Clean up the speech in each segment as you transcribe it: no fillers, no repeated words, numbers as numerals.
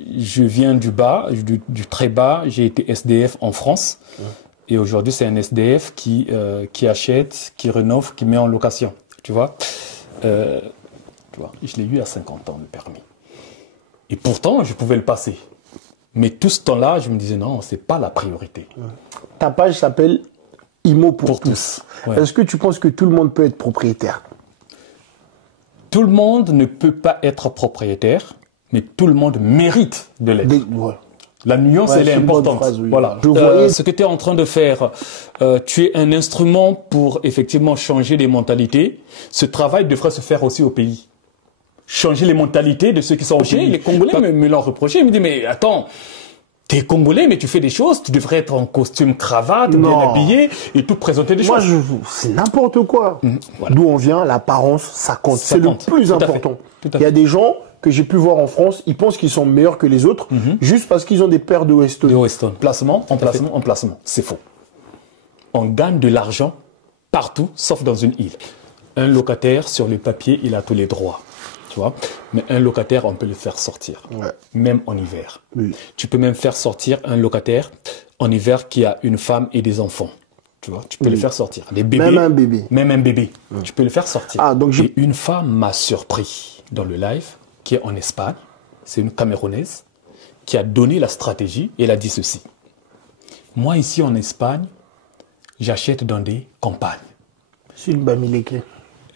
Je viens du bas, du très bas. J'ai été SDF en France. Et aujourd'hui, c'est un SDF qui achète, qui rénove, qui met en location. Tu vois, je l'ai eu à 50 ans, le permis. Et pourtant, je pouvais le passer. Mais tout ce temps-là, je me disais, non, c'est pas la priorité. Ta page s'appelle Imo pour tous. Ouais. Est-ce que tu penses que tout le monde peut être propriétaire? Tout le monde ne peut pas être propriétaire, mais tout le monde mérite de l'être. Ouais. La nuance, elle est importante. Phrase, oui. Voilà. Ce que tu es en train de faire, tu es un instrument pour effectivement changer les mentalités. Ce travail devrait se faire aussi au pays. Changer les mentalités de ceux qui sont au pays. Les Congolais me l'ont reproché. Ils me disent, mais attends, t'es Congolais, mais tu fais des choses, tu devrais être en costume, cravate, bien habillé, et tout présenter des choses. C'est n'importe quoi. Voilà. D'où on vient, l'apparence, ça compte. C'est le plus important. Il y a des gens que j'ai pu voir en France, ils pensent qu'ils sont meilleurs que les autres, juste parce qu'ils ont des paires de Weston. De Weston. Placement, emplacement. C'est faux. On gagne de l'argent partout, sauf dans une île. Un locataire, sur le papier, il a tous les droits. Tu vois, mais un locataire, on peut le faire sortir, même en hiver. Oui. Tu peux même faire sortir un locataire en hiver qui a une femme et des enfants. Tu vois, tu peux le faire sortir. Des bébés, même un bébé. Même un bébé. Tu peux le faire sortir. Et une femme m'a surpris dans le live, qui est en Espagne. C'est une Camerounaise qui a donné la stratégie et elle a dit ceci. Moi, ici en Espagne, j'achète dans des campagnes. C'est une Bamileke.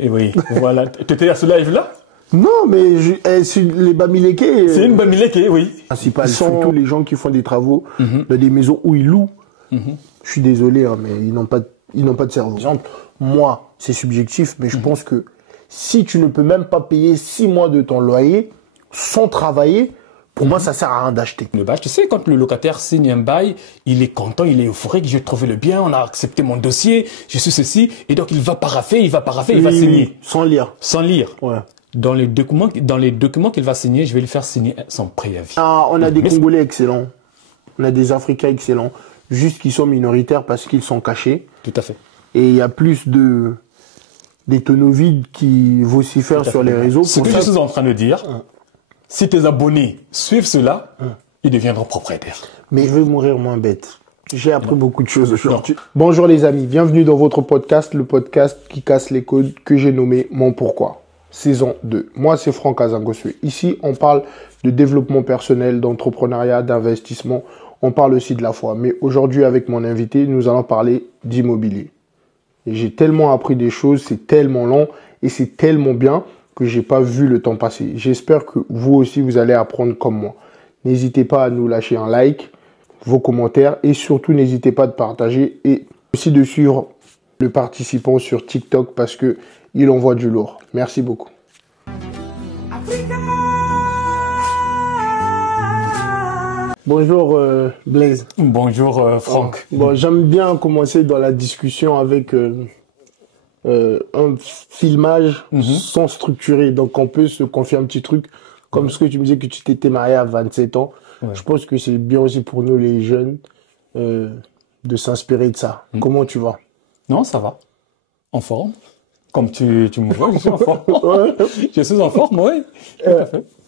Et oui, voilà. Tu étais à ce live-là? Non, mais les Bamileke... C'est une Bamileke, oui. Ils sont tous les gens qui font des travaux dans des maisons où ils louent. Je suis désolé, hein, mais ils n'ont pas de cerveau. Par exemple, moi, c'est subjectif, mais je pense que si tu ne peux même pas payer 6 mois de ton loyer sans travailler, pour moi, ça sert à rien d'acheter. Le bail, tu sais, quand le locataire signe un bail, il est content, il est euphorique, j'ai trouvé le bien, on a accepté mon dossier, je suis ceci, et donc il va paraffer, il va signer. Sans lire. Sans lire. Ouais. Dans les documents qu'il va signer, je vais lui faire signer son préavis. Ah, on a des Congolais excellents. On a des Africains excellents. Juste qu'ils sont minoritaires parce qu'ils sont cachés. Tout à fait. Et il y a plus des tonneaux vides qui vocifèrent sur les réseaux. Ce que je suis en train de dire, si tes abonnés suivent cela, ils deviendront propriétaires. Mais je vais mourir moins bête. J'ai appris beaucoup de choses aujourd'hui. Bonjour les amis, bienvenue dans votre podcast, le podcast qui casse les codes que j'ai nommé Mon Pourquoi. Saison 2. Moi, c'est Franck Azangosue. Ici, on parle de développement personnel, d'entrepreneuriat, d'investissement. On parle aussi de la foi. Mais aujourd'hui, avec mon invité, nous allons parler d'immobilier. Et j'ai tellement appris des choses, c'est tellement long et c'est tellement bien que j'ai pas vu le temps passer. J'espère que vous aussi, vous allez apprendre comme moi. N'hésitez pas à nous lâcher un like, vos commentaires et surtout, n'hésitez pas de partager et aussi de suivre le participant sur TikTok parce que il envoie du lourd. Merci beaucoup. Bonjour Blaise. Bonjour Franck. Bon, j'aime bien commencer dans la discussion avec un filmage sans structurer. Donc on peut se confier un petit truc. Comme ce que tu me disais que tu t'étais marié à 27 ans. Ouais. Je pense que c'est bien aussi pour nous les jeunes de s'inspirer de ça. Comment tu vas? Non, ça va. En forme. Comme tu me vois, je suis en forme. Je suis en forme, oui.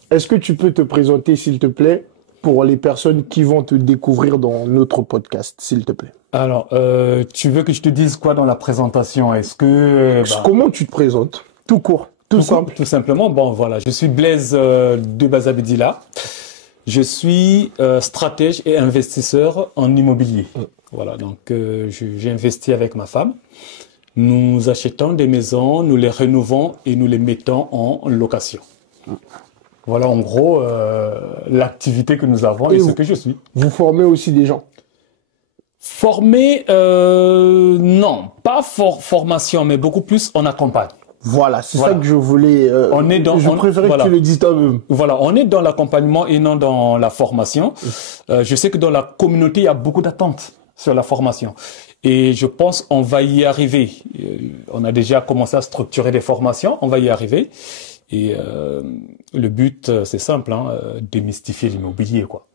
Est-ce que tu peux te présenter, s'il te plaît, pour les personnes qui vont te découvrir dans notre podcast, s'il te plaît? Alors, tu veux que je te dise quoi dans la présentation? Est-ce que... Comment tu te présentes? Tout court, tout simple. Tout simplement, bon voilà, je suis Blaise de Bazabedila. Je suis stratège et investisseur en immobilier. Voilà, donc j'ai investi avec ma femme. Nous achetons des maisons, nous les rénovons et nous les mettons en location. Voilà en gros l'activité que nous avons et ce que je suis. Vous formez aussi des gens? Former, non, pas formation, mais beaucoup plus on accompagne. Voilà, c'est ça que je voulais. Je préférais que tu le dises toi-même. Voilà, on est dans l'accompagnement et non dans la formation. Je sais que dans la communauté, il y a beaucoup d'attentes sur la formation. Et je pense qu'on va y arriver. On a déjà commencé à structurer des formations, on va y arriver. Et le but, c'est simple, démystifier l'immobilier, quoi.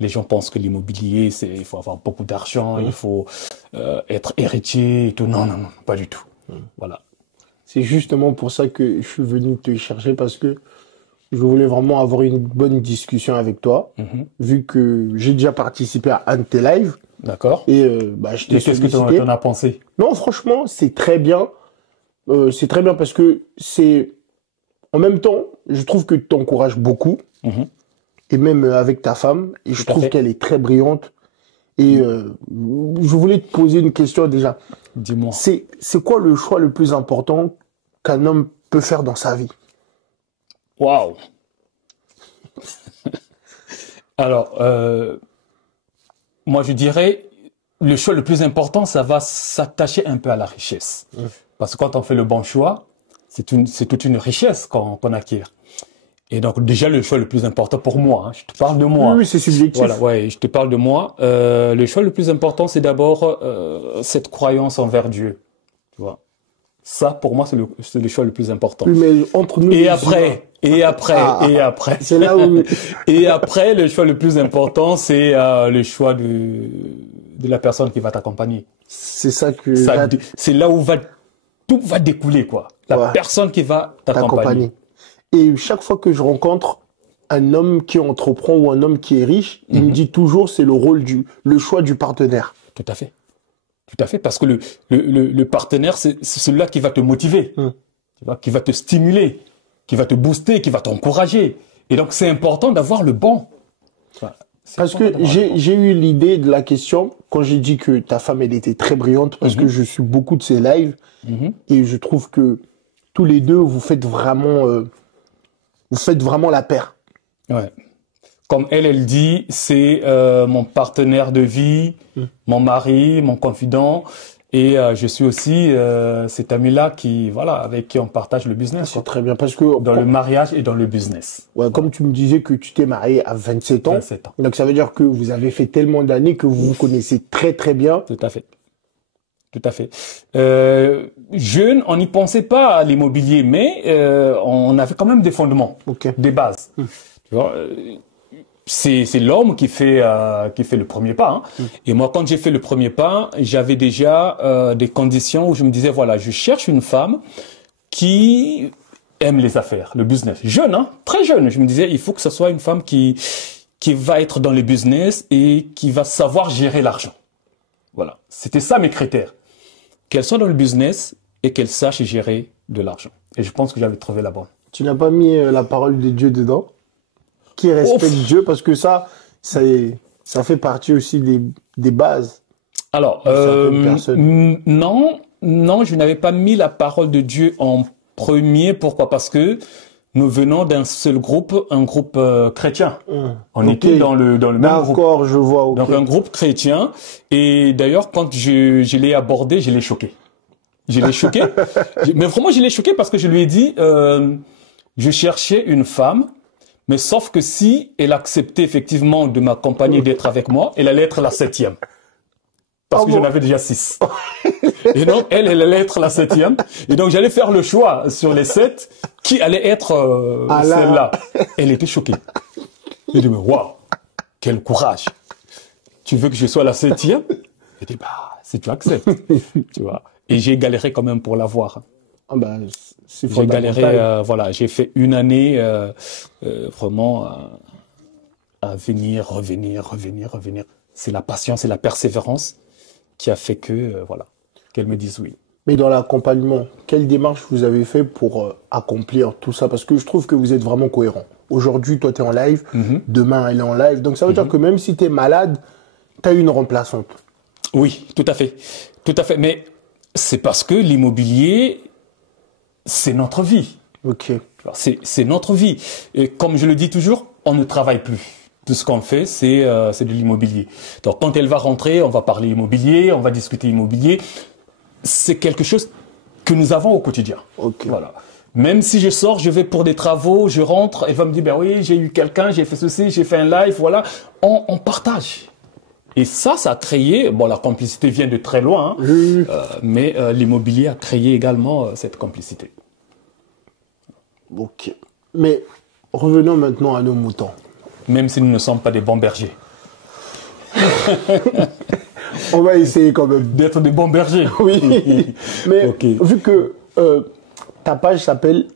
Les gens pensent que l'immobilier, il faut avoir beaucoup d'argent, il faut être héritier et tout. Non, non, non, pas du tout. Voilà. C'est justement pour ça que je suis venu te chercher parce que Je voulais vraiment avoir une bonne discussion avec toi, vu que j'ai déjà participé à un de tes lives. D'accord. Et je t'ai qu'est-ce que tu en as pensé? Non, franchement, c'est très bien. C'est très bien parce que c'est... En même temps, je trouve que tu t'encourages beaucoup. Et même avec ta femme. Et je trouve qu'elle est très brillante. Et je voulais te poser une question déjà. Dis-moi. C'est quoi le choix le plus important qu'un homme peut faire dans sa vie? Waouh. Alors, moi je dirais, le choix le plus important, ça va s'attacher un peu à la richesse. Parce que quand on fait le bon choix, c'est toute une richesse qu'on acquiert. Et donc déjà le choix le plus important pour moi, je te parle de moi. Oui, c'est subjectif. Voilà, ouais, je te parle de moi. Le choix le plus important, c'est d'abord cette croyance envers Dieu. Tu vois. Ça, pour moi, c'est le choix le plus important. Oui, mais entre nous. Et après. C'est là où. Et après, le choix le plus important, c'est le choix de la personne qui va t'accompagner. C'est ça que. C'est là où tout va découler, quoi. La personne qui va t'accompagner. Et chaque fois que je rencontre un homme qui entreprend ou un homme qui est riche, il me dit toujours c'est le choix du partenaire. Tout à fait. Tout à fait, parce que le partenaire, c'est celui-là qui va te motiver, tu vois, qui va te stimuler, qui va te booster, qui va t'encourager. Et donc, c'est important d'avoir le bon. Voilà. Parce que j'ai eu l'idée de la question quand j'ai dit que ta femme, elle était très brillante, parce que je suis beaucoup de ses lives, et je trouve que tous les deux, vous faites vraiment la paire. Ouais. Comme elle dit, c'est mon partenaire de vie, mon mari, mon confident, et je suis aussi cet ami-là avec qui on partage le business. C'est très bien parce que dans le mariage et dans le business. Ouais, comme tu me disais que tu t'es marié à 27 ans. 27 ans. Donc ça veut dire que vous avez fait tellement d'années que vous vous connaissez très très bien. Tout à fait. Tout à fait. Jeune, on n'y pensait pas à l'immobilier, mais on avait quand même des fondements, des bases. Tu vois, c'est l'homme qui fait le premier pas. Et moi, quand j'ai fait le premier pas, j'avais déjà des conditions où je me disais voilà, je cherche une femme qui aime les affaires, le business. Jeune, très jeune. Je me disais il faut que ce soit une femme qui va être dans le business et qui va savoir gérer l'argent. Voilà, c'était ça mes critères. Qu'elle soit dans le business et qu'elle sache gérer de l'argent. Et je pense que j'avais trouvé la bonne. Tu n'as pas mis la parole de Dieu dedans? Qui respecte Dieu? Parce que ça fait partie aussi des bases. Alors, non, je n'avais pas mis la parole de Dieu en premier. Pourquoi? Parce que nous venons d'un seul groupe, un groupe chrétien. On était dans le même groupe. D'accord, je vois. Donc un groupe chrétien. Et d'ailleurs, quand je l'ai abordé, je l'ai choqué. Je l'ai choqué. Mais vraiment, je l'ai choqué parce que je lui ai dit, je cherchais une femme, mais sauf que si elle acceptait effectivement de m'accompagner, d'être avec moi, elle allait être la 7e. Parce que j'en avais déjà 6. Et donc, elle allait être la 7e. Et donc, j'allais faire le choix sur les 7 qui allait être celle-là. Elle était choquée. Elle dit, mais waouh, quel courage. Tu veux que je sois la 7e? Elle dit, si tu acceptes. Tu vois. Et j'ai galéré quand même pour l'avoir. J'ai galéré, j'ai fait une année vraiment à venir, revenir. C'est la patience et la persévérance qui a fait que, qu'elle me dise oui. Mais dans l'accompagnement, quelle démarche vous avez fait pour accomplir tout ça? Parce que je trouve que vous êtes vraiment cohérent. Aujourd'hui, toi, tu es en live. Demain, elle est en live. Donc, ça veut dire que même si tu es malade, tu as une remplaçante. Oui, tout à fait. Tout à fait. Mais c'est parce que l'immobilier, c'est notre vie. Ok. C'est notre vie. Et comme je le dis toujours, on ne travaille plus. Tout ce qu'on fait, c'est de l'immobilier. Donc, quand elle va rentrer, on va parler immobilier, on va discuter immobilier. C'est quelque chose que nous avons au quotidien. Okay. Voilà. Même si je sors, je vais pour des travaux, je rentre, elle va me dire, ben oui, j'ai eu quelqu'un, j'ai fait ceci, j'ai fait un live, voilà. On partage. Et ça a créé, la complicité vient de très loin, mais l'immobilier a créé également cette complicité. Ok. Mais revenons maintenant à nos moutons. Même si nous ne sommes pas des bons bergers. On va essayer quand même. D'être des bons bergers. Oui. Mais vu que ta page s'appelle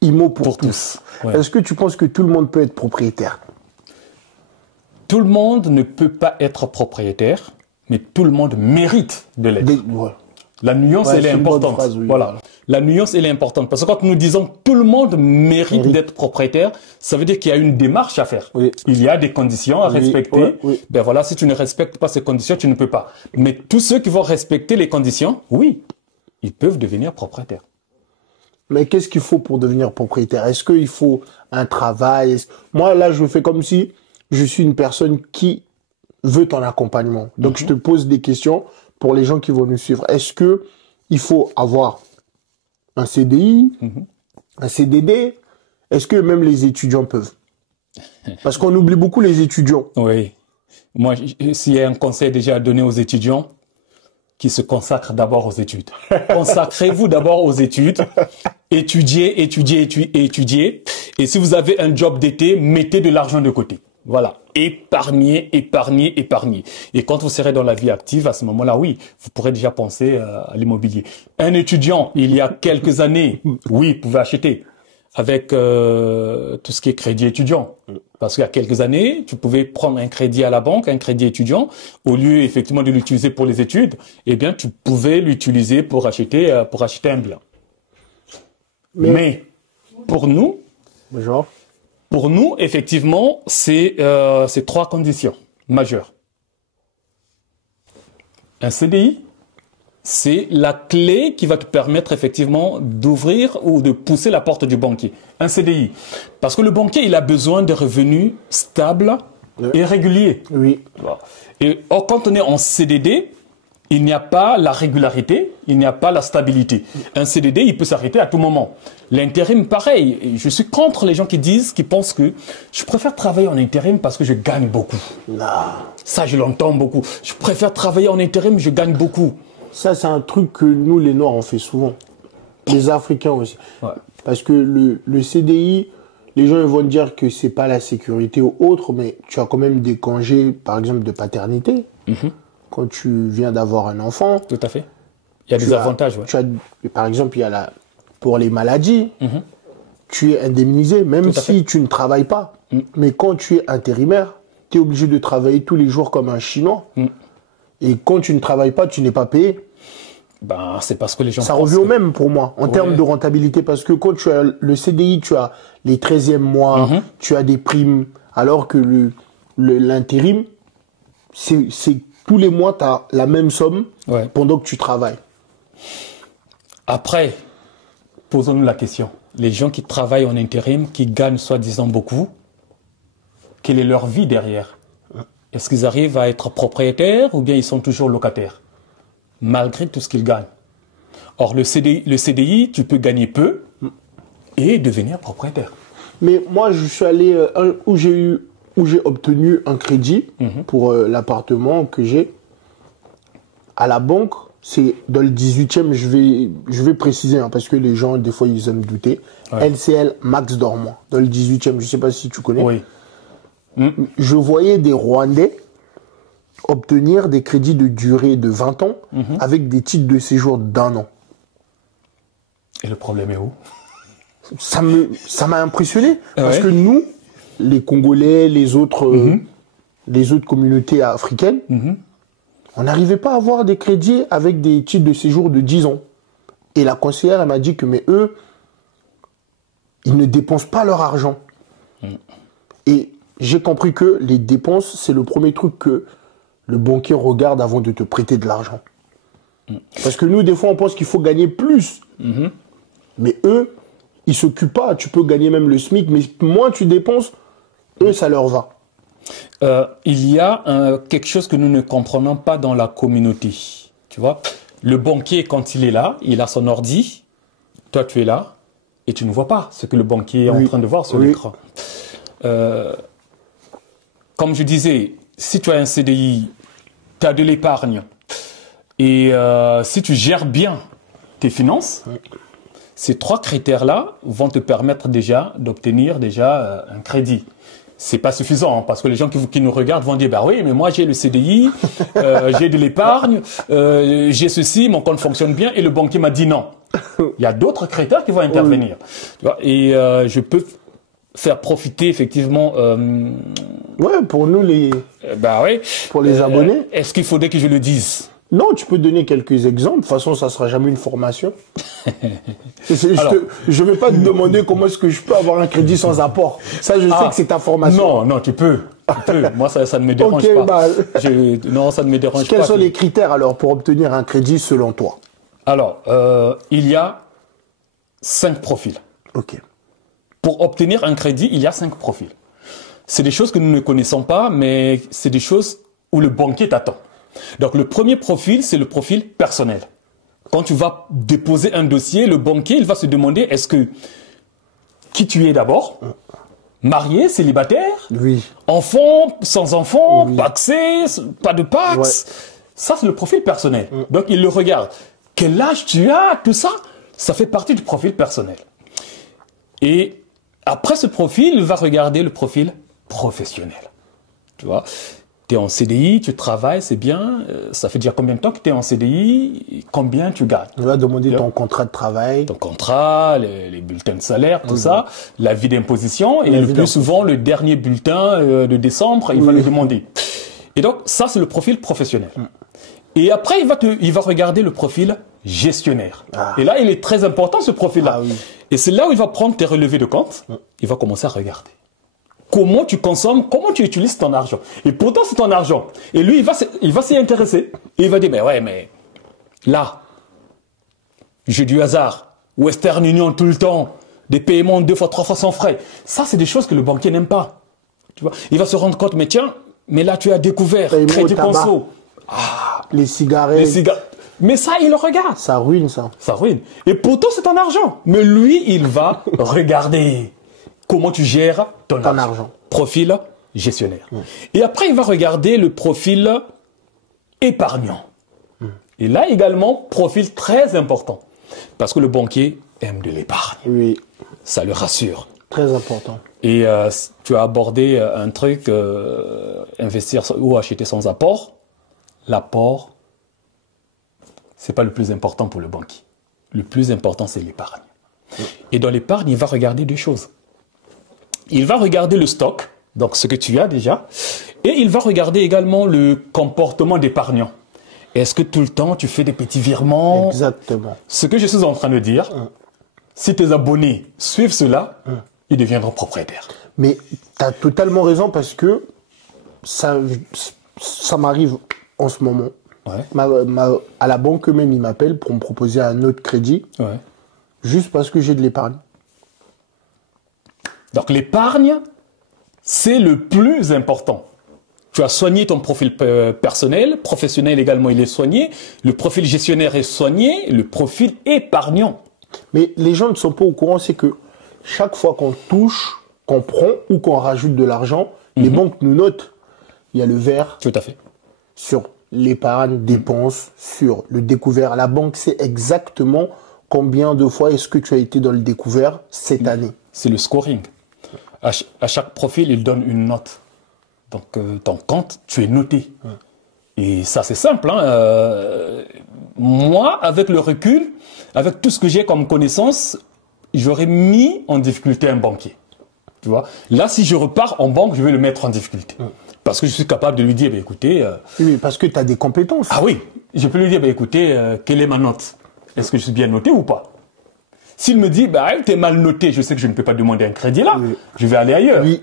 Immo pour tous. Ouais. Est-ce que tu penses que tout le monde peut être propriétaire? Tout le monde ne peut pas être propriétaire, mais tout le monde mérite de l'être. Ouais. La nuance, elle est importante. Phrase, oui, voilà. La nuance, elle est importante. Parce que quand nous disons tout le monde mérite d'être propriétaire, ça veut dire qu'il y a une démarche à faire. Oui. Il y a des conditions à respecter. Ouais, oui. Ben voilà, si tu ne respectes pas ces conditions, tu ne peux pas. Mais tous ceux qui vont respecter les conditions, oui, ils peuvent devenir propriétaires. Mais qu'est-ce qu'il faut pour devenir propriétaire? Est-ce qu'il faut un travail? Moi, là, je fais comme si je suis une personne qui veut ton accompagnement. Donc, je te pose des questions pour les gens qui vont nous suivre. Est-ce que il faut avoir un CDI, un CDD? Est-ce que même les étudiants peuvent? Parce qu'on oublie beaucoup les étudiants. Oui. Moi, s'il y a un conseil déjà à donner aux étudiants, qui se consacrent d'abord aux études. Consacrez-vous d'abord aux études. Étudiez, étudiez, étudiez. Et si vous avez un job d'été, mettez de l'argent de côté. Voilà. Épargnez, épargnez, épargnez. Et quand vous serez dans la vie active, à ce moment-là, oui, vous pourrez déjà penser à l'immobilier. Un étudiant, il y a quelques années, oui, pouvait acheter avec tout ce qui est crédit étudiant. Parce qu'il y a quelques années, tu pouvais prendre un crédit à la banque, un crédit étudiant, au lieu effectivement de l'utiliser pour les études, eh bien, tu pouvais l'utiliser pour acheter un bien. Mais pour nous, effectivement, c'est trois conditions majeures. Un CDI, c'est la clé qui va te permettre effectivement d'ouvrir ou de pousser la porte du banquier. Un CDI. Parce que le banquier, il a besoin de revenus stables et réguliers. Oui. Et or, quand on est en CDD, il n'y a pas la régularité, il n'y a pas la stabilité. Un CDD, il peut s'arrêter à tout moment. L'intérim, pareil. Je suis contre les gens qui pensent que je préfère travailler en intérim parce que je gagne beaucoup. Non. Ça, je l'entends beaucoup. Je préfère travailler en intérim, je gagne beaucoup. Ça, c'est un truc que nous, les Noirs, on fait souvent. Les Africains aussi. Ouais. Parce que le CDI, les gens ils vont dire que c'est pas la sécurité ou autre, mais tu as quand même des congés, par exemple, de paternité. Quand tu viens d'avoir un enfant. Tout à fait. Il y a des avantages. Ouais. Par exemple, il y a pour les maladies, tu es indemnisé, même si tu ne travailles pas. Mais quand tu es intérimaire, tu es obligé de travailler tous les jours comme un Chinois. Et quand tu ne travailles pas, tu n'es pas payé. Ben, c'est parce que les gens... Ça revient au même pour moi, en termes de rentabilité. Parce que quand tu as le CDI, tu as les 13e mois, tu as des primes. Alors que l'intérim, c'est tous les mois, tu as la même somme pendant que tu travailles. Après, posons-nous la question. Les gens qui travaillent en intérim, qui gagnent soi-disant beaucoup, quelle est leur vie derrière? Est-ce qu'ils arrivent à être propriétaires ou bien ils sont toujours locataires, malgré tout ce qu'ils gagnent? Or, le CDI, tu peux gagner peu et devenir propriétaire. Mais moi, je suis allé où j'ai obtenu un crédit pour l'appartement que j'ai à la banque. C'est dans le 18e, je vais préciser, parce que les gens, des fois, ils aiment douter. LCL Max Dormois, dans le 18e, je ne sais pas si tu connais. Oui. Je voyais des Rwandais obtenir des crédits de durée de 20 ans avec des titres de séjour d'1 an. Et le problème est où? Ça m'a impressionné. Parce que nous, les Congolais, les autres communautés africaines, on n'arrivait pas à avoir des crédits avec des titres de séjour de 10 ans. Et la conseillère, elle m'a dit que mais eux, ils ne dépensent pas leur argent. Et j'ai compris que les dépenses, c'est le premier truc que le banquier regarde avant de te prêter de l'argent. Parce que nous, des fois, on pense qu'il faut gagner plus. Mais eux, ils s'occupent pas. Tu peux gagner même le SMIC, mais moins tu dépenses, eux, ça leur va. Il y a quelque chose que nous ne comprenons pas dans la communauté. Tu vois, le banquier, quand il est là, il a son ordi. Toi, tu es là et tu ne vois pas ce que le banquier est en train de voir sur l'écran. Comme je disais, si tu as un CDI, tu as de l'épargne et si tu gères bien tes finances, ces trois critères-là vont te permettre déjà d'obtenir un crédit. C'est pas suffisant parce que les gens qui nous regardent vont dire bah oui mais moi j'ai le CDI, j'ai de l'épargne, j'ai ceci, mon compte fonctionne bien et le banquier m'a dit non. Il y a d'autres critères qui vont intervenir. Tu vois, et je peux faire profiter effectivement. Ouais, pour nous Bah oui. Pour les abonnés. Est-ce qu'il faudrait que je le dise? Non, tu peux donner quelques exemples. De toute façon, ça sera jamais une formation. Je vais pas te demander comment est-ce que je peux avoir un crédit sans apport. Ça, je sais que c'est ta formation. Non, tu peux. Moi, ça ne me dérange pas. Bah... Non, ça ne me dérange pas. Quels sont les critères alors pour obtenir un crédit selon toi? Alors, il y a 5 profils. Ok. Pour obtenir un crédit, il y a 5 profils. C'est des choses que nous ne connaissons pas, mais c'est des choses où le banquier t'attend. Donc, le premier profil, c'est le profil personnel. Quand tu vas déposer un dossier, le banquier, il va se demander qui tu es d'abord, marié, célibataire, oui. Enfant, sans enfant, oui. paxé, pas de pax. Ouais. Ça, c'est le profil personnel. Donc, il le regarde. Quel âge tu as, tout ça, ça fait partie du profil personnel. Et après ce profil, il va regarder le profil professionnel. Tu vois, tu es en CDI, tu travailles, c'est bien. Ça fait déjà combien de temps que tu es en CDI? Combien tu gagnes? Il va demander ton contrat de travail. Ton contrat, les bulletins de salaire, tout ça, l'avis d'imposition. Et le plus souvent, le dernier bulletin de décembre, il va le demander. Et donc, ça, c'est le profil professionnel. Et après, il va regarder le profil gestionnaire. Et là, il est très important, ce profil-là. Et c'est là où il va prendre tes relevés de compte. Il va commencer à regarder. Comment tu consommes, comment tu utilises ton argent. Et pourtant, c'est ton argent. Et lui, il va s'y intéresser. Et il va dire, mais là, jeu du hasard, Western Union tout le temps, des paiements 2 fois, 3 fois sans frais. Ça, c'est des choses que le banquier n'aime pas. Tu vois, il va se rendre compte, mais tiens, mais là, tu as découvert crédit conso. Les cigarettes. Mais ça, il le regarde. Ça ruine, ça. Ça ruine. Et pourtant, c'est ton argent. Mais lui, il va regarder comment tu gères ton argent. Profil gestionnaire. Et après, il va regarder le profil épargnant. Et là, également, profil très important. Parce que le banquier aime de l'épargne. Oui. Ça le rassure. Très important. Et tu as abordé un truc, investir ou acheter sans apport. L'apport, c'est pas le plus important pour le banquier. Le plus important, c'est l'épargne. Et dans l'épargne, il va regarder 2 choses. Il va regarder le stock, donc ce que tu as déjà, et il va regarder également le comportement d'épargnant. Est-ce que tout le temps, tu fais des petits virements? Exactement. Ce que je suis en train de dire, si tes abonnés suivent cela, ils deviendront propriétaires. Mais tu as totalement raison parce que ça m'arrive en ce moment. Ouais. À la banque eux-mêmes, ils m'appellent pour me proposer un autre crédit. Ouais. Juste parce que j'ai de l'épargne. Donc l'épargne, c'est le plus important. Tu as soigné ton profil personnel, professionnel également, il est soigné. Le profil gestionnaire est soigné, le profil épargnant. Mais les gens ne sont pas au courant, c'est que chaque fois qu'on touche, qu'on prend ou qu'on rajoute de l'argent, les banques nous notent. Il y a le vert. Tout à fait. Sur l'épargne, dépenses, sur le découvert. La banque sait exactement combien de fois est-ce que tu as été dans le découvert cette année. C'est le scoring. À chaque profil, il donne une note. Donc, ton compte, tu es noté. Et ça, c'est simple. Moi, avec le recul, avec tout ce que j'ai comme connaissance, j'aurais mis en difficulté un banquier. Tu vois? Là, si je repars en banque, je vais le mettre en difficulté. Parce que je suis capable de lui dire, écoutez... Oui, parce que tu as des compétences. Ah oui, je peux lui dire, écoutez, quelle est ma note? Est-ce que je suis bien noté ou pas? S'il me dit, tu es mal noté, je sais que je ne peux pas demander un crédit là, je vais aller ailleurs. Oui.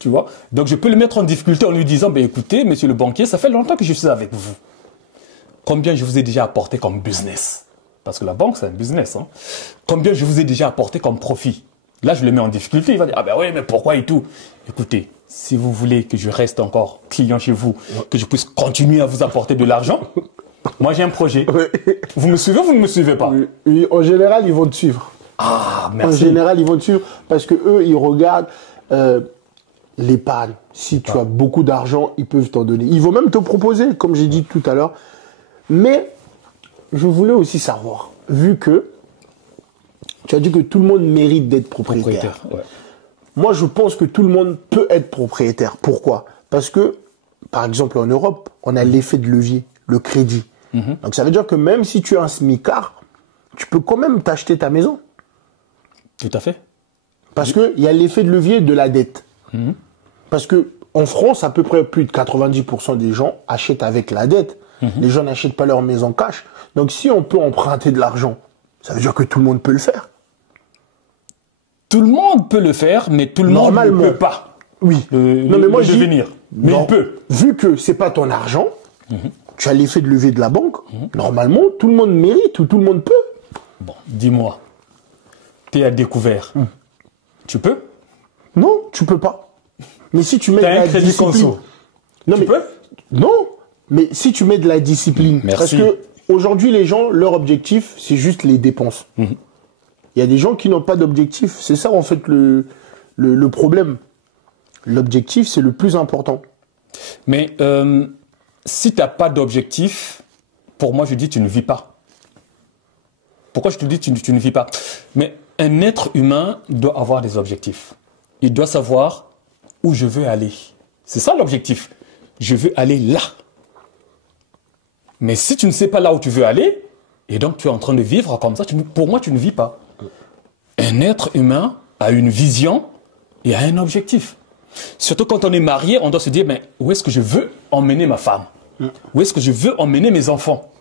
Tu vois? Donc je peux le mettre en difficulté en lui disant, écoutez, monsieur le banquier, ça fait longtemps que je suis avec vous. Combien je vous ai déjà apporté comme business? Parce que la banque, c'est un business. Combien je vous ai déjà apporté comme profit? Là, je le mets en difficulté. Il va dire, oui, mais pourquoi et tout? Écoutez, si vous voulez que je reste encore client chez vous, que je puisse continuer à vous apporter de l'argent, moi, j'ai un projet. Vous me suivez ou vous ne me suivez pas? Oui, en général, ils vont te suivre. Ah, merci. En général, ils vont te suivre parce que eux, ils regardent l'épargne. Si tu as beaucoup d'argent, ils peuvent t'en donner. Ils vont même te proposer, comme j'ai dit tout à l'heure. Mais je voulais aussi savoir, vu que tu as dit que tout le monde mérite d'être propriétaire. Moi, je pense que tout le monde peut être propriétaire. Pourquoi? Parce que, par exemple, en Europe, on a l'effet de levier, le crédit. Donc, ça veut dire que même si tu es un smicard, tu peux quand même t'acheter ta maison. Tout à fait. Parce qu'il y a l'effet de levier de la dette. Parce que en France, à peu près plus de 90% des gens achètent avec la dette. Les gens n'achètent pas leur maison cash. Donc si on peut emprunter de l'argent, ça veut dire que tout le monde peut le faire. Tout le monde peut le faire, mais tout le monde ne peut pas. Oui. Non, mais moi, je devenir. Mais il peut. Vu que c'est pas ton argent, tu as l'effet de levier de la banque. Normalement, tout le monde mérite ou tout le monde peut. Bon, dis-moi, tu es à découvert. Tu peux? Non, tu peux pas. Mais si tu mets de la discipline... Non, tu peux? Non, mais si tu mets de la discipline... Merci. Parce que aujourd'hui, les gens, leur objectif, c'est juste les dépenses. Il y a des gens qui n'ont pas d'objectif. C'est ça, en fait, le problème. L'objectif, c'est le plus important. Mais si tu n'as pas d'objectif, pour moi, je dis tu ne vis pas. Pourquoi je te dis tu ne vis pas? Mais un être humain doit avoir des objectifs. Il doit savoir où je veux aller. C'est ça l'objectif. Je veux aller là. Mais si tu ne sais pas là où tu veux aller, et donc tu es en train de vivre comme ça, pour moi, tu ne vis pas. Un être humain a une vision et a un objectif. Surtout quand on est marié, on doit se dire, mais où est-ce que je veux emmener ma femme? Où est-ce que je veux emmener mes enfants?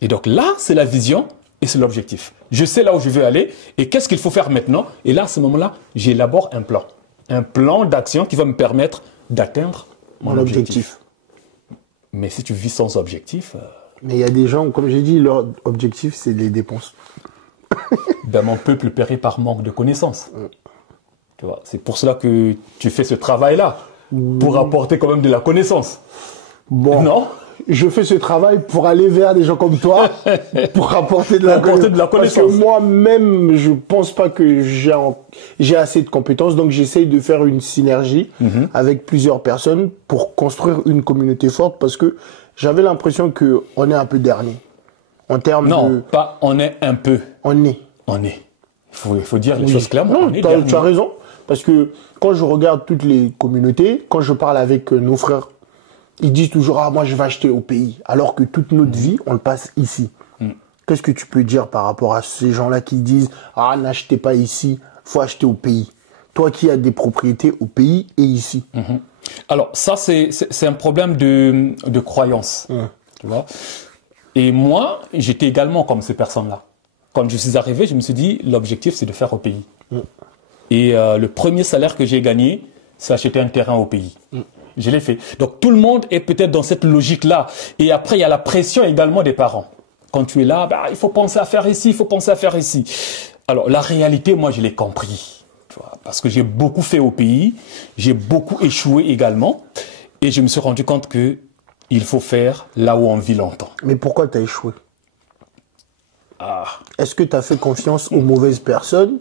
Et donc là, c'est la vision et c'est l'objectif. Je sais là où je veux aller et qu'est-ce qu'il faut faire maintenant? Et là, à ce moment-là, j'élabore un plan. Un plan d'action qui va me permettre d'atteindre mon objectif. Mais si tu vis sans objectif... Mais il y a des gens, comme j'ai dit, leur objectif, c'est les dépenses. Ben, mon peuple périt par manque de connaissances. Tu vois, c'est pour cela que tu fais ce travail-là, pour apporter quand même de la connaissance. Bon, non, je fais ce travail pour aller vers des gens comme toi, pour apporter de la connaissance. Parce que moi-même, je pense pas que j'ai assez de compétences, donc j'essaye de faire une synergie avec plusieurs personnes pour construire une communauté forte, parce que j'avais l'impression que on est un peu dernier. En termes non, pas on est un peu. On est. On est. Il faut dire les choses clairement. Non, tu as raison. Parce que quand je regarde toutes les communautés, quand je parle avec nos frères, ils disent toujours « Ah, moi, je vais acheter au pays », alors que toute notre vie, on le passe ici. Qu'est-ce que tu peux dire par rapport à ces gens-là qui disent « Ah, n'achetez pas ici, faut acheter au pays ». Toi qui as des propriétés au pays et ici. Alors, ça, c'est un problème de croyance. Tu vois. Et moi, j'étais également comme ces personnes-là. Quand je suis arrivé, je me suis dit, l'objectif, c'est de faire au pays. Et le premier salaire que j'ai gagné, c'est acheter un terrain au pays. Je l'ai fait. Donc, tout le monde est peut-être dans cette logique-là. Et après, il y a la pression également des parents. Quand tu es là, bah, il faut penser à faire ici, il faut penser à faire ici. Alors, la réalité, moi, je l'ai compris. Tu vois, parce que j'ai beaucoup fait au pays. J'ai beaucoup échoué également. Et je me suis rendu compte que il faut faire là où on vit longtemps. Mais pourquoi tu as échoué? Est-ce que tu as fait confiance aux mauvaises personnes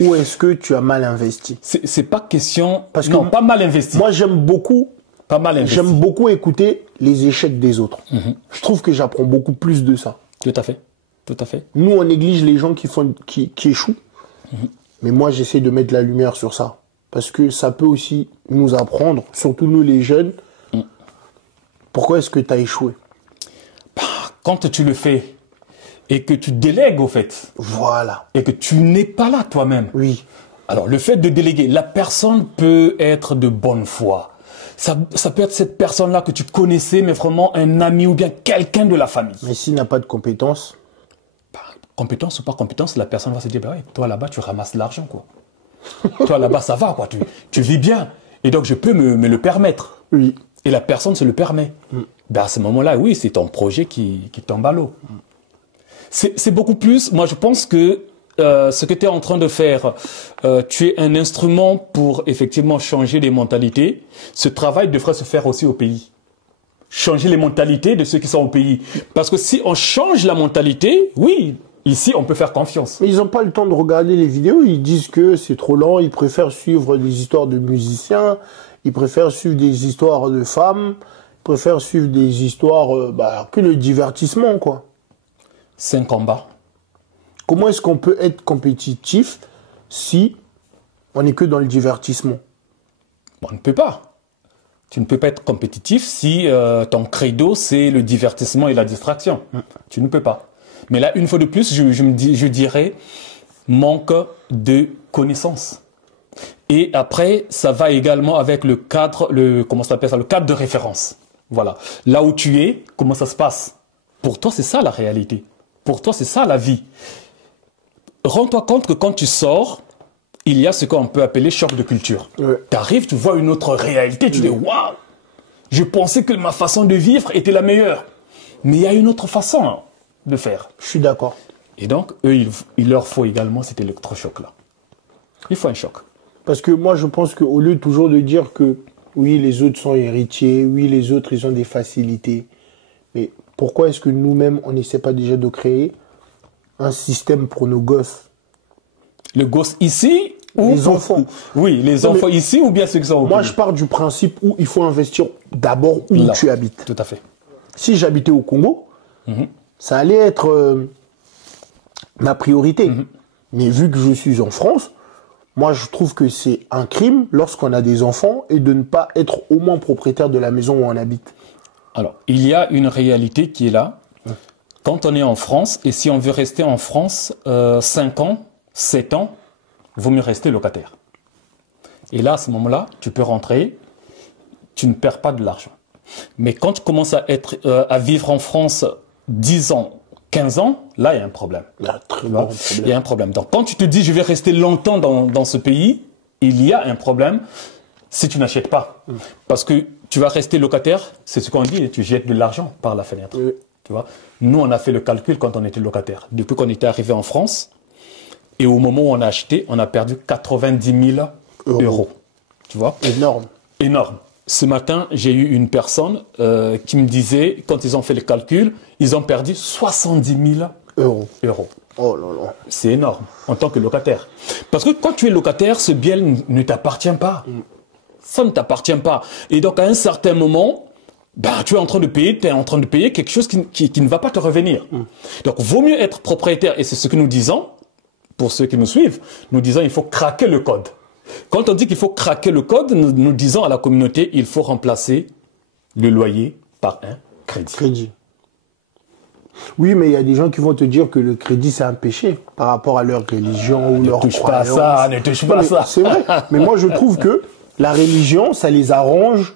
ou est-ce que tu as mal investi? C'est pas question... Parce non, pas mal investi. Moi, j'aime beaucoup... Pas mal investi. J'aime beaucoup écouter les échecs des autres. Je trouve que j'apprends beaucoup plus de ça. Tout à fait. Tout à fait. Nous, on néglige les gens qui échouent. Mais moi, j'essaie de mettre la lumière sur ça. Parce que ça peut aussi nous apprendre, surtout nous les jeunes, pourquoi est-ce que tu as échoué? Quand tu le fais et que tu délègues au fait. Voilà. Et que tu n'es pas là toi-même. Oui. Alors, le fait de déléguer, la personne peut être de bonne foi. Ça peut être cette personne-là que tu connaissais, mais vraiment un ami ou bien quelqu'un de la famille. Mais s'il n'a pas de compétences? Compétence ou pas compétence, la personne va se dire, bah ouais, toi là-bas, tu ramasses l'argent, quoi. Toi là-bas, ça va, quoi. Tu vis bien. Et donc, je peux me le permettre. Oui. Et la personne se le permet. Ben à ce moment-là, oui, c'est ton projet qui tombe à l'eau. C'est beaucoup plus, moi je pense que ce que tu es en train de faire, tu es un instrument pour effectivement changer les mentalités. Ce travail devrait se faire aussi au pays. Changer les mentalités de ceux qui sont au pays. Parce que si on change la mentalité, oui, ici on peut faire confiance. Mais ils n'ont pas le temps de regarder les vidéos, ils disent que c'est trop lent, ils préfèrent suivre des histoires de musiciens, ils préfèrent suivre des histoires de femmes, ils préfèrent suivre des histoires que le divertissement, quoi. C'est un combat. Comment est-ce qu'on peut être compétitif si on n'est que dans le divertissement? On ne peut pas. Tu ne peux pas être compétitif si ton credo, c'est le divertissement et la distraction. Tu ne peux pas. Mais là, une fois de plus, je dirais manque de connaissances. Et après, ça va également avec le cadre, comment ça s'appelle ça, le cadre de référence. Voilà. Là où tu es, comment ça se passe? Pour toi, c'est ça la réalité. Pour toi, c'est ça la vie. Rends-toi compte que quand tu sors, il y a ce qu'on peut appeler choc de culture. Ouais. Tu arrives, tu vois une autre réalité, tu dis waouh, je pensais que ma façon de vivre était la meilleure. Mais il y a une autre façon de faire. Je suis d'accord. Et donc, eux, il leur faut également cet électrochoc-là. Il faut un choc. Parce que moi, je pense qu'au lieu toujours de dire que oui, les autres sont héritiers, oui, les autres, ils ont des facilités. Mais pourquoi est-ce que nous-mêmes, on n'essaie pas déjà de créer un système pour nos gosses? Le gosse ici ou Les enfants. Oui, les enfants ici ou bien ceux qui sont au Moi, pays. je pars du principe où il faut investir d'abord où Là. tu habites. Tout à fait. Si j'habitais au Congo, ça allait être ma priorité. Mais vu que je suis en France, moi, je trouve que c'est un crime lorsqu'on a des enfants et de ne pas être au moins propriétaire de la maison où on habite. Alors, il y a une réalité qui est là. Quand on est en France, et si on veut rester en France 5 ans, 7 ans, vaut mieux rester locataire. Et là, à ce moment-là, tu peux rentrer, tu ne perds pas de l'argent. Mais quand tu commences à vivre en France 10 ans, 15 ans, là, il y a un problème. Il y a un très Tu vois, grand problème. il y a un problème. Donc, quand tu te dis, je vais rester longtemps dans ce pays, il y a un problème si tu n'achètes pas. Parce que tu vas rester locataire, c'est ce qu'on dit, tu jettes de l'argent par la fenêtre. Oui. Tu vois, nous, on a fait le calcul quand on était locataire. Depuis qu'on était arrivé en France, et au moment où on a acheté, on a perdu 90 000 euros. Tu vois, Énorme. énorme. Ce matin, j'ai eu une personne qui me disait, quand ils ont fait le calcul, ils ont perdu 70 000 euros. Oh là là. C'est énorme en tant que locataire. Parce que quand tu es locataire, ce bien ne t'appartient pas. Ça ne t'appartient pas. Et donc, à un certain moment, tu es en train de payer, quelque chose qui ne va pas te revenir. Donc, vaut mieux être propriétaire. Et c'est ce que nous disons, pour ceux qui nous suivent, nous disons il faut craquer le code. Quand on dit qu'il faut craquer le code, nous disons à la communauté, il faut remplacer le loyer par un crédit. Crédit. Oui, mais il y a des gens qui vont te dire que le crédit, c'est un péché par rapport à leur religion ou leur Ne touche pas à croyance. ça, ne touche pas à ça. C'est vrai. Mais moi, je trouve que la religion, ça les arrange.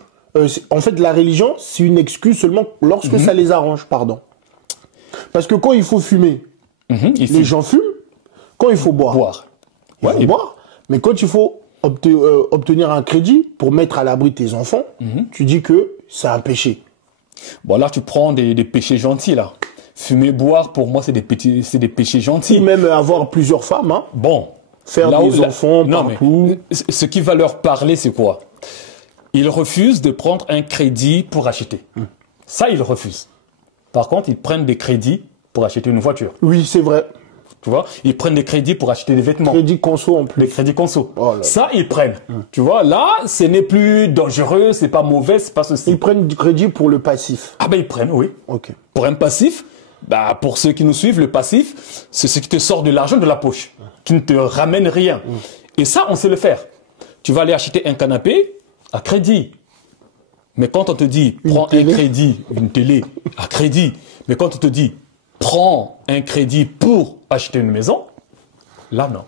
En fait, la religion, c'est une excuse seulement lorsque ça les arrange, pardon. Parce que quand il faut fumer, les gens fument. Quand il faut boire, il faut boire. Mais quand il faut obtenir un crédit pour mettre à l'abri tes enfants, tu dis que c'est un péché. Bon, là, tu prends des péchés gentils, là. Fumer, boire, pour moi, c'est des péchés gentils. Et même avoir plusieurs femmes, hein. Bon. Faire des enfants non, partout. Mais, ce qui va leur parler, c'est quoi? Ils refusent de prendre un crédit pour acheter. Ça, ils refusent. Par contre, ils prennent des crédits pour acheter une voiture. Oui, c'est vrai. Tu vois, ils prennent des crédits pour acheter des vêtements. Crédit conso en plus. Des crédits conso. Oh là. Ça, ils prennent. Tu vois, là, ce n'est plus dangereux, c'est pas mauvais, c'est pas ceci. Ils prennent du crédit pour le passif. Ah ben, ils prennent, oui. Ok. Pour un passif, pour ceux qui nous suivent, le passif, c'est ce qui te sort de l'argent de la poche, qui ne te ramène rien. Et ça, on sait le faire. Tu vas aller acheter un canapé à crédit. Mais quand on te dit, prends un crédit, une télé à crédit, mais quand on te dit, prends un crédit pour acheter une maison, là, non.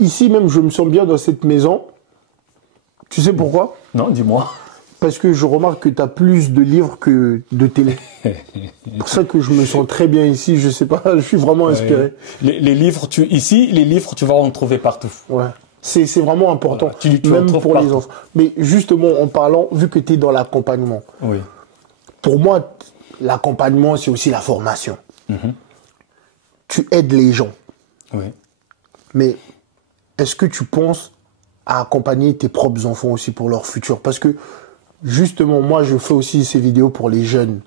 Ici même, je me sens bien dans cette maison. Tu sais pourquoi? Non, dis-moi. Parce que je remarque que tu as plus de livres que de télé. C'est pour ça que je me sens très bien ici. Je sais pas, je suis vraiment inspiré. Les livres, les livres, tu vas en trouver partout. Ouais. C'est vraiment important, voilà, tu même en trouves pour les partout. enfants. Mais justement, en parlant, vu que tu es dans l'accompagnement, Oui. pour moi, l'accompagnement, c'est aussi la formation. Tu aides les gens. Oui. Mais est-ce que tu penses à accompagner tes propres enfants aussi pour leur futur? Parce que, justement, moi, je fais aussi ces vidéos pour les jeunes.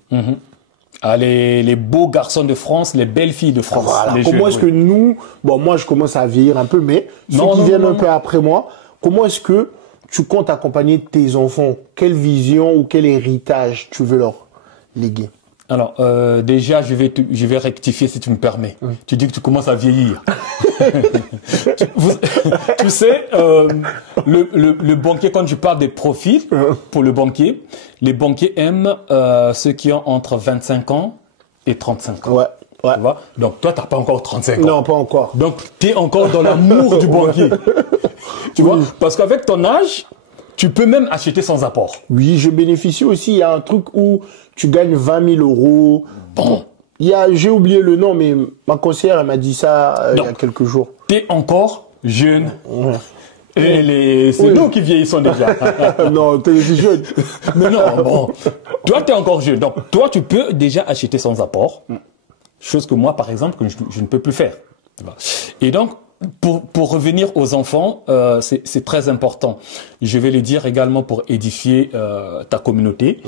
Ah, les beaux garçons de France, les belles filles de France. Voilà. Les Comment jeunes, est-ce que nous, bon, moi, je commence à vieillir un peu, mais ceux qui viennent un peu après moi, comment est-ce que tu comptes accompagner tes enfants? Quelle vision ou quel héritage tu veux leur léguer? Alors, déjà, je vais rectifier si tu me permets. Tu dis que tu commences à vieillir. Tu sais, le banquier, quand je parle des profils, pour le banquier, les banquiers aiment ceux qui ont entre 25 ans et 35 ans. Ouais. Tu vois? Donc, toi, t'as pas encore 35 ans. Non, pas encore. Donc, tu es encore dans l'amour du banquier. Tu vois, parce qu'avec ton âge, tu peux même acheter sans apport. Oui, je bénéficie aussi. Il y a un truc où tu gagnes 20 000 euros. Bon. J'ai oublié le nom, mais ma conseillère, elle m'a dit ça il y a quelques jours. T'es encore jeune. Et c'est nous qui vieillissons déjà. Non, t'es jeune. Mais non, bon. Toi, t'es encore jeune. Donc, toi, tu peux déjà acheter sans apport. Chose que moi, par exemple, que je ne peux plus faire. Et donc, pour revenir aux enfants, c'est très important. Je vais le dire également pour édifier ta communauté.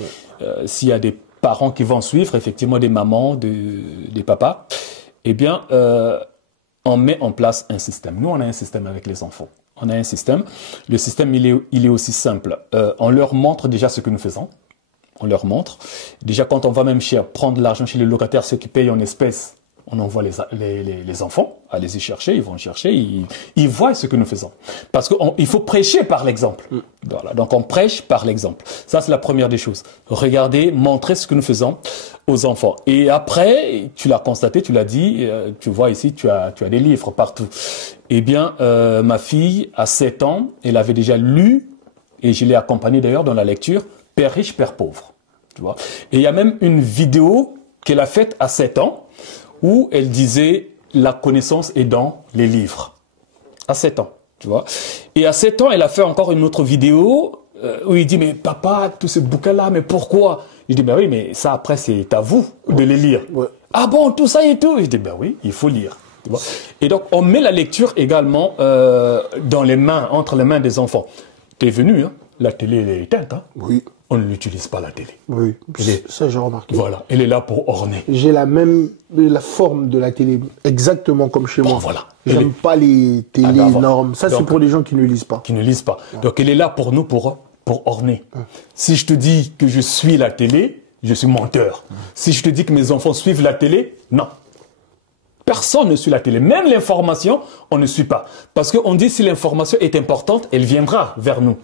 S'il y a des parents qui vont suivre, effectivement des mamans, des papas, eh bien, on met en place un système. Nous, on a un système avec les enfants. On a un système. Le système, il est aussi simple. On leur montre déjà ce que nous faisons. On leur montre. Déjà, quand on va même prendre l'argent chez les locataires, ceux qui payent en espèces, on envoie les enfants à les y chercher, ils vont chercher, ils voient ce que nous faisons. Parce qu'il faut prêcher par l'exemple. Voilà, donc on prêche par l'exemple. Ça, c'est la première des choses. Regardez, montrer ce que nous faisons aux enfants. Et après, tu l'as constaté, tu l'as dit, tu vois ici, tu as des livres partout. Eh bien, ma fille, à 7 ans, elle avait déjà lu, et je l'ai accompagnée d'ailleurs dans la lecture, Père riche, Père pauvre. Tu vois. Et il y a même une vidéo qu'elle a faite à 7 ans, où elle disait la connaissance est dans les livres. À 7 ans, tu vois. Et à 7 ans, elle a fait encore une autre vidéo où il dit mais papa, tous ces bouquins-là, mais pourquoi? Je dis ben oui, mais ça après c'est à vous de les lire. Ouais. Ah bon, tout ça et tout? Je dis ben oui, il faut lire. Tu vois. Et donc on met la lecture également dans les mains, entre les mains des enfants. T'es venu, hein? La télé elle est éteinte, hein? Oui. On ne l'utilise pas la télé. Oui, ça j'ai remarqué. Voilà, elle est là pour orner. J'ai la forme de la télé, exactement comme chez moi. Voilà. J'aime pas les télés énormes. Ça, c'est pour les gens qui ne lisent pas. Qui ne lisent pas. Donc elle est là pour nous, pour orner. Si je te dis que je suis la télé, je suis menteur. Si je te dis que mes enfants suivent la télé, non. Personne ne suit la télé. Même l'information, on ne suit pas. Parce qu'on dit si l'information est importante, elle viendra vers nous.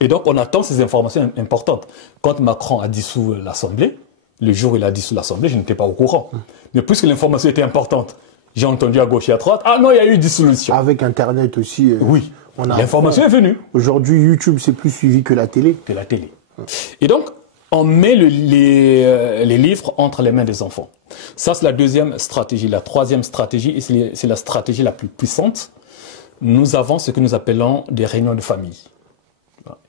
Et donc, on attend ces informations importantes. Quand Macron a dissous l'Assemblée, le jour où il a dissous l'Assemblée, je n'étais pas au courant. Mais puisque l'information était importante, j'ai entendu à gauche et à droite, ah non, il y a eu dissolution. Avec Internet aussi. Oui, l'information est venue. Aujourd'hui, YouTube, c'est plus suivi que la télé. Que la télé. Et donc, on met les livres entre les mains des enfants. Ça, c'est la deuxième stratégie. La troisième stratégie, et c'est la stratégie la plus puissante, nous avons ce que nous appelons des réunions de famille.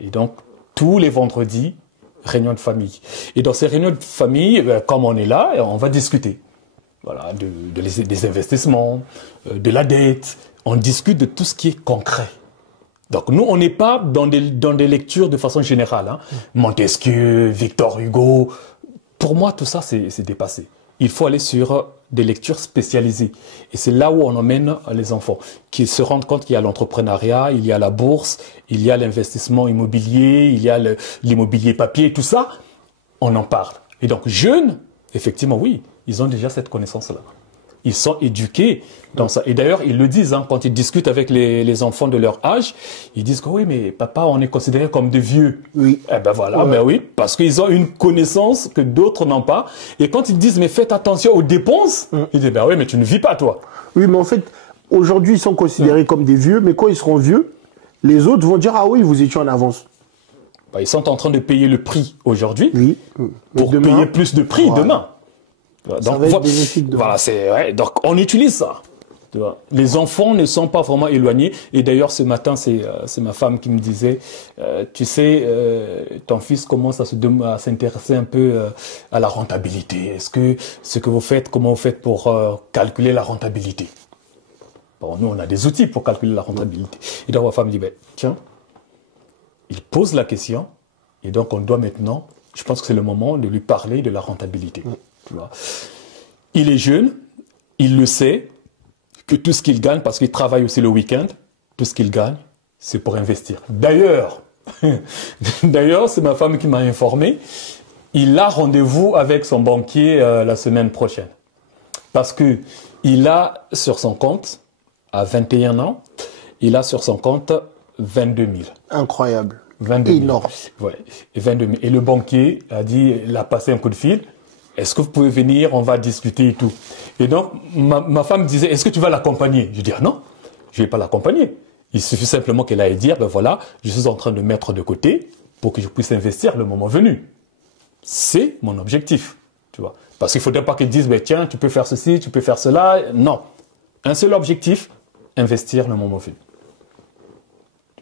Et donc, tous les vendredis, réunion de famille. Et dans ces réunions de famille, comme on est là, on va discuter. Voilà, des investissements, de la dette. On discute de tout ce qui est concret. Donc, nous, on n'est pas dans des lectures de façon générale. Hein. Montesquieu, Victor Hugo. Pour moi, tout ça, c'est dépassé. Il faut aller sur des lectures spécialisées. Et c'est là où on emmène les enfants, qui se rendent compte qu'il y a l'entrepreneuriat, il y a la bourse, il y a l'investissement immobilier, il y a l'immobilier papier, tout ça, on en parle. Et donc, jeunes, effectivement, oui, ils ont déjà cette connaissance-là. Ils sont éduqués dans ça. Et d'ailleurs, ils le disent, hein, quand ils discutent avec les enfants de leur âge, ils disent que oui, mais papa, on est considéré comme des vieux. Oui. Eh ben voilà, ben oui, parce qu'ils ont une connaissance que d'autres n'ont pas. Et quand ils disent, mais faites attention aux dépenses, ils disent, ben oui, mais tu ne vis pas, toi. Oui, mais en fait, aujourd'hui, ils sont considérés comme des vieux, mais quand ils seront vieux, les autres vont dire, ah oui, vous étiez en avance. Ben, ils sont en train de payer le prix aujourd'hui pour demain, payer plus de prix demain. Donc, ça va être bénéfique. Voilà, donc on utilise ça. Tu vois. Les enfants ne sont pas vraiment éloignés. Et d'ailleurs, ce matin, c'est ma femme qui me disait, tu sais, ton fils commence à s'intéresser un peu à la rentabilité. Est-ce que ce que vous faites, comment vous faites pour calculer la rentabilité? Bon, nous, on a des outils pour calculer la rentabilité. Et donc, ma femme dit, ben, tiens, il pose la question. Et donc, on doit maintenant, je pense que c'est le moment de lui parler de la rentabilité. Tu vois. Il est jeune, il le sait, que tout ce qu'il gagne, parce qu'il travaille aussi le week-end, tout ce qu'il gagne, c'est pour investir. D'ailleurs, c'est ma femme qui m'a informé, il a rendez-vous avec son banquier la semaine prochaine. Parce que il a sur son compte, à 21 ans, il a sur son compte 22 000. Incroyable. 22 000. Énorme. Ouais, et 22 000. Et le banquier a dit, il a passé un coup de fil. Est-ce que vous pouvez venir, on va discuter et tout. Et donc, ma femme disait, est-ce que tu vas l'accompagner? Je dis, ah non, je ne vais pas l'accompagner. Il suffit simplement qu'elle aille dire, ben voilà, je suis en train de mettre de côté pour que je puisse investir le moment venu. C'est mon objectif, tu vois. Parce qu'il ne faudrait pas qu'elle dise, ben tiens, tu peux faire ceci, tu peux faire cela. Non. Un seul objectif, investir le moment venu.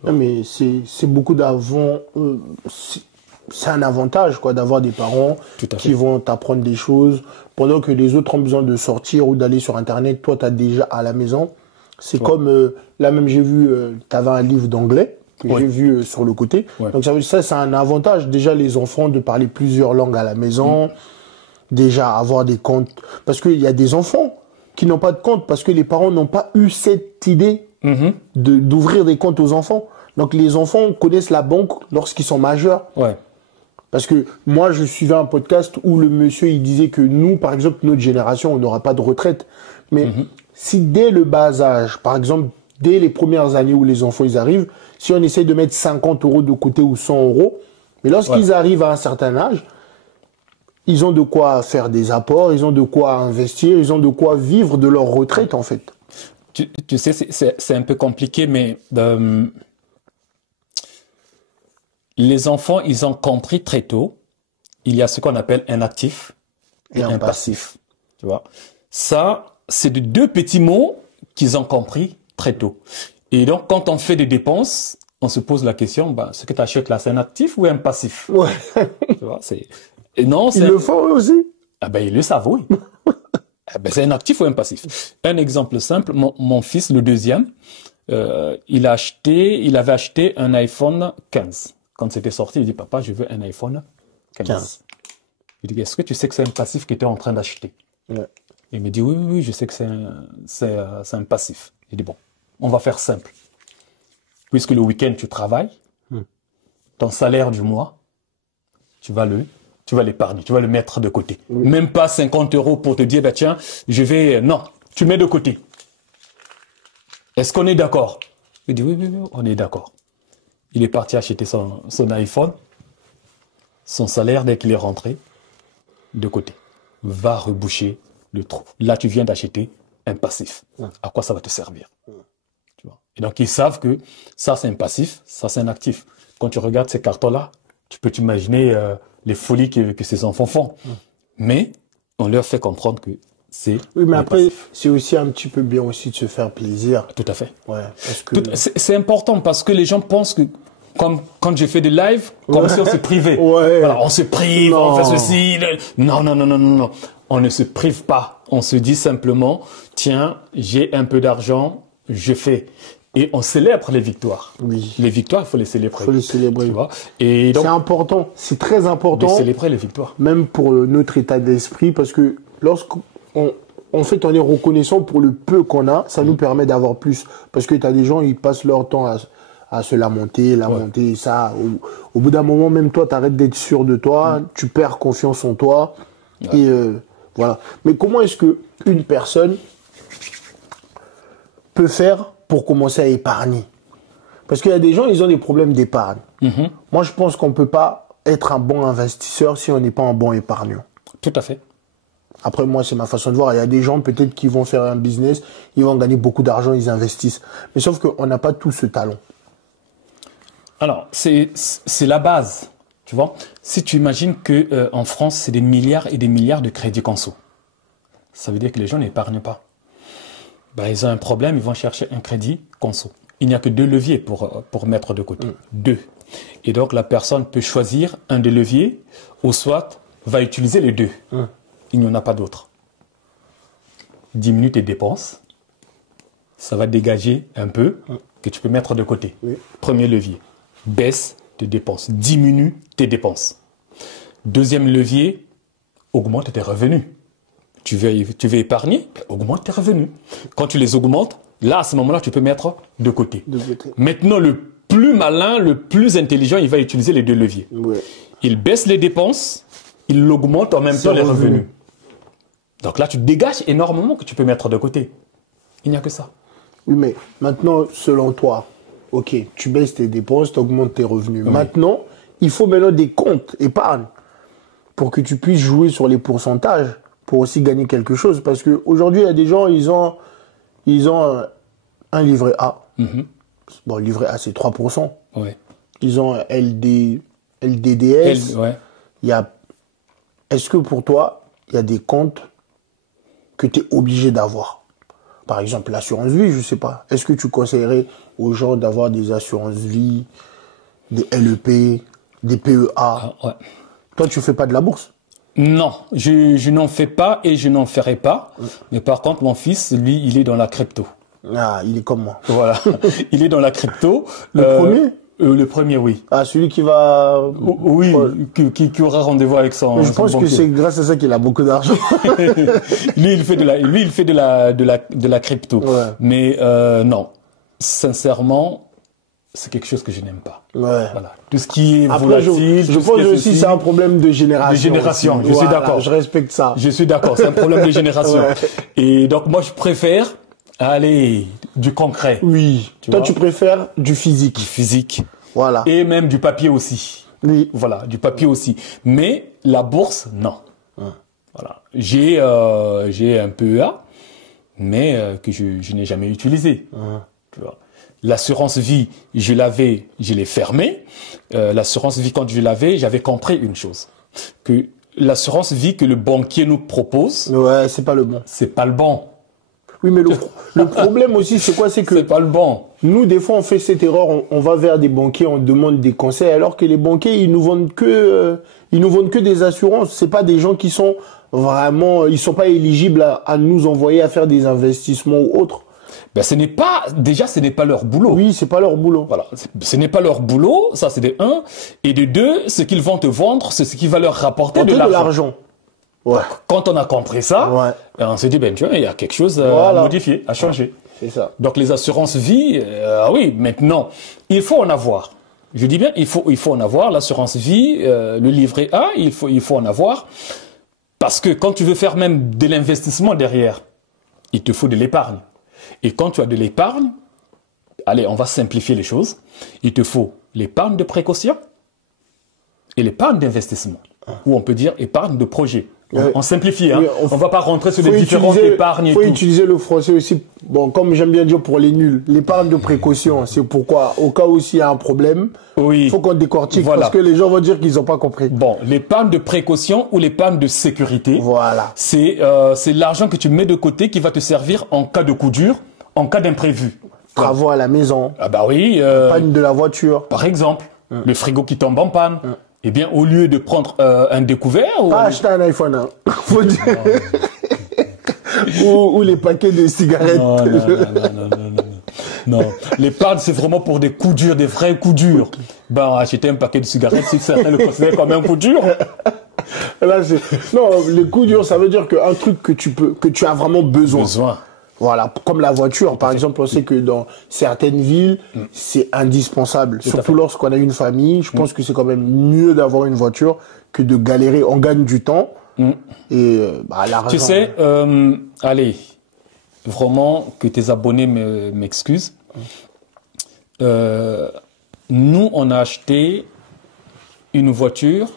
Mais c'est beaucoup d'avant. C'est un avantage quoi d'avoir des parents qui vont t'apprendre des choses pendant que les autres ont besoin de sortir ou d'aller sur internet. Toi, tu as déjà à la maison. C'est comme là même j'ai vu, tu avais un livre d'anglais que j'ai vu sur le côté. Donc ça c'est un avantage déjà les enfants de parler plusieurs langues à la maison, déjà avoir des comptes parce qu'il y a des enfants qui n'ont pas de compte parce que les parents n'ont pas eu cette idée d'ouvrir des comptes aux enfants. Donc les enfants connaissent la banque lorsqu'ils sont majeurs. Parce que moi, je suivais un podcast où le monsieur, il disait que nous, par exemple, notre génération, on n'aura pas de retraite. Mais si dès le bas âge, par exemple, dès les premières années où les enfants, ils arrivent, si on essaye de mettre 50 € de côté ou 100 €, mais lorsqu'ils arrivent à un certain âge, ils ont de quoi faire des apports, ils ont de quoi investir, ils ont de quoi vivre de leur retraite, en fait. Tu sais, c'est un peu compliqué, mais... les enfants, ils ont compris très tôt, il y a ce qu'on appelle un actif et un passif. Tu vois, ça, c'est de deux petits mots qu'ils ont compris très tôt. Et donc, quand on fait des dépenses, on se pose la question, ce que tu achètes là, c'est un actif ou un passif? Tu vois, non, ils le font eux aussi? Ah ben, ils le savent, oui. C'est un actif ou un passif. Un exemple simple, mon fils, le deuxième, il avait acheté un iPhone 15. Quand c'était sorti, il dit, papa, je veux un iPhone 15. Il dit, est-ce que tu sais que c'est un passif que tu es en train d'acheter? Il me dit, oui, je sais que c'est un passif. Il dit, bon, on va faire simple. Puisque le week-end, tu travailles, ton salaire du mois, tu vas l'épargner, tu vas le mettre de côté. Même pas 50 € pour te dire, tiens, non, tu mets de côté. Est-ce qu'on est d'accord? Il dit, oui, on est d'accord. Il est parti acheter son iPhone, son salaire, dès qu'il est rentré, de côté. Va reboucher le trou. Là, tu viens d'acheter un passif. À quoi ça va te servir? Tu vois? Et donc, ils savent que ça, c'est un passif, ça, c'est un actif. Quand tu regardes ces cartons-là, tu peux t'imaginer les folies que ces enfants font. Mais on leur fait comprendre que c'est... Oui, mais après, c'est aussi un petit peu bien aussi de se faire plaisir. Tout à fait. Parce que... C'est important parce que les gens pensent que, comme quand je fais des lives, comme si on se privait. Voilà, on se prive, on fait ceci. Non. On ne se prive pas. On se dit simplement, tiens, j'ai un peu d'argent, je fais. Et on célèbre les victoires. Les victoires, il faut les célébrer. Tu vois? Et donc, c'est important, c'est très important. De célébrer les victoires. Même pour notre état d'esprit, parce que lorsqu'on en fait, on est reconnaissant pour le peu qu'on a, ça nous permet d'avoir plus. Parce que tu as des gens, ils passent leur temps à se lamenter, ça. Au bout d'un moment, même toi, tu arrêtes d'être sûr de toi, tu perds confiance en toi. Et voilà. Mais comment est-ce qu'une personne peut faire pour commencer à épargner? Parce qu'il y a des gens, ils ont des problèmes d'épargne. Moi, je pense qu'on ne peut pas être un bon investisseur si on n'est pas un bon épargnant. Tout à fait. Après, moi, c'est ma façon de voir. Il y a des gens, peut-être, qui vont faire un business, ils vont gagner beaucoup d'argent, ils investissent. Mais sauf qu'on n'a pas tout ce talent. Alors, c'est la base, tu vois. Si tu imagines que en France, c'est des milliards et des milliards de crédits conso, ça veut dire que les gens n'épargnent pas. Ils ont un problème, ils vont chercher un crédit conso. Il n'y a que 2 leviers pour mettre de côté. 2. Et donc, la personne peut choisir un des leviers ou soit va utiliser les 2. Il n'y en a pas d'autre. Diminue tes dépenses. Ça va dégager un peu que tu peux mettre de côté. Premier levier. Baisse tes dépenses. Diminue tes dépenses. Deuxième levier, augmente tes revenus. Tu veux épargner, augmente tes revenus. Quand tu les augmentes, là, à ce moment-là, tu peux mettre de côté. Maintenant, le plus malin, le plus intelligent, il va utiliser les 2 leviers. Il baisse les dépenses, il augmente en même temps les revenus. Donc là, tu dégages énormément que tu peux mettre de côté. Il n'y a que ça. Oui, mais maintenant, selon toi, ok, tu baisses tes dépenses, tu augmentes tes revenus. Maintenant, il faut maintenant des comptes épargne pour que tu puisses jouer sur les pourcentages pour aussi gagner quelque chose. Parce qu'aujourd'hui, il y a des gens, ils ont un livret A. Bon, livret A, c'est 3%. Ouais. Ils ont LDDS. Ouais. Est-ce que pour toi, il y a des comptes que tu es obligé d'avoir? Par exemple, l'assurance vie, je sais pas. Est-ce que tu conseillerais aux gens d'avoir des assurances vie, des LEP, des PEA? Ouais. Toi, tu fais pas de la bourse? Non, je n'en fais pas et je n'en ferai pas. Mais par contre, mon fils, lui, il est dans la crypto. Ah, il est comme moi. Voilà. Il est dans la crypto. Le premier? Le premier, oui. Ah, celui qui va... Oui, qui aura rendez-vous avec son Je pense que c'est grâce à ça qu'il a beaucoup d'argent. Lui, il fait de la crypto. Ouais. Mais non, sincèrement, c'est quelque chose que je n'aime pas. Ouais. Voilà. Tout ce qui est Après, volatile, je pense aussi c'est un problème de génération. De génération, aussi. je suis Voilà, d'accord. Je respecte ça. Je suis d'accord, c'est un problème de génération. Ouais. Et donc moi, je préfère aller du concret. Oui. Toi, tu préfères du physique. Du physique. Voilà. Et même du papier aussi. Oui. Voilà, du papier aussi. Mais la bourse, non. Voilà. J'ai un PEA, mais que je n'ai jamais utilisé. Tu vois. L'assurance vie, je l'ai fermée. L'assurance vie, quand je l'avais, j'avais compris une chose. Que l'assurance vie que le banquier nous propose. Ouais, c'est pas le bon. C'est pas le bon. Oui, mais le problème aussi, c'est quoi? C'est que c'est pas le bon. Nous, des fois, on fait cette erreur. On va vers des banquiers, on demande des conseils, alors que les banquiers, ils nous vendent que des assurances. C'est pas des gens qui sont vraiment, ils sont pas éligibles à nous envoyer à faire des investissements ou autres. Ben, ce n'est pas leur boulot. Oui, c'est pas leur boulot. Voilà. Ce n'est pas leur boulot. Ça, c'est de un. Et de deux, ce qu'ils vont te vendre, c'est ce qui va leur rapporter de l'argent. Ouais. Quand on a compris ça, ouais. On s'est dit, ben, tu vois, il y a quelque chose à modifier, à changer. C'est ça. Donc, les assurances vie, oui, maintenant, il faut en avoir. Je dis bien, il faut en avoir. L'assurance vie, le livret A, il faut en avoir. Parce que quand tu veux faire même de l'investissement derrière, il te faut de l'épargne. Et quand tu as de l'épargne, allez, on va simplifier les choses. Il te faut l'épargne de précaution et l'épargne d'investissement. Ou on peut dire épargne de projet. On simplifie, hein. Oui, on va pas rentrer sur les différentes épargnes et tout. Il faut utiliser le français aussi. Bon, comme j'aime bien dire pour les nuls, l'épargne de précaution, c'est pourquoi, au cas où s'il y a un problème, il faut qu'on décortique parce que les gens vont dire qu'ils n'ont pas compris. Bon, l'épargne de précaution ou l'épargne de sécurité. Voilà. C'est l'argent que tu mets de côté qui va te servir en cas de coup dur, en cas d'imprévu. Travaux à la maison. Ah bah oui. Panne de la voiture. Par exemple, le frigo qui tombe en panne. Eh bien, au lieu de prendre un découvert... Pas acheter un iPhone, hein. Faut dire. ou les paquets de cigarettes. Non. L'épargne, c'est vraiment pour des coups durs, des vrais coups durs. Ben, acheter un paquet de cigarettes, si certains le considèrent comme un coup dur. Là, non, les coups durs, ça veut dire qu'un truc que tu as vraiment besoin. Voilà, comme la voiture, par exemple, on sait que dans certaines villes, c'est indispensable. Surtout lorsqu'on a une famille, je pense que c'est quand même mieux d'avoir une voiture que de galérer. On gagne du temps. Et l'argent... Tu sais, allez, vraiment que tes abonnés m'excusent. Nous, on a acheté une voiture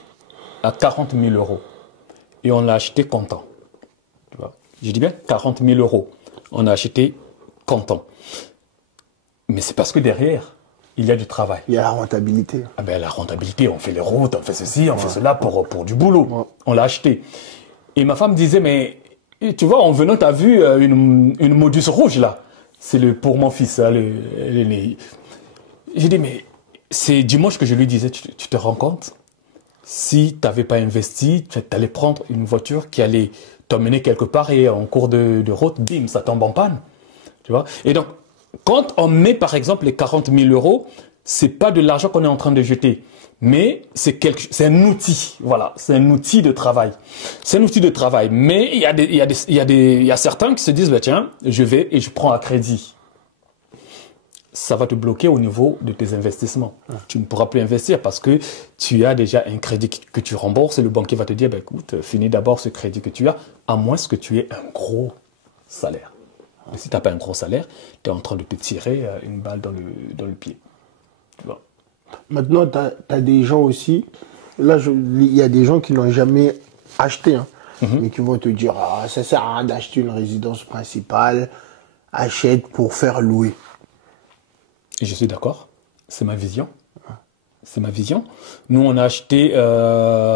à 40 000 euros. Et on l'a acheté content. Tu vois, je dis bien 40 000 euros. On a acheté content. Mais c'est parce que derrière, il y a du travail. Il y a la rentabilité. Ah ben, la rentabilité, on fait les routes, on fait ceci, on fait cela pour du boulot. On l'a acheté. Et ma femme disait, mais tu vois, en venant, t'as vu une Modus rouge là. C'est pour mon fils. Hein, J'ai dit, mais c'est dimanche que je lui disais, tu te rends compte? Si tu n'avais pas investi, tu allais prendre une voiture qui allait t'emmener quelque part et en cours de route, bim, ça tombe en panne. Tu vois? Et donc, quand on met par exemple les 40 000 euros, c'est pas de l'argent qu'on est en train de jeter, mais c'est un outil. Voilà, c'est un outil de travail. C'est un outil de travail. Mais il y a certains qui se disent, bah, tiens, je vais et je prends à crédit. Ça va te bloquer au niveau de tes investissements. Tu ne pourras plus investir parce que tu as déjà un crédit que tu rembourses et le banquier va te dire, bah, écoute, finis d'abord ce crédit que tu as, à moins que tu aies un gros salaire. Et si tu n'as pas un gros salaire, tu es en train de te tirer une balle dans le pied. Tu vois. Maintenant, tu as des gens aussi, là, il y a des gens qui n'ont jamais acheté, hein, mais qui vont te dire, ah, ça sert à rien d'acheter une résidence principale, achète pour faire louer. Et je suis d'accord. C'est ma vision. C'est ma vision. Nous, on a acheté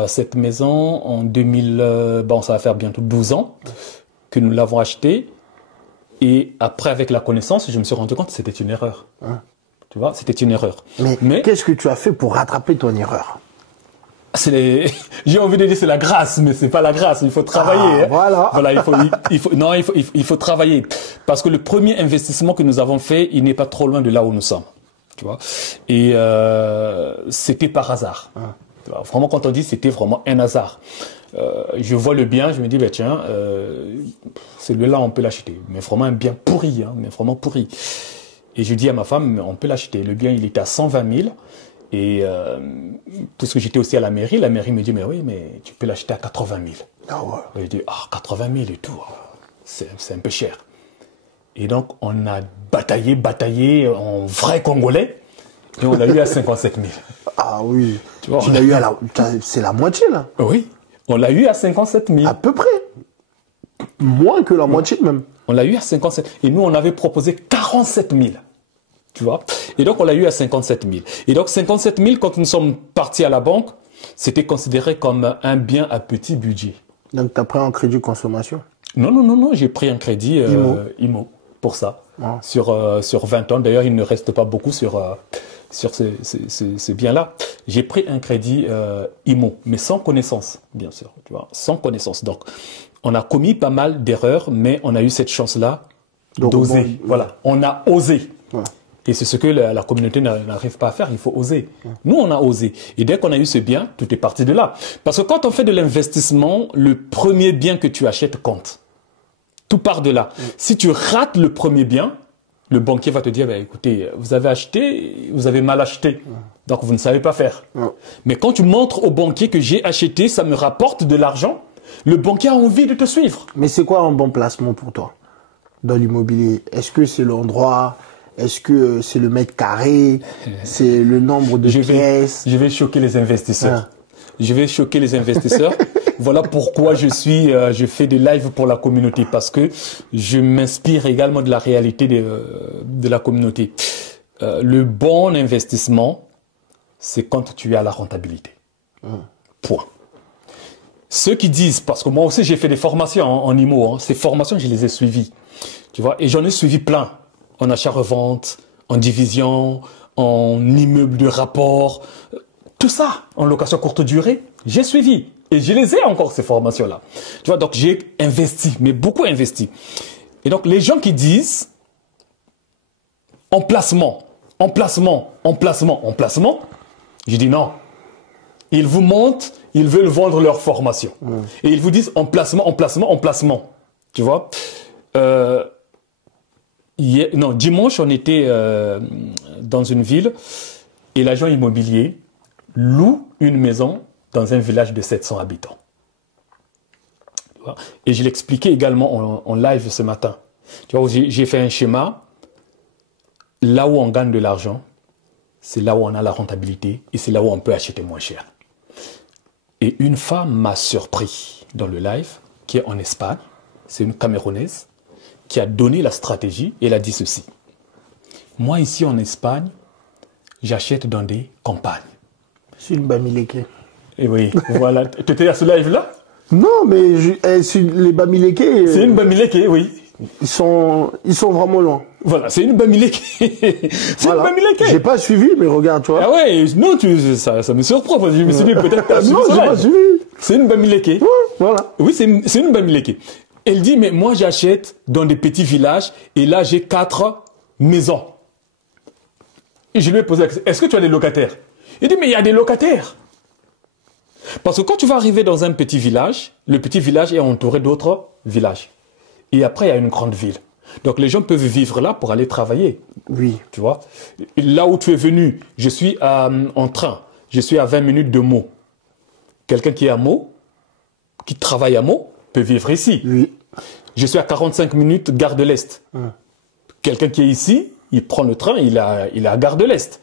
cette maison en 2000... bon, ça va faire bientôt 12 ans que nous l'avons achetée. Et après, avec la connaissance, je me suis rendu compte que c'était une erreur. Tu vois, c'était une erreur. Mais qu'est-ce que tu as fait pour rattraper ton erreur? J'ai envie de dire c'est la grâce, mais c'est pas la grâce. Il faut travailler. Voilà. Voilà, il faut travailler. Parce que le premier investissement que nous avons fait, il n'est pas trop loin de là où nous sommes. Tu vois. Et c'était par hasard. Tu vois, vraiment, quand on dit c'était vraiment un hasard. Je vois le bien, je me dis, ben tiens, celui-là, on peut l'acheter. Mais vraiment un bien pourri, hein, mais vraiment pourri. Et je dis à ma femme, on peut l'acheter. Le bien, il était à 120 000. Et puisque j'étais aussi à la mairie me dit, mais oui, mais tu peux l'acheter à 80 000. Ah ouais. Et je dis, 80 000 et tout, c'est un peu cher. Et donc, on a bataillé en vrai Congolais, et on l'a eu à 57 000. Ah oui. Tu vois, c'est la moitié, là. Oui, on l'a eu à 57 000. À peu près. Moins que la moitié, même. On l'a eu à 57 000. Et nous, on avait proposé 47 000. Tu vois. Et donc, on l'a eu à 57 000. Et donc, 57 000, quand nous sommes partis à la banque, c'était considéré comme un bien à petit budget. Donc, tu as pris un crédit consommation? Non, j'ai pris un crédit IMO pour ça, sur 20 ans. D'ailleurs, il ne reste pas beaucoup sur ces biens-là. J'ai pris un crédit IMO, mais sans connaissance, bien sûr, tu vois, sans connaissance. Donc, on a commis pas mal d'erreurs, mais on a eu cette chance-là d'oser. Voilà, on a osé. Ouais. Et c'est ce que la communauté n'arrive pas à faire, il faut oser. Nous, on a osé. Et dès qu'on a eu ce bien, tout est parti de là. Parce que quand on fait de l'investissement, le premier bien que tu achètes compte. Tout part de là. Si tu rates le premier bien, le banquier va te dire, bah, écoutez, vous avez acheté, vous avez mal acheté. Donc, vous ne savez pas faire. Mais quand tu montres au banquier que j'ai acheté, ça me rapporte de l'argent, le banquier a envie de te suivre. Mais c'est quoi un bon placement pour toi dans l'immobilier? Est-ce que c'est l'endroit? Est-ce que c'est le mètre carré? C'est le nombre de pièces? Je vais choquer les investisseurs. Je vais choquer les investisseurs. Voilà pourquoi je fais des lives pour la communauté, parce que je m'inspire également de la réalité de la communauté. Le bon investissement, c'est quand tu as la rentabilité. Point. Ceux qui disent, parce que moi aussi j'ai fait des formations en IMO, ces formations je les ai suivies, tu vois, et j'en ai suivi plein. En achat-revente, en division, en immeuble de rapport, tout ça, en location courte durée, j'ai suivi. Et je les ai encore, ces formations-là. Tu vois, donc j'ai investi, mais beaucoup investi. Et donc, les gens qui disent emplacement, je dis non. Ils vous mentent, ils veulent vendre leur formation. Et ils vous disent emplacement. Tu vois dimanche, on était dans une ville et l'agent immobilier loue une maison dans un village de 700 habitants. Et je l'expliquais également en live ce matin. Tu vois, j'ai fait un schéma. Là où on gagne de l'argent, c'est là où on a la rentabilité et c'est là où on peut acheter moins cher. Et une femme m'a surpris dans le live, qui est en Espagne. C'est une Camerounaise qui a donné la stratégie et elle a dit ceci. Moi, ici en Espagne, j'achète dans des campagnes. C'est une Bamileke. Et oui, voilà. Tu étais à ce live-là? Non, mais les Bamileke... C'est une Bamileke, oui. Ils sont vraiment loin. Voilà, c'est une Bamileke. C'est une Bamileke. J'ai pas suivi, mais regarde, tu vois. Ah ouais, non, ça me surprend. Je me suis dit peut-être que tu as suivi. Non, j'ai pas suivi. C'est une Bamileke. Ouais, voilà. Oui, c'est une Bamileke. Elle dit, mais moi j'achète dans des petits villages et là j'ai 4 maisons. Et je lui ai posé la question, est-ce que tu as des locataires? Il dit, mais il y a des locataires. Parce que quand tu vas arriver dans un petit village, le petit village est entouré d'autres villages. Et après, il y a une grande ville. Donc les gens peuvent vivre là pour aller travailler. Oui. Tu vois? Là où tu es venu, je suis en train. Je suis à 20 minutes de Meaux. Quelqu'un qui est à Meaux, qui travaille à Meaux, peut vivre ici. Oui. Je suis à 45 minutes Gare de l'Est. Quelqu'un qui est ici, il prend le train, il est à Gare de l'Est.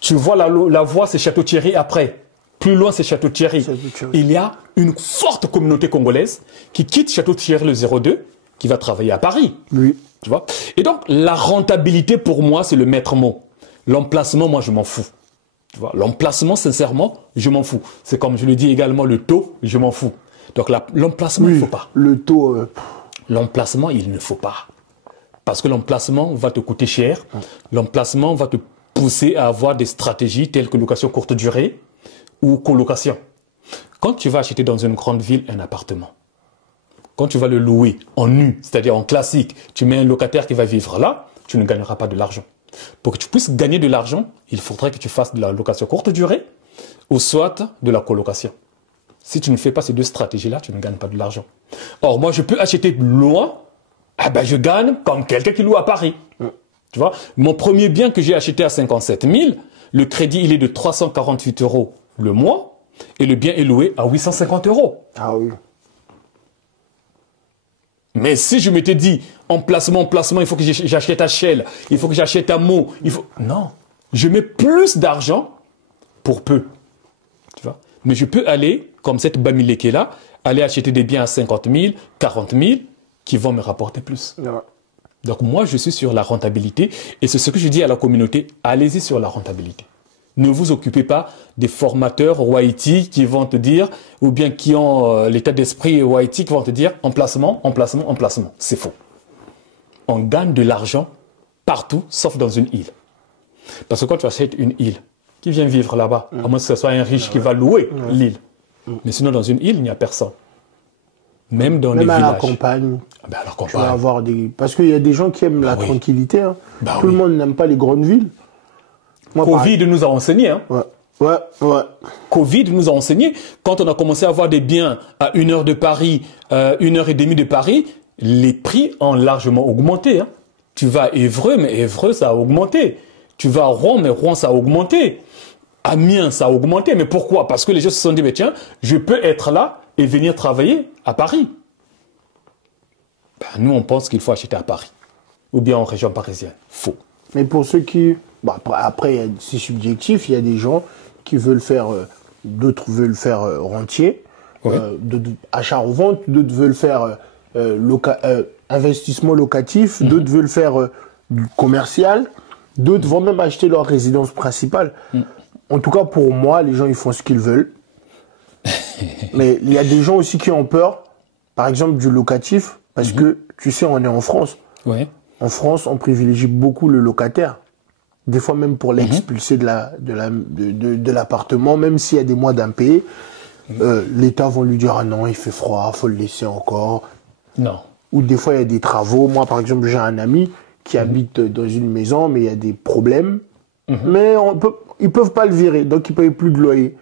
Tu vois la voie, c'est Château-Thierry après. Plus loin, c'est Château-Thierry. Il y a une forte communauté congolaise qui quitte Château-Thierry le 02, qui va travailler à Paris. Oui. Tu vois? Et donc, la rentabilité pour moi, c'est le maître mot. L'emplacement, moi, je m'en fous. Tu vois, l'emplacement, sincèrement, je m'en fous. C'est comme je le dis également, le taux, je m'en fous. Donc l'emplacement, il ne faut pas. Le taux... L'emplacement, il ne faut pas. Parce que l'emplacement va te coûter cher. L'emplacement va te pousser à avoir des stratégies telles que location courte durée ou colocation. Quand tu vas acheter dans une grande ville un appartement, quand tu vas le louer en nu, c'est-à-dire en classique, tu mets un locataire qui va vivre là, tu ne gagneras pas de l'argent. Pour que tu puisses gagner de l'argent, il faudrait que tu fasses de la location courte durée ou soit de la colocation. Si tu ne fais pas ces deux stratégies-là, tu ne gagnes pas de l'argent. Or, moi, je peux acheter loin, je gagne comme quelqu'un qui loue à Paris. Tu vois, mon premier bien que j'ai acheté à 57 000, le crédit, il est de 348 € le mois et le bien est loué à 850 €. Ah oui. Mais si je m'étais dit, emplacement, il faut que j'achète à Shell, il faut que j'achète à Mo, non, je mets plus d'argent pour peu. Tu vois. Mais je peux aller, comme cette Bamilé qui est là, aller acheter des biens à 50 000, 40 000, qui vont me rapporter plus. Ouais. Donc moi, je suis sur la rentabilité, et c'est ce que je dis à la communauté, allez-y sur la rentabilité. Ne vous occupez pas des formateurs YT qui vont te dire, ou bien qui ont l'état d'esprit YT qui vont te dire emplacement. C'est faux. On gagne de l'argent partout, sauf dans une île. Parce que quand tu achètes une île, qui vient vivre là-bas, à moins que ce soit un riche qui va louer l'île. Mais sinon, dans une île, il n'y a personne. Même dans les villages. Même à la campagne. À la campagne. Tu vas avoir parce qu'il y a des gens qui aiment la tranquillité. Hein. Tout le monde n'aime pas les grandes villes. Moi, Covid nous a enseigné. Hein. Ouais. Covid nous a enseigné. Quand on a commencé à avoir des biens à 1 heure de Paris, 1h30 de Paris, les prix ont largement augmenté. Hein. Tu vas à Évreux, mais Évreux, ça a augmenté. Tu vas à Rouen, mais Rouen, ça a augmenté. Amiens, ça a augmenté. Mais pourquoi? Parce que les gens se sont dit, mais tiens, je peux être là et venir travailler à Paris. Nous, on pense qu'il faut acheter à Paris. Ou bien en région parisienne. Faux. Mais pour ceux qui... après, c'est subjectif. Il y a des gens qui veulent faire... d'autres veulent faire rentier. Ouais. Achat-revente. D'autres veulent faire investissement locatif. D'autres veulent faire du commercial. D'autres vont même acheter leur résidence principale. En tout cas, pour moi, les gens, ils font ce qu'ils veulent. Mais il y a des gens aussi qui ont peur, par exemple, du locatif, parce que, tu sais, on est en France. Ouais. En France, on privilégie beaucoup le locataire. Des fois, même pour l'expulser de l'appartement, même s'il y a des mois d'impayés, l'État va lui dire « Ah non, il fait froid, faut le laisser encore. » Non. Ou des fois, il y a des travaux. Moi, par exemple, j'ai un ami qui habite dans une maison, mais il y a des problèmes. Mais ils peuvent pas le virer, donc ils payent plus de loyer.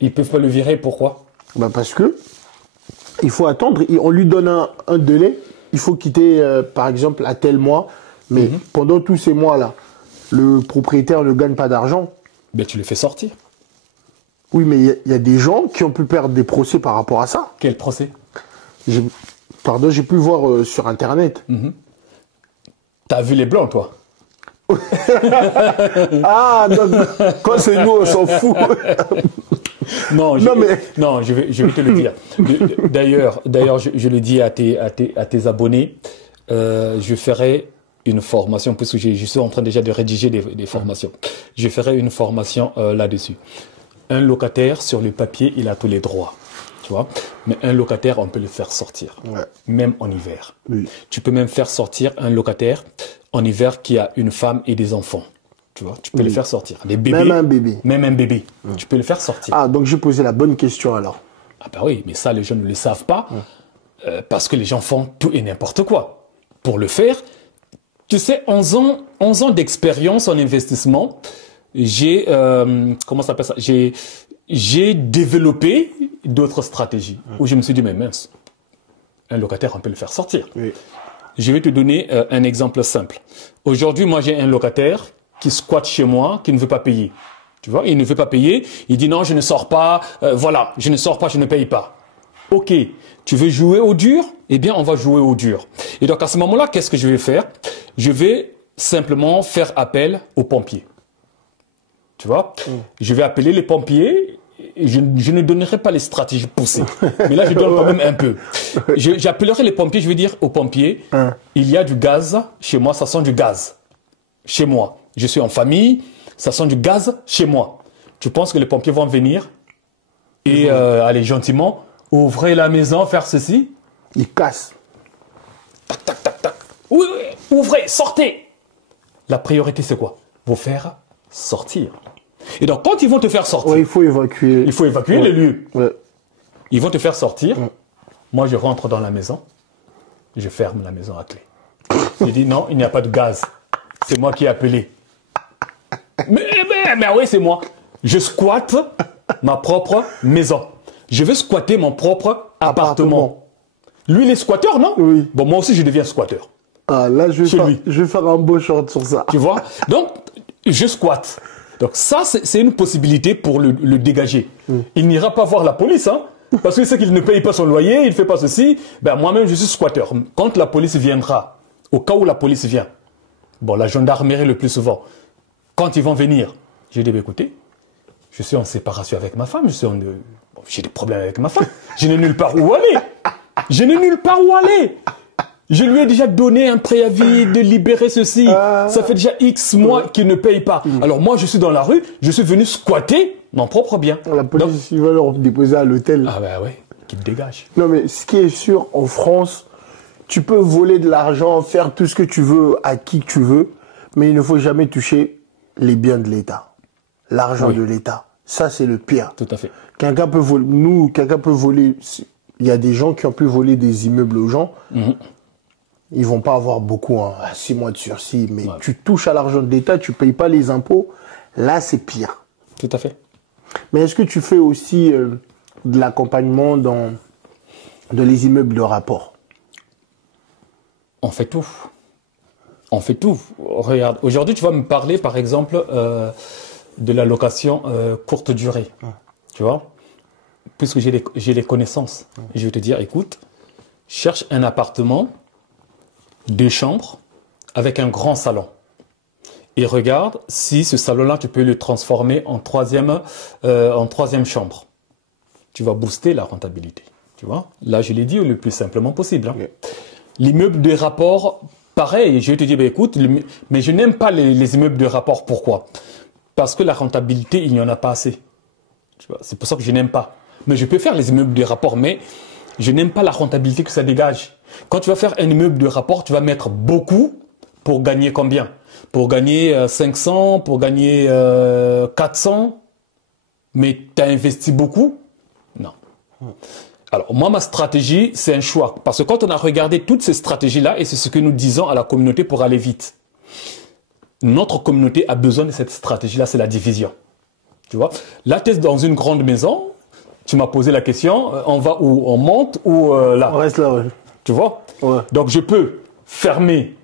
Ils peuvent pas le virer, pourquoi? Parce que il faut attendre. On lui donne un délai. Il faut quitter, par exemple, à tel mois. Mais pendant tous ces mois-là, le propriétaire ne gagne pas d'argent. Ben, tu le fais sortir. Oui, mais il y a des gens qui ont pu perdre des procès par rapport à ça. Quel procès? J'ai pu voir sur Internet. T'as vu les blancs, toi? Ah, donc, quand c'est nous, on s'en fout. Non, je vais te le dire. D'ailleurs, je le dis à tes abonnés, je ferai une formation, parce que je suis en train déjà de rédiger des formations. Je ferai une formation là-dessus. Un locataire, sur le papier, il a tous les droits. Tu vois? Mais un locataire, on peut le faire sortir. Ouais. Même en hiver. Oui. Tu peux même faire sortir un locataire en hiver qui a une femme et des enfants. Tu vois? Tu peux le faire sortir. Les bébés. Même un bébé. Même un bébé. Tu peux le faire sortir. Ah, donc j'ai posé la bonne question alors. Ah bah oui, mais ça, les gens ne le savent pas. Parce que les gens font tout et n'importe quoi. Pour le faire, tu sais, 11 ans d'expérience en investissement, j'ai développé d'autres stratégies où je me suis dit, mais mince, un locataire, on peut le faire sortir. Oui. Je vais te donner un exemple simple. Aujourd'hui, moi, j'ai un locataire qui squatte chez moi, qui ne veut pas payer. Tu vois, il ne veut pas payer. Il dit non, je ne sors pas. Je ne sors pas, je ne paye pas. Ok, tu veux jouer au dur? Eh bien, on va jouer au dur. Et donc, à ce moment-là, qu'est-ce que je vais faire? Je vais simplement faire appel aux pompiers. Tu vois? Je vais appeler les pompiers. Je ne donnerai pas les stratégies poussées. Mais là, je donne quand même un peu. J'appellerai les pompiers, je vais dire aux pompiers, il y a du gaz chez moi, ça sent du gaz. Chez moi. je suis en famille, ça sent du gaz chez moi. Tu penses que les pompiers vont venir et aller gentiment ouvrir la maison, faire ceci? Ils cassent. Tac, tac, tac, tac. Oui, oui, ouvrez, sortez. La priorité, c'est quoi? Vous faire sortir. Et donc, quand ils vont te faire sortir... Ouais, il faut évacuer. Il faut évacuer le lieu. Ouais. Ils vont te faire sortir. Moi, je rentre dans la maison. Je ferme la maison à clé. Je dis non, il n'y a pas de gaz. C'est moi qui ai appelé. Mais oui, c'est moi. Je squatte ma propre maison. Je veux squatter mon propre appartement. Lui, il est squatteur, non? Oui. Bon, moi aussi, je deviens squatteur. Ah, là, je vais faire un beau short sur ça. Tu vois? Donc, je squatte. Donc, ça, c'est une possibilité pour le dégager. Il n'ira pas voir la police, hein? Parce qu'il sait qu'il ne paye pas son loyer, il ne fait pas ceci. Ben, moi-même, je suis squatteur. Quand la police viendra, au cas où la police vient, bon, la gendarmerie le plus souvent, quand ils vont venir, je dis, écoutez, je suis en séparation avec ma femme, j'ai des problèmes avec ma femme, je n'ai nulle part où aller. Je n'ai nulle part où aller. Je lui ai déjà donné un préavis de libérer ceci. Ça fait déjà X mois qu'il ne paye pas. Alors moi, je suis dans la rue, je suis venu squatter mon propre bien. La police, il va leur déposer à l'hôtel. Ah ben ouais, qu'il dégage. Non mais ce qui est sûr, en France, tu peux voler de l'argent, faire tout ce que tu veux à qui que tu veux, mais il ne faut jamais toucher les biens de l'État. L'argent de l'État. Ça, c'est le pire. Tout à fait. Quelqu'un peut voler, quelqu'un peut voler, il y a des gens qui ont pu voler des immeubles aux gens. Ils vont pas avoir beaucoup, hein, 6 mois de sursis, mais tu touches à l'argent de l'État, tu payes pas les impôts, là, c'est pire. Tout à fait. Mais est-ce que tu fais aussi de l'accompagnement dans les immeubles de rapport? On fait tout. On fait tout. Regarde, aujourd'hui, tu vas me parler, par exemple, de la location courte durée. Tu vois? Puisque j'ai les connaissances. Je vais te dire, écoute, cherche un appartement, 2 chambres, avec un grand salon. Et regarde si ce salon-là, tu peux le transformer en troisième chambre. Tu vas booster la rentabilité. Tu vois? Là, je l'ai dit le plus simplement possible. Hein. L'immeuble de rapport, pareil. Je vais te dire, écoute, mais je n'aime pas les immeubles de rapport. Pourquoi? Parce que la rentabilité, il n'y en a pas assez. C'est pour ça que je n'aime pas. Mais je peux faire les immeubles de rapport, mais je n'aime pas la rentabilité que ça dégage. Quand tu vas faire un immeuble de rapport, tu vas mettre beaucoup pour gagner combien? Pour gagner 500, pour gagner 400, mais tu as investi beaucoup? Non. Alors, moi, ma stratégie, c'est un choix. Parce que quand on a regardé toutes ces stratégies-là, et c'est ce que nous disons à la communauté pour aller vite, notre communauté a besoin de cette stratégie-là, c'est la division. Tu vois? Là, tu es dans une grande maison, tu m'as posé la question, on va où? On monte ou là? On reste là, ouais. Tu vois? Ouais. Donc, je peux fermer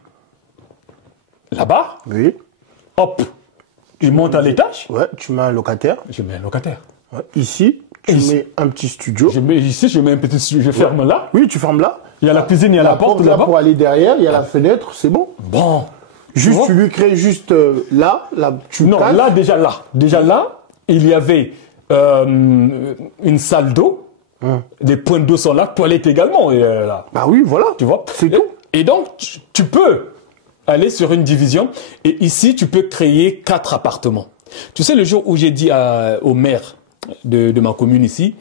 là-bas. Oui. Hop, tu montes à l'étage. Ouais, tu mets un locataire. Je mets un locataire. Ouais. Ici, tu mets un petit studio. Je mets un petit studio, je ferme là. Oui, tu fermes là. Il y a la cuisine, il y a la porte là là-bas. Pour aller derrière, il y a la fenêtre, c'est bon. Bon. Juste, tu lui crées juste là, tu non, casses. là, déjà là, il y avait une salle d'eau. Des points d'eau sont là, toilettes également. Là. Bah oui, voilà. Tu vois? C'est tout. Et donc, tu peux aller sur une division. Et ici, tu peux créer 4 appartements. Tu sais, le jour où j'ai dit au maire de ma commune ici,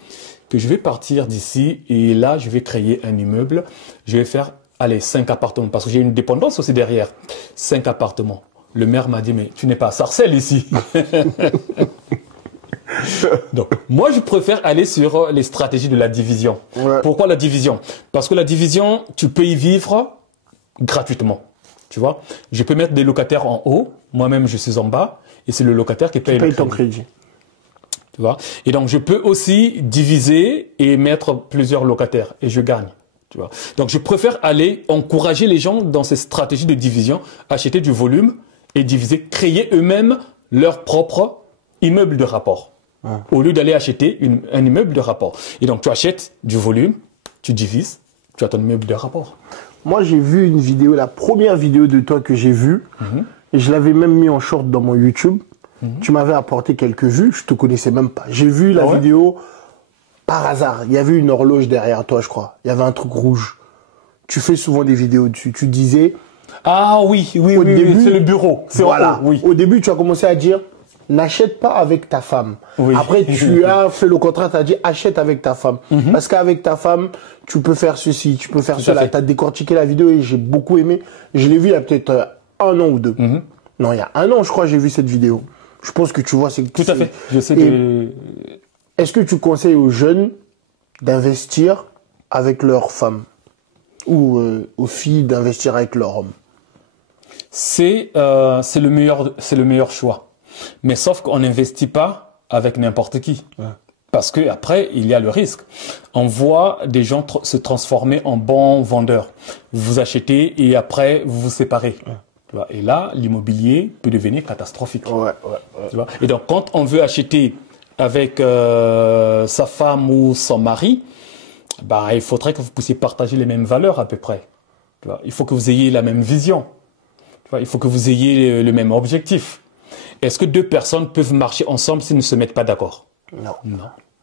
que je vais partir d'ici et là, je vais créer un immeuble. Je vais faire, 5 appartements. Parce que j'ai une dépendance aussi derrière. 5 appartements. Le maire m'a dit, mais tu n'es pas à Sarcelles ici. Donc, moi, je préfère aller sur les stratégies de la division. Ouais. Pourquoi la division? Parce que la division, tu peux y vivre gratuitement. Tu vois? Je peux mettre des locataires en haut. Moi-même, je suis en bas. Et c'est le locataire qui paye ton crédit. Tu vois? Et donc, je peux aussi diviser et mettre plusieurs locataires. Et je gagne. Tu vois? Donc, je préfère aller encourager les gens dans ces stratégies de division, acheter du volume et diviser, créer eux-mêmes leur propre immeuble de rapport. Au lieu d'aller acheter un immeuble de rapport. Et donc, tu achètes du volume, tu divises, tu as ton immeuble de rapport. Moi, j'ai vu une vidéo, la première vidéo de toi que j'ai vue, et je l'avais même mis en short dans mon YouTube. Tu m'avais apporté quelques vues, je te connaissais même pas. J'ai vu la vidéo par hasard. Il y avait une horloge derrière toi, je crois. Il y avait un truc rouge. Tu fais souvent des vidéos dessus. Tu disais, Ah oui, oui, Au début, c'est le bureau. Voilà. Oui. Au début, tu as commencé à dire, n'achète pas avec ta femme. Oui. Après, tu as fait le contraire, tu as dit, achète avec ta femme. Parce qu'avec ta femme, tu peux faire ceci, tu peux faire cela. Tu as décortiqué la vidéo et j'ai beaucoup aimé. Je l'ai vu il y a peut-être 1 an ou 2. Non, il y a 1 an, je crois, j'ai vu cette vidéo. Je pense que tu vois, c'est... Tout à fait. Je sais que... Est-ce que tu conseilles aux jeunes d'investir avec leur femme ou aux filles d'investir avec leur homme? C'est le meilleur choix. Mais sauf qu'on n'investit pas avec n'importe qui. Ouais. Parce que après, il y a le risque. On voit des gens se transformer en bons vendeurs. Vous achetez et après, vous vous séparez. Ouais. Tu vois, et là, l'immobilier peut devenir catastrophique. Ouais. Tu vois, et donc, quand on veut acheter avec sa femme ou son mari, bah, il faudrait que vous puissiez partager les mêmes valeurs à peu près. Tu vois, il faut que vous ayez la même vision. Tu vois, il faut que vous ayez le même objectif. Est-ce que 2 personnes peuvent marcher ensemble s'ils ne se mettent pas d'accord? Non.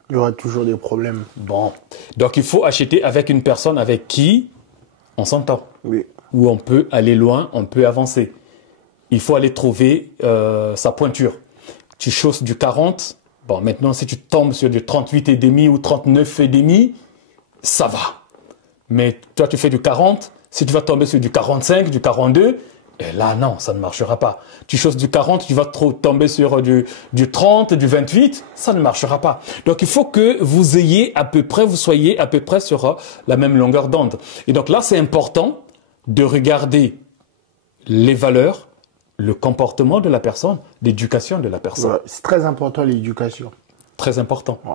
Il y aura toujours des problèmes. Bon. Donc, il faut acheter avec une personne avec qui on s'entend. Oui. Où on peut aller loin, on peut avancer. Il faut aller trouver sa pointure. Tu chausses du 40. Bon, maintenant, si tu tombes sur du 38,5 ou 39,5, ça va. Mais toi, tu fais du 40. Si tu vas tomber sur du 45, du 42, et là, non, ça ne marchera pas. Tu chausses du 40, tu vas tomber sur du 30, du 28, ça ne marchera pas. Donc, il faut que vous soyez à peu près sur la même longueur d'onde. Et donc là, c'est important de regarder les valeurs, le comportement de la personne, l'éducation de la personne. Ouais, c'est très important, l'éducation. Très important. Ouais.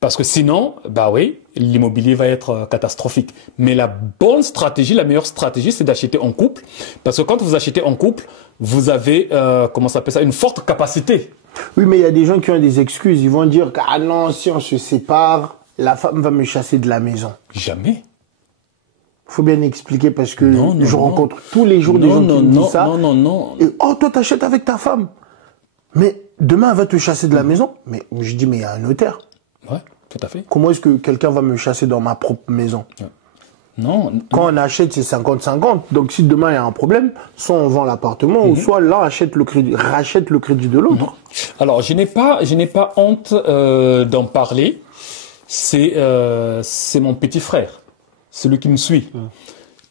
Parce que sinon, bah oui, l'immobilier va être catastrophique. Mais la bonne stratégie, la meilleure stratégie, c'est d'acheter en couple. Parce que quand vous achetez en couple, vous avez, comment ça s'appelle ça, une forte capacité. Oui, mais il y a des gens qui ont des excuses. Ils vont dire que, ah non, si on se sépare, la femme va me chasser de la maison. Jamais. Faut bien expliquer parce que je rencontre tous les jours des gens qui me disent ça. Non. Et, oh, toi, t'achètes avec ta femme. Mais demain, elle va te chasser de la maison. Mais je dis, mais il y a un notaire. Ouais, tout à fait. Comment est-ce que quelqu'un va me chasser dans ma propre maison? Ouais. Non. Quand on achète, c'est 50-50. Donc, si demain, il y a un problème, soit on vend l'appartement, ou soit l'un rachète le crédit de l'autre. Alors, je n'ai pas honte d'en parler. C'est mon petit frère, celui qui me suit.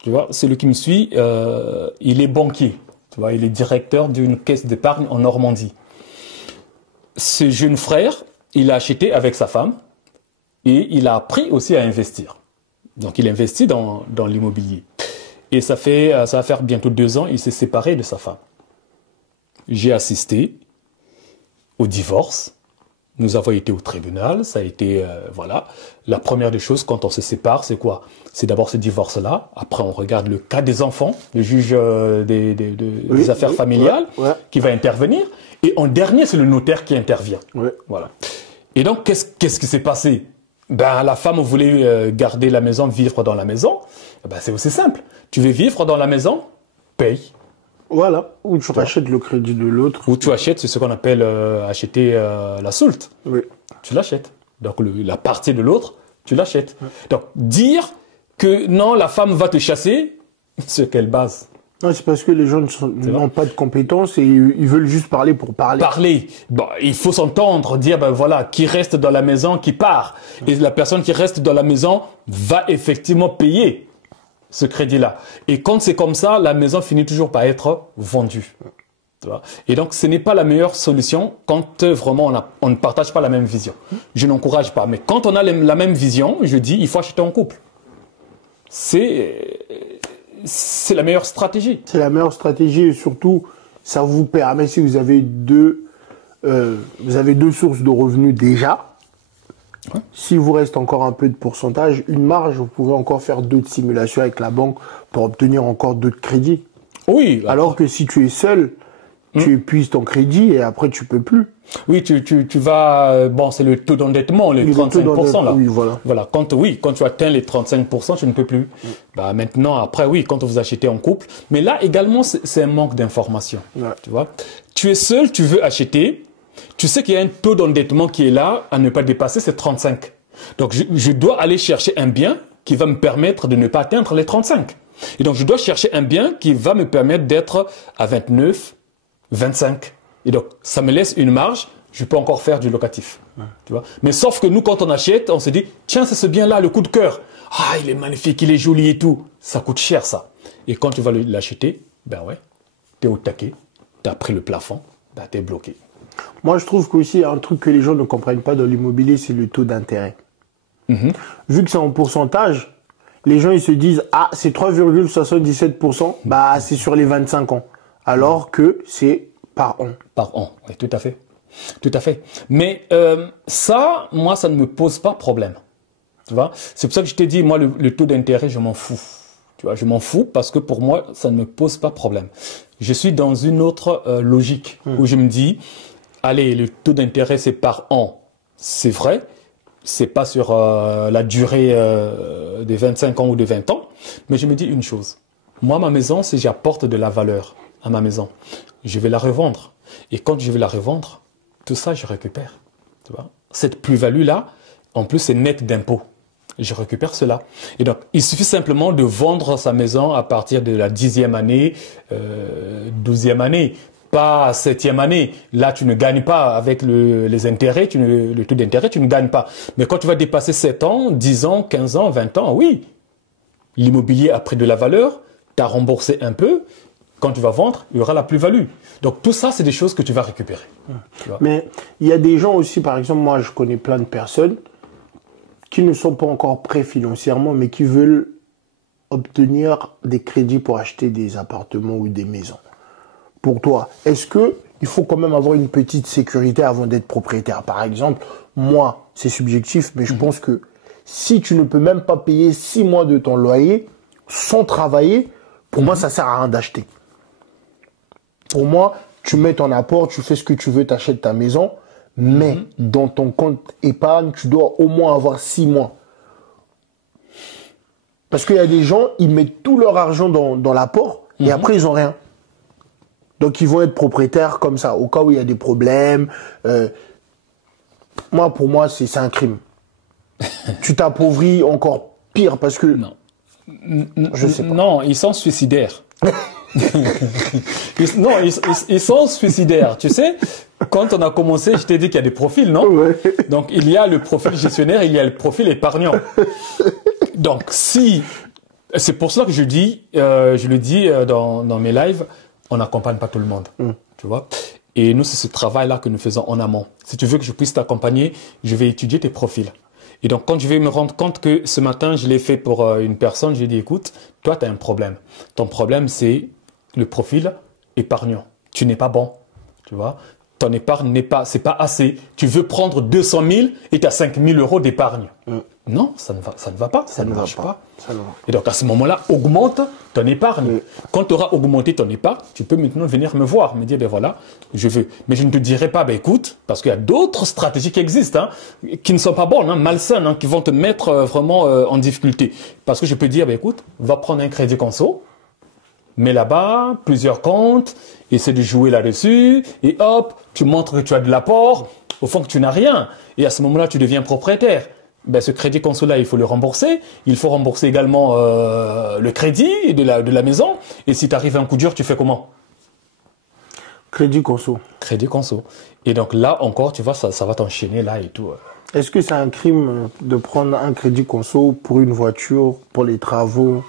Tu vois, celui qui me suit, il est banquier. Tu vois, il est directeur d'une caisse d'épargne en Normandie. Ce jeune frère, il a acheté avec sa femme et il a appris aussi à investir. Donc, il investit dans l'immobilier. Et ça va faire bientôt 2 ans, il s'est séparé de sa femme. J'ai assisté au divorce. Nous avons été au tribunal. Ça a été, voilà. La première des choses, quand on se sépare, c'est quoi? C'est d'abord ce divorce-là. Après, on regarde le cas des enfants, le juge des affaires familiales qui va intervenir. Et en dernier, c'est le notaire qui intervient. Ouais. Voilà. Et donc, qu'est-ce qui s'est passé? Ben, la femme voulait garder la maison, vivre dans la maison. Ben, c'est aussi simple. Tu veux vivre dans la maison? Paye. Voilà. Ou tu rachètes le crédit de l'autre. Ou tu achètes, c'est ce qu'on appelle acheter la soulte. Oui. Tu l'achètes. Donc, la partie de l'autre, tu l'achètes. Oui. Donc, dire que non, la femme va te chasser, c'est quelle base? Non, c'est parce que les gens n'ont pas de compétences et ils veulent juste parler pour parler. Parler. Bon, il faut s'entendre, dire, ben voilà, qui reste dans la maison, qui part. Et la personne qui reste dans la maison va effectivement payer ce crédit-là. Et quand c'est comme ça, la maison finit toujours par être vendue. Tu vois? Et donc, ce n'est pas la meilleure solution quand vraiment on ne partage pas la même vision. Je n'encourage pas. Mais quand on a la même vision, je dis, il faut acheter en couple. C'est la meilleure stratégie. C'est la meilleure stratégie et surtout, ça vous permet, si vous avez deux sources de revenus déjà, s'il vous reste encore un peu de pourcentage, une marge, vous pouvez encore faire d'autres simulations avec la banque pour obtenir encore d'autres crédits. Oui. Alors que si tu es seul, tu épuises ton crédit et après tu peux plus. Oui, tu vas, bon, c'est le taux d'endettement, les 35% là. Oui, voilà. Voilà. Quand tu atteins les 35%, tu ne peux plus. Bah, maintenant, après, oui, quand vous achetez en couple. Mais là, également, c'est un manque d'information. Ouais. Tu vois. Tu es seul, tu veux acheter. Tu sais qu'il y a un taux d'endettement qui est là, à ne pas dépasser, c'est 35. Donc, je dois aller chercher un bien qui va me permettre de ne pas atteindre les 35. Et donc, je dois chercher un bien qui va me permettre d'être à 29, 25. Et donc, ça me laisse une marge, je peux encore faire du locatif. Tu vois? Mais sauf que nous, quand on achète, on se dit, tiens, c'est ce bien-là, le coup de cœur. Ah, il est magnifique, il est joli et tout. Ça coûte cher, ça. Et quand tu vas l'acheter, ben ouais, t'es au taquet, t'as pris le plafond, ben t'es bloqué. Moi, je trouve qu'aussi, un truc que les gens ne comprennent pas dans l'immobilier, c'est le taux d'intérêt. Vu que c'est en pourcentage, les gens, ils se disent, ah, c'est 3,77%, bah, c'est sur les 25 ans. Alors que c'est par an. Par an, oui, tout à fait. Tout à fait. Mais ça, moi, ça ne me pose pas problème. Tu vois? C'est pour ça que je t'ai dit, moi, le taux d'intérêt, je m'en fous. Tu vois, je m'en fous parce que pour moi, ça ne me pose pas problème. Je suis dans une autre logique où je me dis, allez, le taux d'intérêt, c'est par an. C'est vrai. C'est pas sur la durée des 25 ans ou de 20 ans. Mais je me dis une chose. Moi, ma maison, si j'apporte de la valeur à ma maison, je vais la revendre. Et quand je vais la revendre, tout ça, je récupère. Tu vois? Cette plus-value-là, en plus, c'est net d'impôts. Je récupère cela. Et donc, il suffit simplement de vendre sa maison à partir de la 10e année, 12e année, pas 7e année. Là, tu ne gagnes pas avec les intérêts, le taux d'intérêt, tu ne gagnes pas. Mais quand tu vas dépasser 7 ans, 10 ans, 15 ans, 20 ans, oui, l'immobilier a pris de la valeur, tu as remboursé un peu. Quand tu vas vendre, il y aura la plus-value. Donc, tout ça, c'est des choses que tu vas récupérer. Tu vois? Mais il y a des gens aussi, par exemple, moi, je connais plein de personnes qui ne sont pas encore prêts financièrement, mais qui veulent obtenir des crédits pour acheter des appartements ou des maisons. Pour toi, est-ce que il faut quand même avoir une petite sécurité avant d'être propriétaire? Par exemple, moi, c'est subjectif, mais je pense que si tu ne peux même pas payer 6 mois de ton loyer sans travailler, pour moi, ça sert à rien d'acheter. Pour moi, tu mets ton apport, tu fais ce que tu veux, tu achètes ta maison, mais dans ton compte épargne, tu dois au moins avoir 6 mois. Parce qu'il y a des gens, ils mettent tout leur argent dans l'apport et après, ils n'ont rien. Donc, ils vont être propriétaires comme ça, au cas où il y a des problèmes. Pour moi, c'est un crime. Tu t'appauvris encore pire parce que... Non. Je sais pas. Non, ils sont suicidaires. Ils sont suicidaires. Tu sais, quand on a commencé, je t'ai dit qu'il y a des profils, non? Ouais. Donc, il y a le profil gestionnaire, il y a le profil épargnant. Donc, c'est pour cela que je le dis dans mes lives, on n'accompagne pas tout le monde. Tu vois? Et nous, c'est ce travail-là que nous faisons en amont. Si tu veux que je puisse t'accompagner, je vais étudier tes profils. Et donc, quand je vais me rendre compte que ce matin, je l'ai fait pour une personne, je lui ai dit, écoute, toi, tu as un problème. Ton problème, c'est le profil épargnant. Tu n'es pas bon, tu vois. Ton épargne c'est pas assez. Tu veux prendre 200 000 et tu as 5 000 euros d'épargne. Non, ça ne va pas, ça ne marche pas. Et donc, à ce moment-là, augmente ton épargne. Quand tu auras augmenté ton épargne, tu peux maintenant venir me voir, me dire, ben voilà, je veux. Mais je ne te dirai pas, ben écoute, parce qu'il y a d'autres stratégies qui existent, qui ne sont pas bonnes, malsaines, qui vont te mettre vraiment en difficulté. Parce que je peux dire, ben écoute, va prendre un crédit conso, mets là-bas, plusieurs comptes, essaie de jouer là-dessus, et hop, tu montres que tu as de l'apport, au fond que tu n'as rien. Et à ce moment-là, tu deviens propriétaire. Ben, ce crédit conso-là, il faut le rembourser. Il faut rembourser également le crédit de la maison. Et si tu arrives à un coup dur, tu fais comment? Crédit conso. Crédit conso. Et donc là encore, tu vois, ça va t'enchaîner là et tout. Est-ce que c'est un crime de prendre un crédit conso pour une voiture, pour les travaux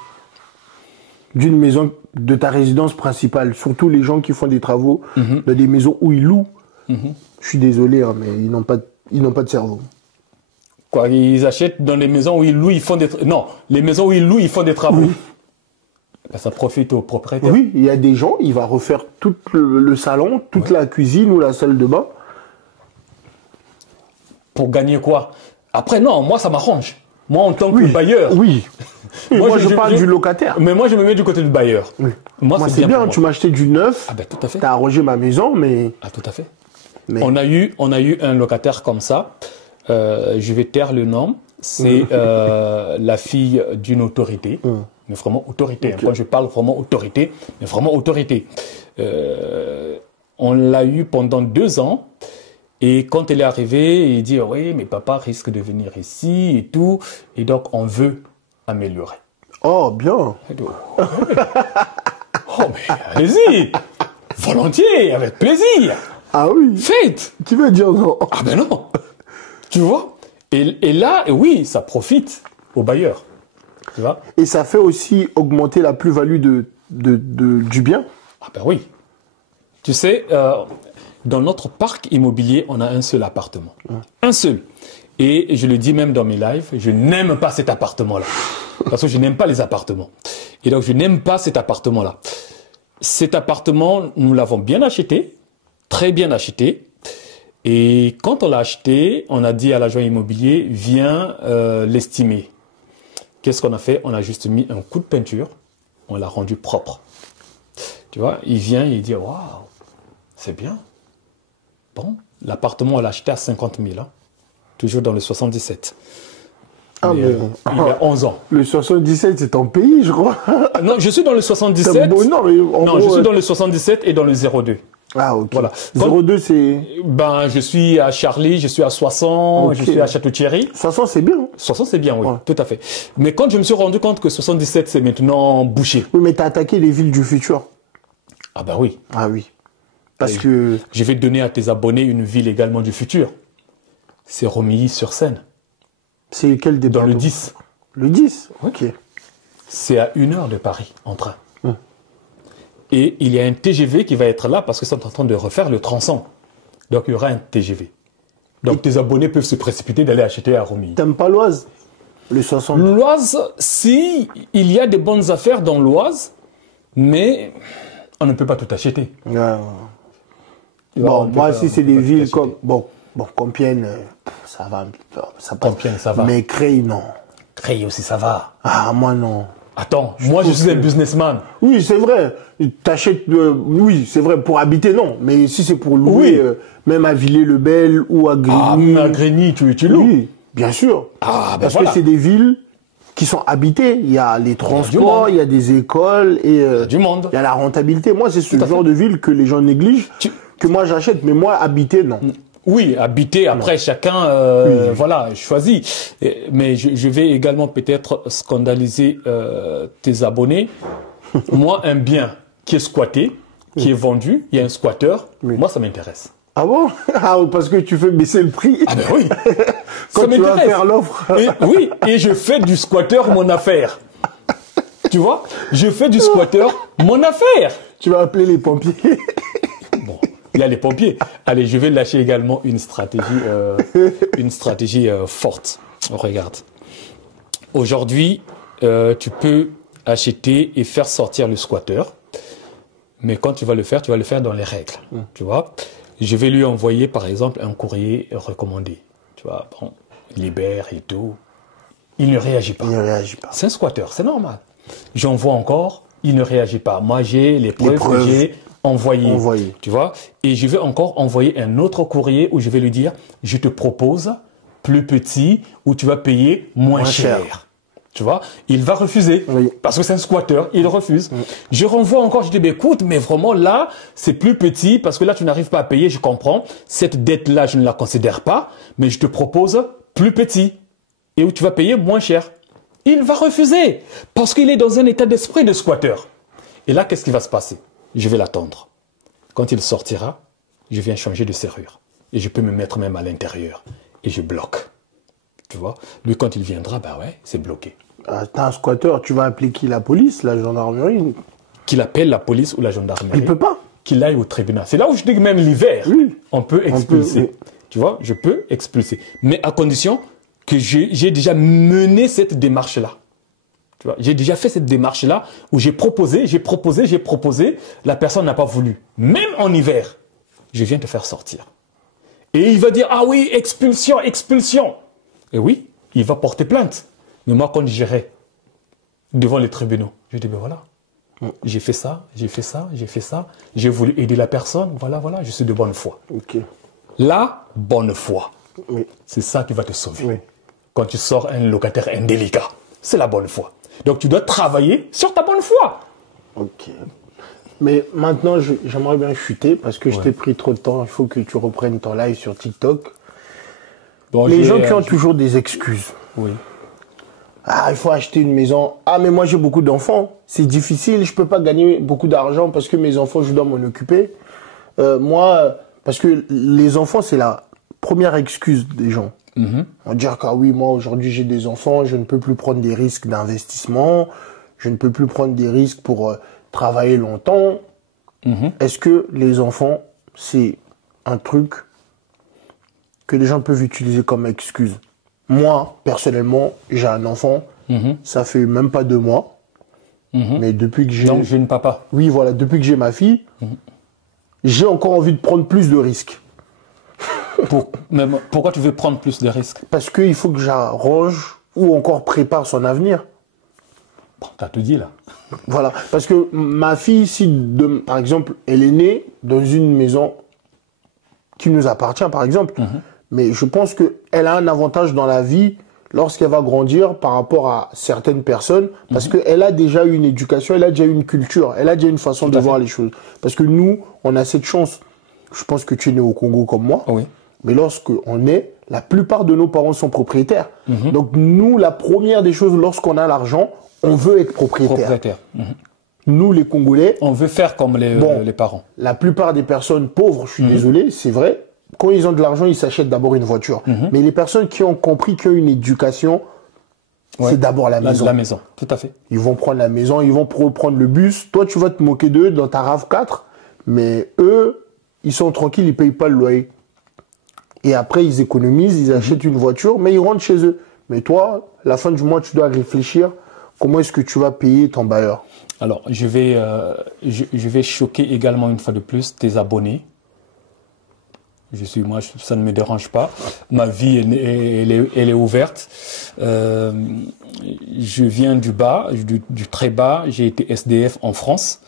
d'une maison, de ta résidence principale? Surtout les gens qui font des travaux dans des maisons où ils louent. Je suis désolé, mais ils n'ont pas de cerveau. Quoi, ils achètent dans les maisons où ils louent, ils font des travaux. Non, les maisons où ils louent, ils font des travaux. Oui. Ben, ça profite aux propriétaires. Oui, il y a des gens, il va refaire tout le salon, toute la cuisine ou la salle de bain. Pour gagner quoi? Après, non, moi, ça m'arrange. Moi, en tant que bailleur. Oui. moi, je parle du locataire. Mais moi, je me mets du côté du bailleur. Oui. Moi, c'est bien, tu m'as acheté du neuf. Ah ben, tout à fait. Tu as arrangé ma maison, mais... Ah, tout à fait. Mais... On a eu un locataire comme ça. Je vais taire le nom. C'est la fille d'une autorité. Mais vraiment autorité. Okay. Quand je parle vraiment autorité, mais vraiment autorité. On l'a eu pendant 2 ans. Et quand elle est arrivée, il dit, oui, mais papa risque de venir ici et tout. Et donc, on veut améliorer. Oh, bien. Oh, mais allez-y. Volontiers, avec plaisir. Ah oui. Faites. Tu veux dire non? Ah ben non. Tu vois? Et là, oui, ça profite aux bailleurs. Tu vois? Et ça fait aussi augmenter la plus-value du bien. Ah ben oui. Tu sais, dans notre parc immobilier, on a un seul appartement. Un seul. Et je le dis même dans mes lives, je n'aime pas cet appartement-là. Parce que je n'aime pas les appartements. Et donc, je n'aime pas cet appartement-là. Cet appartement, nous l'avons bien acheté, très bien acheté. Et quand on l'a acheté, on a dit à l'agent immobilier, viens l'estimer. Qu'est-ce qu'on a fait? On a juste mis un coup de peinture, on l'a rendu propre. Tu vois, il vient et il dit, waouh, c'est bien. Bon, l'appartement, on l'a acheté à 50 000, hein, toujours dans le 77. Ah, mais il y a 11 ans. Le 77, c'est ton pays, je crois. Non, je suis dans le 77. Non, je suis dans le 77 et dans le 02. Ah, ok. Voilà. 02, c'est... Ben, je suis à Charlie, je suis à Soissons, Okay. je suis à Château-Thierry. 60, c'est bien. 60, c'est bien, oui, Ouais. tout à fait. Mais quand je me suis rendu compte que 77, c'est maintenant bouché. Oui, mais t'as attaqué les villes du futur. Ah ben oui. Ah oui. Parce Oui. que... Je vais donner à tes abonnés une ville également du futur. C'est Romilly-sur-Seine, C'est quel dans département? le 10. Le 10. Ok. C'est à 1 heure de Paris, en train. Et il y a un TGV qui va être là parce que c'est en train de refaire le tronçon. Donc il y aura un TGV. Donc tes abonnés peuvent se précipiter d'aller acheter à Romilly. T'aimes pas l'Oise? Le 60. L'Oise, si, il y a des bonnes affaires dans l'Oise, mais on ne peut pas tout acheter. Ah. Tu vois, Bon, on peut moi, pas- si on c'est peut des pas tout villes acheter. comme... Bon, Compiègne, ça va. Ça passe. Compiègne, ça va. Mais Creil, non. Creil aussi, ça va. Ah, moi, non. Attends, moi je trouve suis un que- businessman. Oui, c'est vrai. T'achètes... oui, c'est vrai, pour habiter, non. Mais si c'est pour louer, Oui. même à Villers-le-Bel ou à Grigny... Ah, mais à Grigny, tu loues. Oui, bien sûr. Ah, ben Parce voilà. que c'est des villes qui sont habitées. Il y a les transports, monde. il y a des écoles et Du monde. il y a la rentabilité. Moi, c'est ce Tout à genre fait. de ville que les gens négligent, Tu- que moi j'achète. Mais moi, habiter, non. Oui, habiter, après chacun voilà, choisit. Mais je vais également peut-être scandaliser tes abonnés. Moi, un bien qui est squatté, qui est vendu, il y a un squatteur, moi ça m'intéresse. Ah bon? Ah, parce que tu fais baisser le prix Ah ben oui. quand Ça tu vas m'intéresse. faire l'offre. Oui, et je fais du squatteur mon affaire. Tu vois? Je fais du squatteur mon affaire. Tu vas appeler les pompiers. Bon, il y a les pompiers. Allez, je vais lâcher également une stratégie forte. Regarde. Aujourd'hui, tu peux acheter et faire sortir le squatteur. Mais quand tu vas le faire dans les règles. Tu vois? Je vais lui envoyer, par exemple, un courrier recommandé. Tu vois? Bon, libère et tout. Il ne réagit pas. Il ne réagit pas. C'est un squatteur, c'est normal. J'envoie encore, il ne réagit pas. Moi, j'ai les preuves que preuves. j'ai envoyées. Tu vois? Et je vais encore envoyer un autre courrier où je vais lui dire, je te propose plus petit, où tu vas payer moins cher. Tu vois? Il va refuser. Oui. Parce que c'est un squatteur, il refuse. Je renvoie encore, je dis, mais écoute, mais vraiment là, c'est plus petit, parce que là, tu n'arrives pas à payer, je comprends. Cette dette-là, je ne la considère pas, mais je te propose plus petit. Et où tu vas payer moins cher. Il va refuser. Parce qu'il est dans un état d'esprit de squatteur. Et là, qu'est-ce qui va se passer? Je vais l'attendre. Quand il sortira, je viens changer de serrure. Et je peux me mettre même à l'intérieur. Et je bloque. Tu vois? Lui, quand il viendra, bah ouais, c'est bloqué. Ah, t'es un squatteur, tu vas appeler qui? La police, la gendarmerie? Qu'il appelle la police ou la gendarmerie. Il peut pas. Qu'il aille au tribunal. C'est là où je dis que même l'hiver, Oui. on peut expulser. oui. Tu vois? Je peux expulser. Mais à condition que j'ai déjà mené cette démarche-là. Tu vois? J'ai déjà fait cette démarche-là où j'ai proposé, la personne n'a pas voulu. Même en hiver, je viens te faire sortir. Et il va dire, ah oui, expulsion, expulsion. Et oui, il va porter plainte. Mais moi, quand j'irai devant les tribunaux, je dis, ben voilà, j'ai fait ça, j'ai voulu aider la personne, voilà, je suis de bonne foi. Ok. La bonne foi, Oui. c'est ça qui va te sauver. Oui. Quand tu sors un locataire indélicat, c'est la bonne foi. Donc tu dois travailler sur ta bonne foi. Ok. Mais maintenant, j'aimerais bien chuter parce que je t'ai pris trop de temps. Il faut que tu reprennes ton live sur TikTok. Bon, Les gens qui ont toujours des excuses. Oui. Ah, il faut acheter une maison. Ah, mais moi, j'ai beaucoup d'enfants. C'est difficile. Je peux pas gagner beaucoup d'argent parce que mes enfants, je dois m'en occuper. Moi, parce que les enfants, c'est la première excuse des gens. On va dire que, ah oui, moi, aujourd'hui, j'ai des enfants, je ne peux plus prendre des risques d'investissement. Je ne peux plus prendre des risques pour travailler longtemps. Est-ce que les enfants, c'est un truc que les gens peuvent utiliser comme excuse? Moi, personnellement, j'ai un enfant, ça fait même pas 2 mois, mais depuis que j'ai... Donc, jeune papa. Oui, voilà, depuis que j'ai ma fille, j'ai encore envie de prendre plus de risques. Mais pourquoi tu veux prendre plus de risques? Parce qu'il faut que j'arrange ou encore prépare son avenir. Bon, t'as tout dit là. Voilà, parce que ma fille, si par exemple, elle est née dans une maison qui nous appartient, par exemple, mais je pense qu'elle a un avantage dans la vie lorsqu'elle va grandir par rapport à certaines personnes, parce qu'elle a déjà eu une éducation, elle a déjà eu une culture, elle a déjà une façon de voir les choses. Parce que nous, on a cette chance. Je pense que tu es né au Congo comme moi, mais lorsqu'on est, la plupart de nos parents sont propriétaires. Donc nous, la première des choses, lorsqu'on a l'argent, on veut être propriétaire. Nous, les Congolais... On veut faire comme les parents. La plupart des personnes pauvres, je suis désolé, c'est vrai, quand ils ont de l'argent, ils s'achètent d'abord une voiture. Mais les personnes qui ont compris qu'il y a une éducation, c'est d'abord la maison. La maison, tout à fait. Ils vont prendre la maison, ils vont prendre le bus. Toi, tu vas te moquer d'eux dans ta RAV4, mais eux, ils sont tranquilles, ils payent pas le loyer. Et après, ils économisent, ils achètent une voiture, mais ils rentrent chez eux. Mais toi, à la fin du mois, tu dois réfléchir comment est-ce que tu vas payer ton bailleur. Alors, je vais choquer également une fois de plus tes abonnés. Moi, ça ne me dérange pas. Ma vie, elle est ouverte. Je viens du bas, du très bas. J'ai été SDF en France.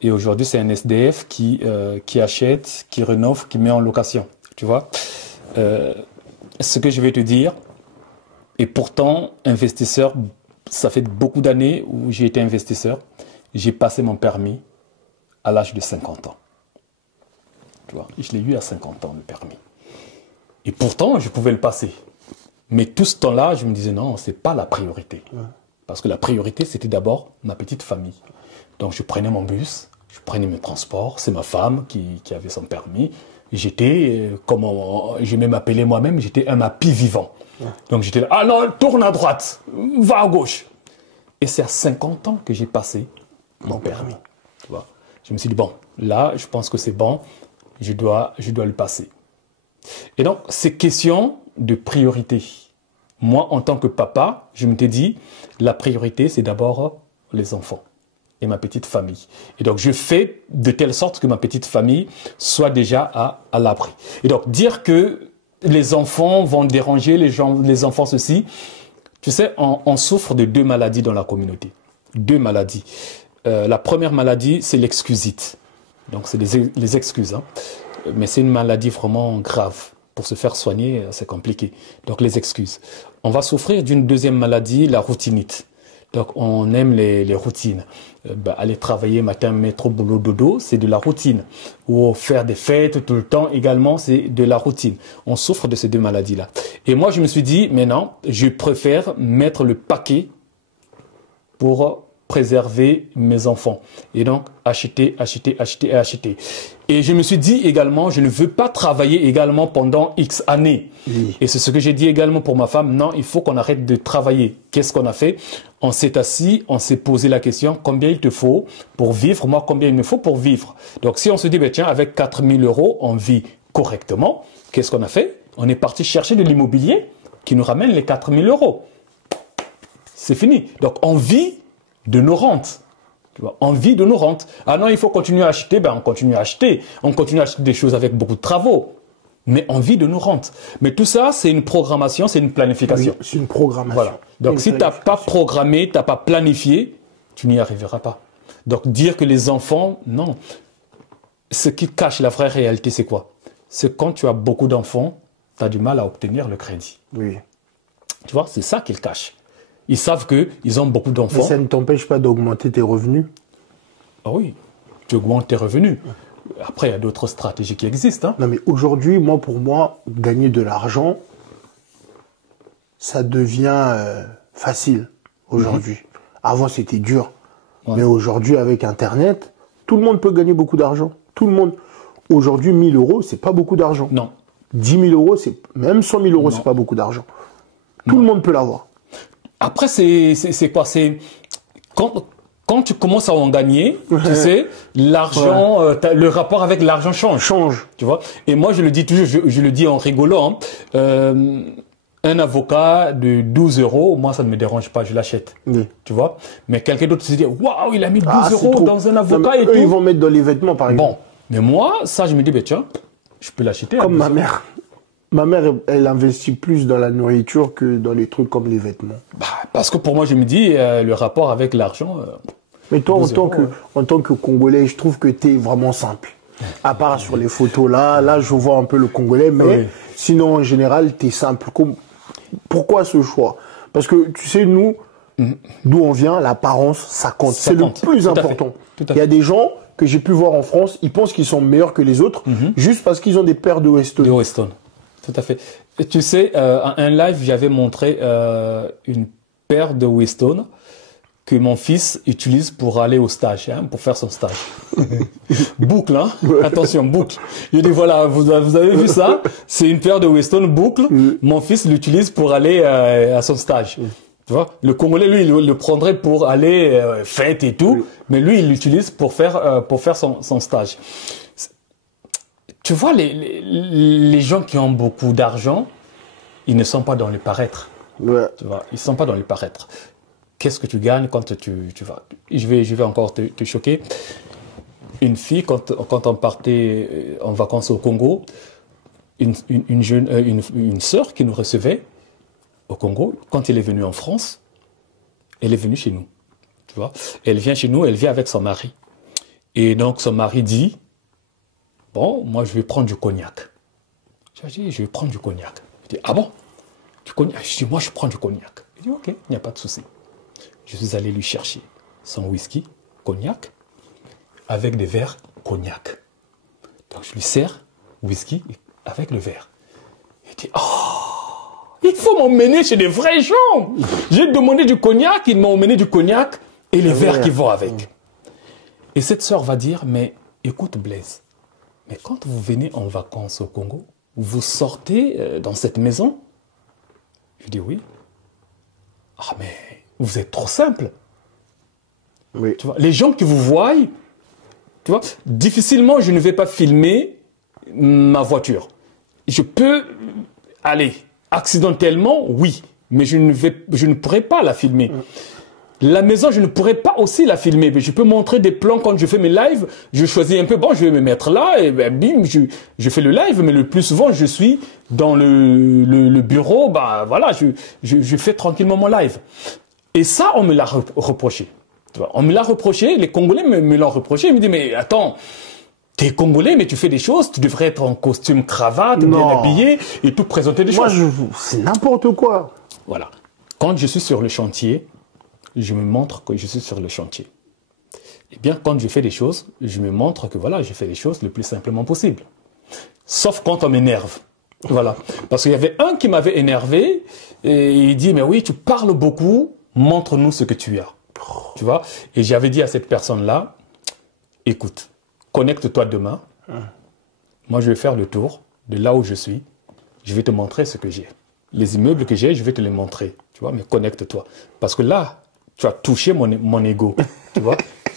Et aujourd'hui, c'est un SDF qui achète, qui rénove, qui met en location. Tu vois, ce que je vais te dire, et pourtant, investisseur, ça fait beaucoup d'années où j'ai été investisseur. J'ai passé mon permis à l'âge de 50 ans. Tu vois, je l'ai eu à 50 ans, le permis. Et pourtant, je pouvais le passer. Mais tout ce temps-là, je me disais, non, c'est pas la priorité. Parce que la priorité, c'était d'abord ma petite famille. Donc, je prenais mon bus, je prenais mes transports. C'est ma femme qui avait son permis. J'étais, comme je vais m'appeler moi-même, j'étais un mappy vivant. Donc, j'étais là, ah non, tourne à droite, va à gauche. Et c'est à 50 ans que j'ai passé mon permis. Tu vois, je me suis dit, bon, là, je pense que c'est bon. Je dois le passer. Et donc, c'est question de priorité. Moi, en tant que papa, je me t'ai dit, la priorité, c'est d'abord les enfants et ma petite famille. Et donc, je fais de telle sorte que ma petite famille soit déjà à l'abri. Et donc, dire que les enfants vont déranger, les enfants ceci, tu sais, on souffre de 2 maladies dans la communauté. 2 maladies. La première maladie, c'est l'excusite. Donc, c'est les excuses. Hein. Mais c'est une maladie vraiment grave. Pour se faire soigner, c'est compliqué. Donc, les excuses. On va souffrir d'une deuxième maladie, la routinite. Donc, on aime les routines. Aller travailler matin, métro, boulot, dodo, c'est de la routine. Ou faire des fêtes tout le temps, également, c'est de la routine. On souffre de ces 2 maladies-là. Et moi, je me suis dit, mais non, je préfère mettre le paquet pour préserver mes enfants. Et donc, acheter. Et je me suis dit également, je ne veux pas travailler également pendant X années. Et c'est ce que j'ai dit également pour ma femme. Non, il faut qu'on arrête de travailler. Qu'est-ce qu'on a fait? On s'est assis, on s'est posé la question, combien il te faut pour vivre? Moi, combien il me faut pour vivre? Donc, si on se dit, tiens, avec 4 000 €, on vit correctement, qu'est-ce qu'on a fait? On est parti chercher de l'immobilier qui nous ramène les 4 000 €. C'est fini. Donc, on vit de nos rentes. Tu vois, on vit de nos rentes. Ah non, il faut continuer à acheter. On continue à acheter. On continue à acheter des choses avec beaucoup de travaux. Mais on vit de nos rentes. Mais tout ça, c'est une programmation, c'est une planification. Oui, c'est une programmation. Voilà. Donc, si tu n'as pas programmé, tu n'as pas planifié, tu n'y arriveras pas. Donc, dire que les enfants, non. Ce qui cache la vraie réalité, c'est quoi? C'est quand tu as beaucoup d'enfants, tu as du mal à obtenir le crédit. Oui. Tu vois, c'est ça qu'ils cachent. Ils savent qu'ils ont beaucoup d'enfants. Mais ça ne t'empêche pas d'augmenter tes revenus? Ah oui, tu augmentes tes revenus. Après, il y a d'autres stratégies qui existent. Hein. Non, mais aujourd'hui, pour moi, gagner de l'argent, ça devient facile aujourd'hui. Avant, c'était dur. Mais aujourd'hui, avec Internet, tout le monde peut gagner beaucoup d'argent. Tout le monde. Aujourd'hui, 1 000 €, c'est pas beaucoup d'argent. Non. 10 000 €, même 100 000 €, c'est pas beaucoup d'argent. Tout le monde peut l'avoir. Après, c'est quoi? C'est quand tu commences à en gagner, tu sais, l'argent, le rapport avec l'argent change. Tu vois? Et moi, je le dis toujours, je le dis en rigolant, un avocat de 12 €, moi, ça ne me dérange pas, je l'achète. Oui. Tu vois? Mais quelqu'un d'autre se dit, waouh, il a mis 12 € dans un avocat et tout. Ils vont mettre dans les vêtements, par exemple. Bon. Mais moi, ça, je me dis, tiens, je peux l'acheter. Comme ma mère. Ma mère, elle investit plus dans la nourriture que dans les trucs comme les vêtements. Parce que pour moi, je me dis, le rapport avec l'argent... Mais toi, en tant que Congolais, je trouve que tu es vraiment simple. À part sur les photos, là, je vois un peu le Congolais, mais sinon, en général, tu es simple. Pourquoi ce choix? Parce que, tu sais, nous, d'où on vient, l'apparence, ça compte. C'est le plus important. Il y a des gens que j'ai pu voir en France, ils pensent qu'ils sont meilleurs que les autres, juste parce qu'ils ont des paires de Weston. De Weston, tout à fait. Et tu sais, à un live, j'avais montré une paire de Weston que mon fils utilise pour aller au stage, pour faire son stage. Boucle, hein. Attention, boucle. Je dis, voilà, vous avez vu ça? C'est une paire de Weston boucle. Mon fils l'utilise pour aller à son stage. Tu vois? Le Congolais, lui, il le prendrait pour aller fête et tout, mais lui, il l'utilise pour faire son stage. Tu vois, les gens qui ont beaucoup d'argent, ils ne sont pas dans le paraître. Ouais. Tu vois, ils sont pas dans le paraître. Qu'est-ce que tu gagnes quand tu vas... Je vais encore te choquer. Une fille, quand on partait en vacances au Congo, une sœur qui nous recevait au Congo, quand elle est venue en France, elle est venue chez nous. Tu vois, elle vient chez nous, elle vient avec son mari. Et donc, son mari dit, bon, moi, je vais prendre du cognac. Je dis, je vais prendre du cognac. Je dis, ah bon? Du cognac? Je dis, moi, je prends du cognac. Il dit, ok, il n'y a pas de souci. Je suis allé lui chercher son whisky, cognac, avec des verres cognac. Donc, je lui sers whisky avec le verre. Il dit, oh, il faut m'emmener chez des vrais gens. J'ai demandé du cognac, ils m'ont emmené du cognac et les verres qui vont avec. Et cette sœur va dire, mais écoute Blaise, mais quand vous venez en vacances au Congo, vous sortez dans cette maison? Je dis oui. Ah mais vous êtes trop simple. Oui. Tu vois, les gens qui vous voient, tu vois, difficilement je ne vais pas filmer ma voiture. Je peux aller accidentellement, oui, mais je ne pourrai pas la filmer. La maison, je ne pourrais pas aussi la filmer, mais je peux montrer des plans quand je fais mes lives. Je choisis un peu, bon, je vais me mettre là, et ben, bim, je fais le live, mais le plus souvent, je suis dans le bureau, bah, voilà, je fais tranquillement mon live. Et ça, on me l'a reproché. Tu vois, on me l'a reproché, les Congolais me l'ont reproché, ils me disent, mais attends, t'es Congolais, mais tu fais des choses, tu devrais être en costume, cravate, bien habillé, et tout présenter des choses. Moi, c'est n'importe quoi. Voilà. Quand je suis sur le chantier, je me montre que je suis sur le chantier. Eh bien, quand je fais des choses, je me montre que voilà, je fais les choses le plus simplement possible. Sauf quand on m'énerve. Voilà. Parce qu'il y avait un qui m'avait énervé, et il dit, mais oui, tu parles beaucoup, montre-nous ce que tu as. Tu vois? Et j'avais dit à cette personne-là, écoute, connecte-toi demain. Moi, je vais faire le tour de là où je suis. Je vais te montrer ce que j'ai. Les immeubles que j'ai, je vais te les montrer. Tu vois? Mais connecte-toi. Parce que là, tu as touché mon ego, tu vois.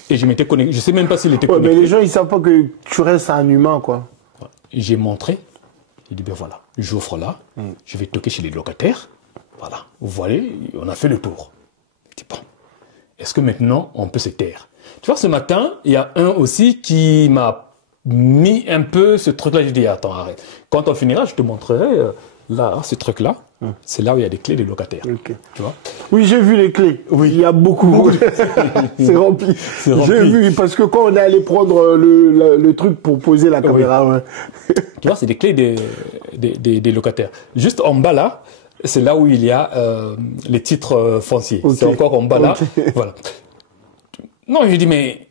Et je m'étais connecté. Je sais même pas s'il était connecté. Mais les gens, ils savent pas que tu restes un humain, quoi. J'ai montré. J'ai dit, ben voilà, j'offre là. Je vais toquer chez les locataires. Voilà. Vous voyez, on a fait le tour. Je dis, bon, est-ce que maintenant, on peut se taire? Tu vois, ce matin, il y a un aussi qui m'a mis un peu ce truc-là. Je dis, attends, arrête. Quand on finira, je te montrerai là, ce truc-là. C'est là où il y a des clés des locataires. Okay. Tu vois? Oui, j'ai vu les clés. Oui. Il y a beaucoup. C'est rempli. J'ai vu, parce que quand on est allé prendre le truc pour poser la caméra, ouais. Tu vois, c'est des clés des locataires. Juste en bas là, c'est là où il y a les titres fonciers. Okay. C'est encore en bas là. Voilà. Non, je dis, mais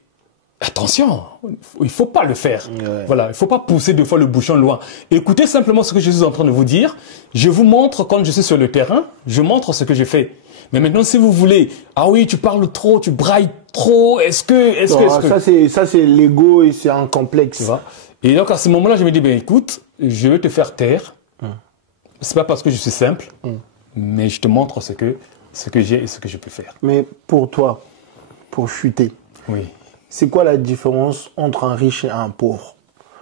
attention, il faut pas le faire. Ouais. Voilà, il faut pas pousser deux fois le bouchon loin. Écoutez simplement ce que je suis en train de vous dire. Je vous montre quand je suis sur le terrain, je montre ce que je fais. Mais maintenant, si vous voulez, ah oui, tu parles trop, tu brailles trop, est-ce que... Ça, c'est l'ego et c'est un complexe. Tu vois? Et donc, à ce moment-là, je me dis, ben écoute, je vais te faire taire. C'est pas parce que je suis simple, mais je te montre ce que j'ai et ce que je peux faire. Mais pour toi, pour chuter, Oui. c'est quoi la différence entre un riche et un pauvre?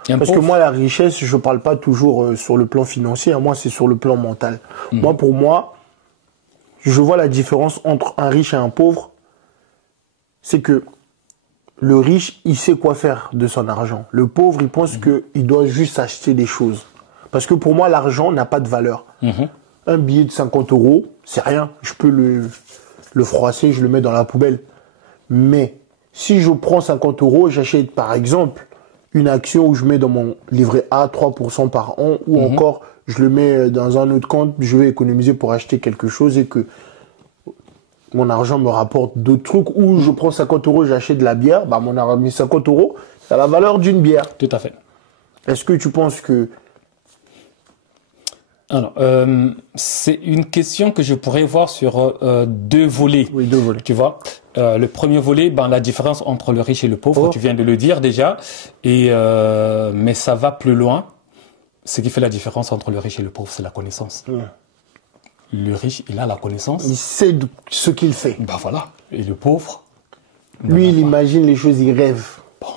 Parce que moi, la richesse, je ne parle pas toujours sur le plan financier, moi, c'est sur le plan mental. Moi, pour moi, je vois la différence entre un riche et un pauvre, c'est que le riche, il sait quoi faire de son argent. Le pauvre, il pense qu'il doit juste acheter des choses. Parce que pour moi, l'argent n'a pas de valeur. Un billet de 50 €, c'est rien. Je peux le froisser, je le mets dans la poubelle. Mais si je prends 50 €, j'achète par exemple une action où je mets dans mon livret A 3% par an, ou encore je le mets dans un autre compte, je vais économiser pour acheter quelque chose et que mon argent me rapporte d'autres trucs, ou je prends 50 €, j'achète de la bière, bah mes 50 €, ça a la valeur d'une bière. Tout à fait. Est-ce que tu penses que... Alors, c'est une question que je pourrais voir sur deux volets. Oui, deux volets. Tu vois, le premier volet, la différence entre le riche et le pauvre, tu viens de le dire déjà, mais ça va plus loin. Ce qui fait la différence entre le riche et le pauvre, c'est la connaissance. Le riche, il a la connaissance. Il sait ce qu'il fait. Voilà. Et le pauvre, lui, il imagine les choses, il rêve. Il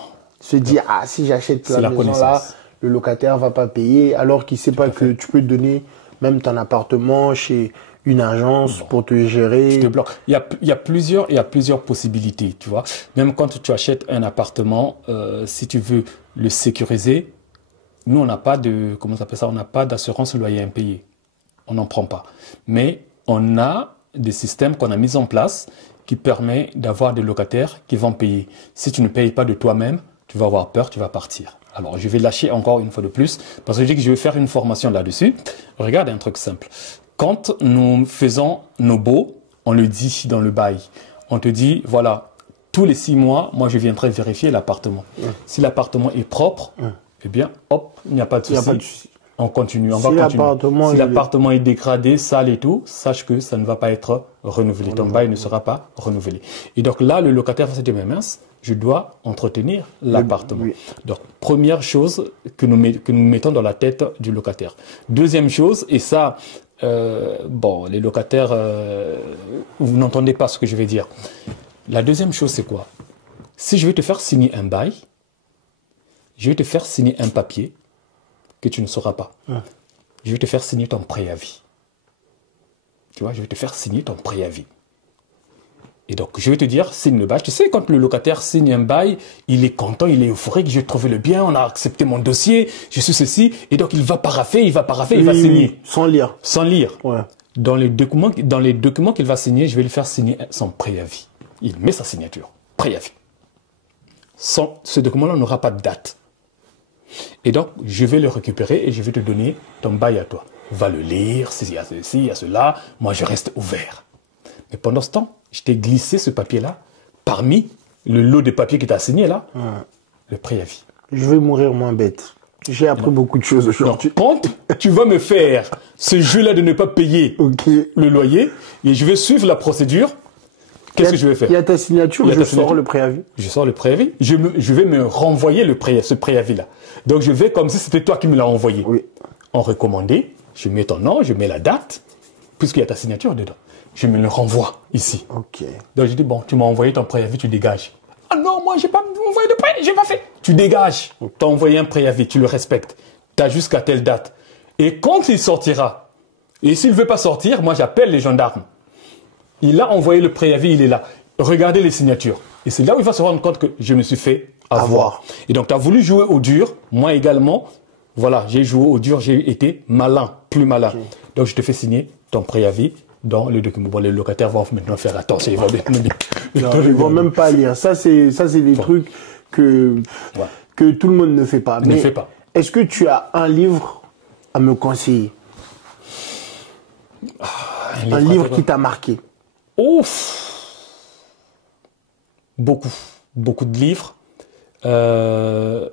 se dit, si j'achète la maison là, le locataire va pas payer, alors qu'il sait pas que tu peux donner même ton appartement chez une agence pour te gérer. Tu te bloques. Il y a plusieurs possibilités, tu vois. Même quand tu achètes un appartement, si tu veux le sécuriser, nous, on n'a pas de, comment on appelle ça, on n'a pas d'assurance loyer impayé. On n'en prend pas. Mais on a des systèmes qu'on a mis en place qui permettent d'avoir des locataires qui vont payer. Si tu ne payes pas de toi-même, tu vas avoir peur, tu vas partir. Alors, je vais lâcher encore une fois de plus, parce que je dis que je vais faire une formation là-dessus. Regarde un truc simple. Quand nous faisons nos baux, on le dit dans le bail. On te dit, voilà, tous les 6 mois, moi, je viendrai vérifier l'appartement. Si l'appartement est propre, eh bien, hop, il n'y a pas de souci. On continue, on va continuer. Si l'appartement est dégradé, sale et tout, sache que ça ne va pas être renouvelé. Ton bail ne sera pas renouvelé. Et donc là, le locataire va se dire, mais mince, je dois entretenir l'appartement. Donc, première chose que nous mettons dans la tête du locataire. Deuxième chose, et ça, les locataires, vous n'entendez pas ce que je vais dire. La deuxième chose, c'est quoi? Si je vais te faire signer un bail, je vais te faire signer un papier que tu ne sauras pas. Je vais te faire signer ton préavis. Tu vois, je vais te faire signer ton préavis. Et donc, je vais te dire, signe le bail. Tu sais, quand le locataire signe un bail, il est content, il est euphorique, j'ai trouvé le bien, on a accepté mon dossier, je suis ceci. Et donc, il va parapher, il va signer. Sans lire. Sans lire. Ouais. Dans les documents qu'il va signer, je vais lui faire signer son préavis. Il met sa signature. Préavis. Ce document-là n'aura pas de date. Et donc, je vais le récupérer et je vais te donner ton bail à toi. Va le lire, s'il y a ceci, il y a cela. Moi, je reste ouvert. Mais pendant ce temps, je t'ai glissé ce papier-là parmi le lot de papiers que tu as signé là, le préavis. Je vais mourir moins bête. J'ai appris beaucoup de choses aujourd'hui. Quand tu vas me faire ce jeu-là de ne pas payer le loyer, et je vais suivre la procédure, qu'est-ce que je vais faire? Il y a ta signature, je sors le préavis. Je sors le préavis, je vais me renvoyer ce préavis-là. Donc je vais comme si c'était toi qui me l'as envoyé. Oui. En recommandé, je mets ton nom, je mets la date, puisqu'il y a ta signature dedans. Je me le renvoie ici. Ok. Donc je dis, bon, tu m'as envoyé ton préavis, tu dégages. Ah non, moi, j'ai pas envoyé de préavis, j'ai pas fait. Tu dégages. Tu as envoyé un préavis, tu le respectes. Tu as jusqu'à telle date. Et quand il sortira, et s'il ne veut pas sortir, moi, j'appelle les gendarmes. Il a envoyé le préavis, il est là. Regardez les signatures. Et c'est là où il va se rendre compte que je me suis fait avoir. Et donc, tu as voulu jouer au dur. Moi également, voilà, j'ai joué au dur, j'ai été malin, plus malin. Okay. Donc, je te fais signer ton préavis dans le document. Bon, les locataires vont maintenant faire attention. Ils vont même pas lire. Ça, c'est des trucs que tout le monde ne fait pas. Mais est-ce que tu as un livre à me conseiller? Un livre qui t'a marqué? Ouf! Beaucoup de livres. Mais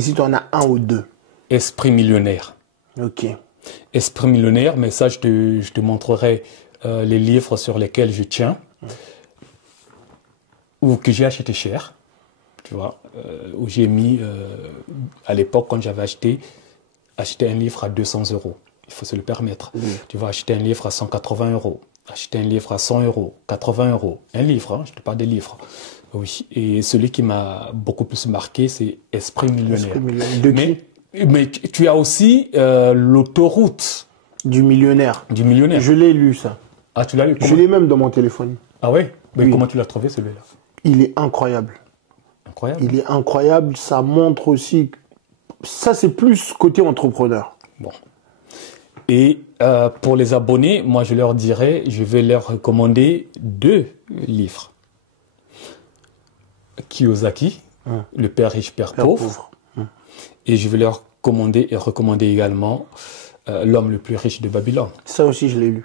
si tu en as un ou deux? Esprit millionnaire. Ok. Esprit millionnaire, mais ça, je te montrerai les livres sur lesquels je tiens ou que j'ai acheté cher, tu vois, où j'ai mis, à l'époque, quand j'avais acheter un livre à 200 €. Il faut se le permettre. Tu vas acheter un livre à 180 €, acheter un livre à 100 €, 80 €. Un livre, hein, je te parle des livres. Oui. Et celui qui m'a beaucoup plus marqué, c'est Esprit millionnaire. De qui? Mais tu as aussi l'autoroute. Du millionnaire. Du millionnaire. Je l'ai lu, ça. Ah, tu l'as lu? Je l'ai même dans mon téléphone. Ah ouais? Mais Oui. comment tu l'as trouvé, celui-là? Il est incroyable. Incroyable. Il est incroyable. Ça montre aussi... Ça, c'est plus côté entrepreneur. Bon. Et pour les abonnés, moi, je leur dirais, je vais leur recommander 2 livres. Kiyosaki, Le Père riche, Père pauvre. Et je vais leur recommander également L'homme le plus riche de Babylone. Ça aussi, je l'ai lu.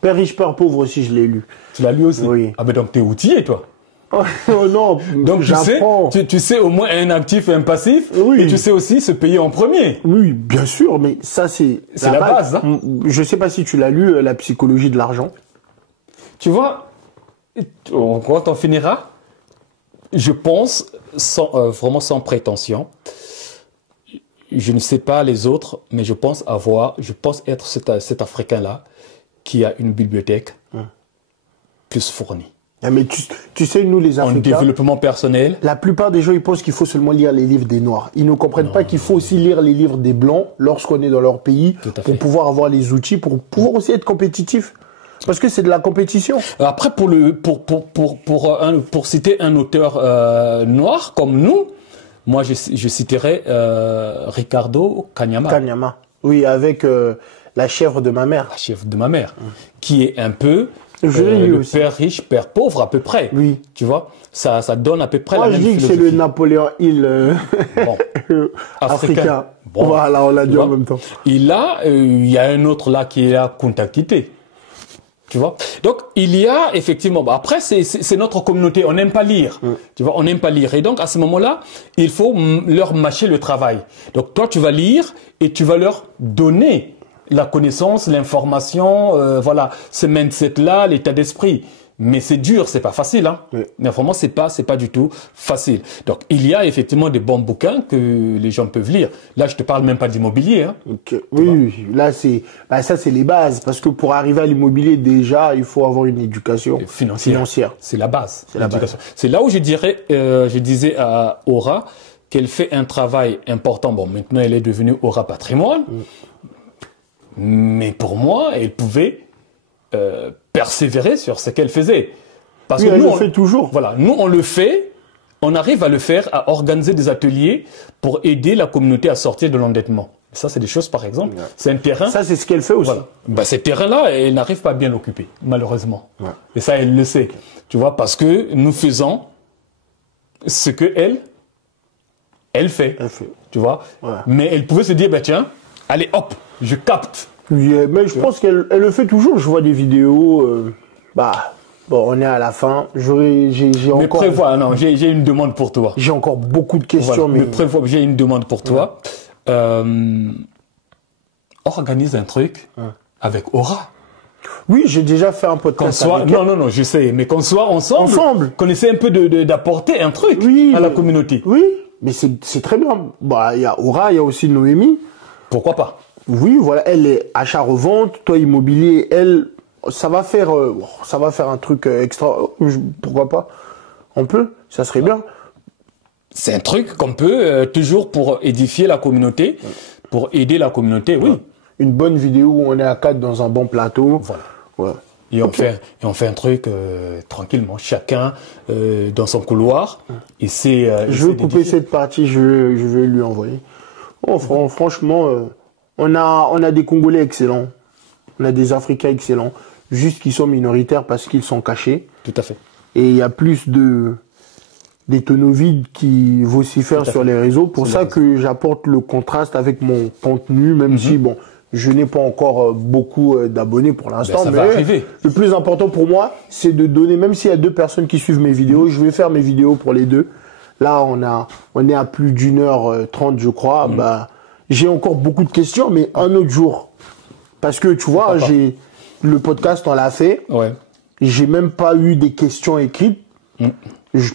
Père riche, Père pauvre aussi, je l'ai lu. Tu l'as lu aussi? Oui. Ah ben donc, t'es outillé, toi. Oh non, Donc j'apprends. tu sais au moins un actif et un passif, Oui. et tu sais aussi se payer en premier. Oui, bien sûr, mais ça, c'est la base. Hein. Je sais pas si tu l'as lu, La psychologie de l'argent. Tu vois, quand on finira, je pense, vraiment sans prétention, je ne sais pas les autres, mais je pense être cet Africain-là qui a une bibliothèque plus fournie. Ah, mais tu sais, nous les En Africains, développement personnel, la plupart des gens, ils pensent qu'il faut seulement lire les livres des Noirs. Ils ne comprennent pas qu'il faut aussi lire les livres des Blancs lorsqu'on est dans leur pays Tout à pour fait. pouvoir avoir les outils, pour pouvoir aussi être compétitif. Parce que c'est de la compétition. après pour citer un auteur noir comme nous, moi je citerais Ricardo Kanyama, Kanyama. Oui, avec La chèvre de ma mère. la chef de ma mère, qui est un peu Je l'ai lu le aussi. père riche, père pauvre à peu près. Oui. Tu vois, ça donne à peu près Moi, la je même dis que c'est le philosophie. Napoléon Hill Bon. africain. Bon. Voilà, on l'a Tu dit en vois, même temps. il y a un autre là qui est là, Kunta Kinte. Tu vois. Donc il y a effectivement. Après c'est notre communauté. On n'aime pas lire. Tu vois, on n'aime pas lire. Et donc à ce moment-là, il faut leur mâcher le travail. Donc toi tu vas lire et tu vas leur donner la connaissance, l'information, voilà, ce mindset-là, l'état d'esprit. Mais c'est dur, c'est pas facile, hein. Oui. Mais vraiment, c'est pas du tout facile. Donc, il y a effectivement des bons bouquins que les gens peuvent lire. Là, je te parle même pas d'immobilier, hein. Ok. Oui, là ça c'est les bases parce que pour arriver à l'immobilier déjà il faut avoir une éducation financière. C'est la base. C'est la l'éducation. C'est là où je disais à Aura qu'elle fait un travail important. Bon, maintenant, elle est devenue Aura Patrimoine. Mais pour moi, elle pouvait persévérer sur ce qu'elle faisait. Parce Oui, que elle nous, le fait toujours. Voilà, nous, on le fait, on arrive à le faire, à organiser des ateliers pour aider la communauté à sortir de l'endettement. Ça, c'est des choses, par exemple. C'est un terrain. Ça c'est ce qu'elle fait aussi. Voilà. Bah, ces terrains-là, elle n'arrive pas à bien l'occuper, malheureusement. Ouais. Et ça, elle le sait. Tu vois, parce que nous faisons ce que elle fait. Elle fait. Tu vois. Ouais. Mais elle pouvait se dire, bah, tiens, allez, hop, je capte. Oui, mais je pense qu'elle le fait toujours. Je vois des vidéos. Bon, on est à la fin. J'ai Mais encore. prévois, non, j'ai une demande pour toi. J'ai encore beaucoup de questions, Voilà, mais prévois, j'ai une demande pour toi. Organise un truc avec Aura. oui, j'ai déjà fait un Qu'on podcast. soit, avec elle. non, je sais, mais qu'on soit ensemble. Qu'on essaie un peu d'apporter un truc à la communauté. Oui, mais c'est très bien. Bah, il y a Aura, il y a aussi Noémie. Pourquoi pas? Oui, voilà, elle est achat-revente, toi immobilier, elle, ça va faire un truc extra. Pourquoi pas? On peut, ça serait bien. C'est un truc qu'on peut toujours pour édifier la communauté, pour aider la communauté, oui. Une bonne vidéo où on est à 4 dans un bon plateau. Voilà. Ouais. Et on fait un truc tranquillement, chacun dans son couloir. Et c'est. Je vais couper cette partie, je vais lui envoyer. Oh, franchement, on a des Congolais excellents, on a des Africains excellents, juste qu'ils sont minoritaires parce qu'ils sont cachés. Tout à fait. Et il y a plus des tonneaux vides qui vocifèrent sur les réseaux. Pour ça que j'apporte le contraste avec mon contenu, même si bon, je n'ai pas encore beaucoup d'abonnés pour l'instant. Ça va arriver. Le plus important pour moi, c'est de donner, même s'il y a 2 personnes qui suivent mes vidéos, je vais faire mes vidéos pour les 2. Là, on est à plus d'1h30, je crois. Bah, j'ai encore beaucoup de questions, mais un autre jour. Parce que tu vois, le podcast, on l'a fait. Ouais. J'ai même pas eu des questions écrites.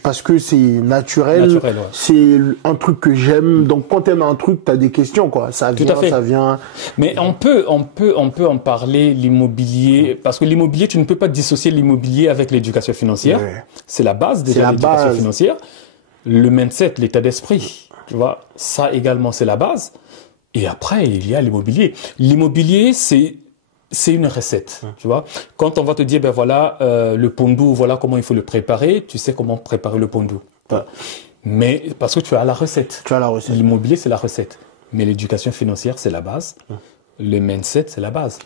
Parce que c'est naturel, ouais. c'est un truc que j'aime. Donc quand t'aimes un truc, t'as des questions, quoi. Ça vient, ça vient. Mais on peut en parler, l'immobilier, parce que l'immobilier, tu ne peux pas dissocier l'immobilier avec l'éducation financière. Ouais. C'est la base déjà de l'éducation financière. Le mindset, l'état d'esprit, tu vois, ça également c'est la base. Et après, il y a l'immobilier. L'immobilier, c'est une recette, tu vois. Quand on va te dire, ben voilà, le pondou, voilà comment il faut le préparer, tu sais comment préparer le pondou. Mais parce que tu as la recette. Tu as la recette. L'immobilier, c'est la recette. Mais l'éducation financière, c'est la base. Le mindset, c'est la base.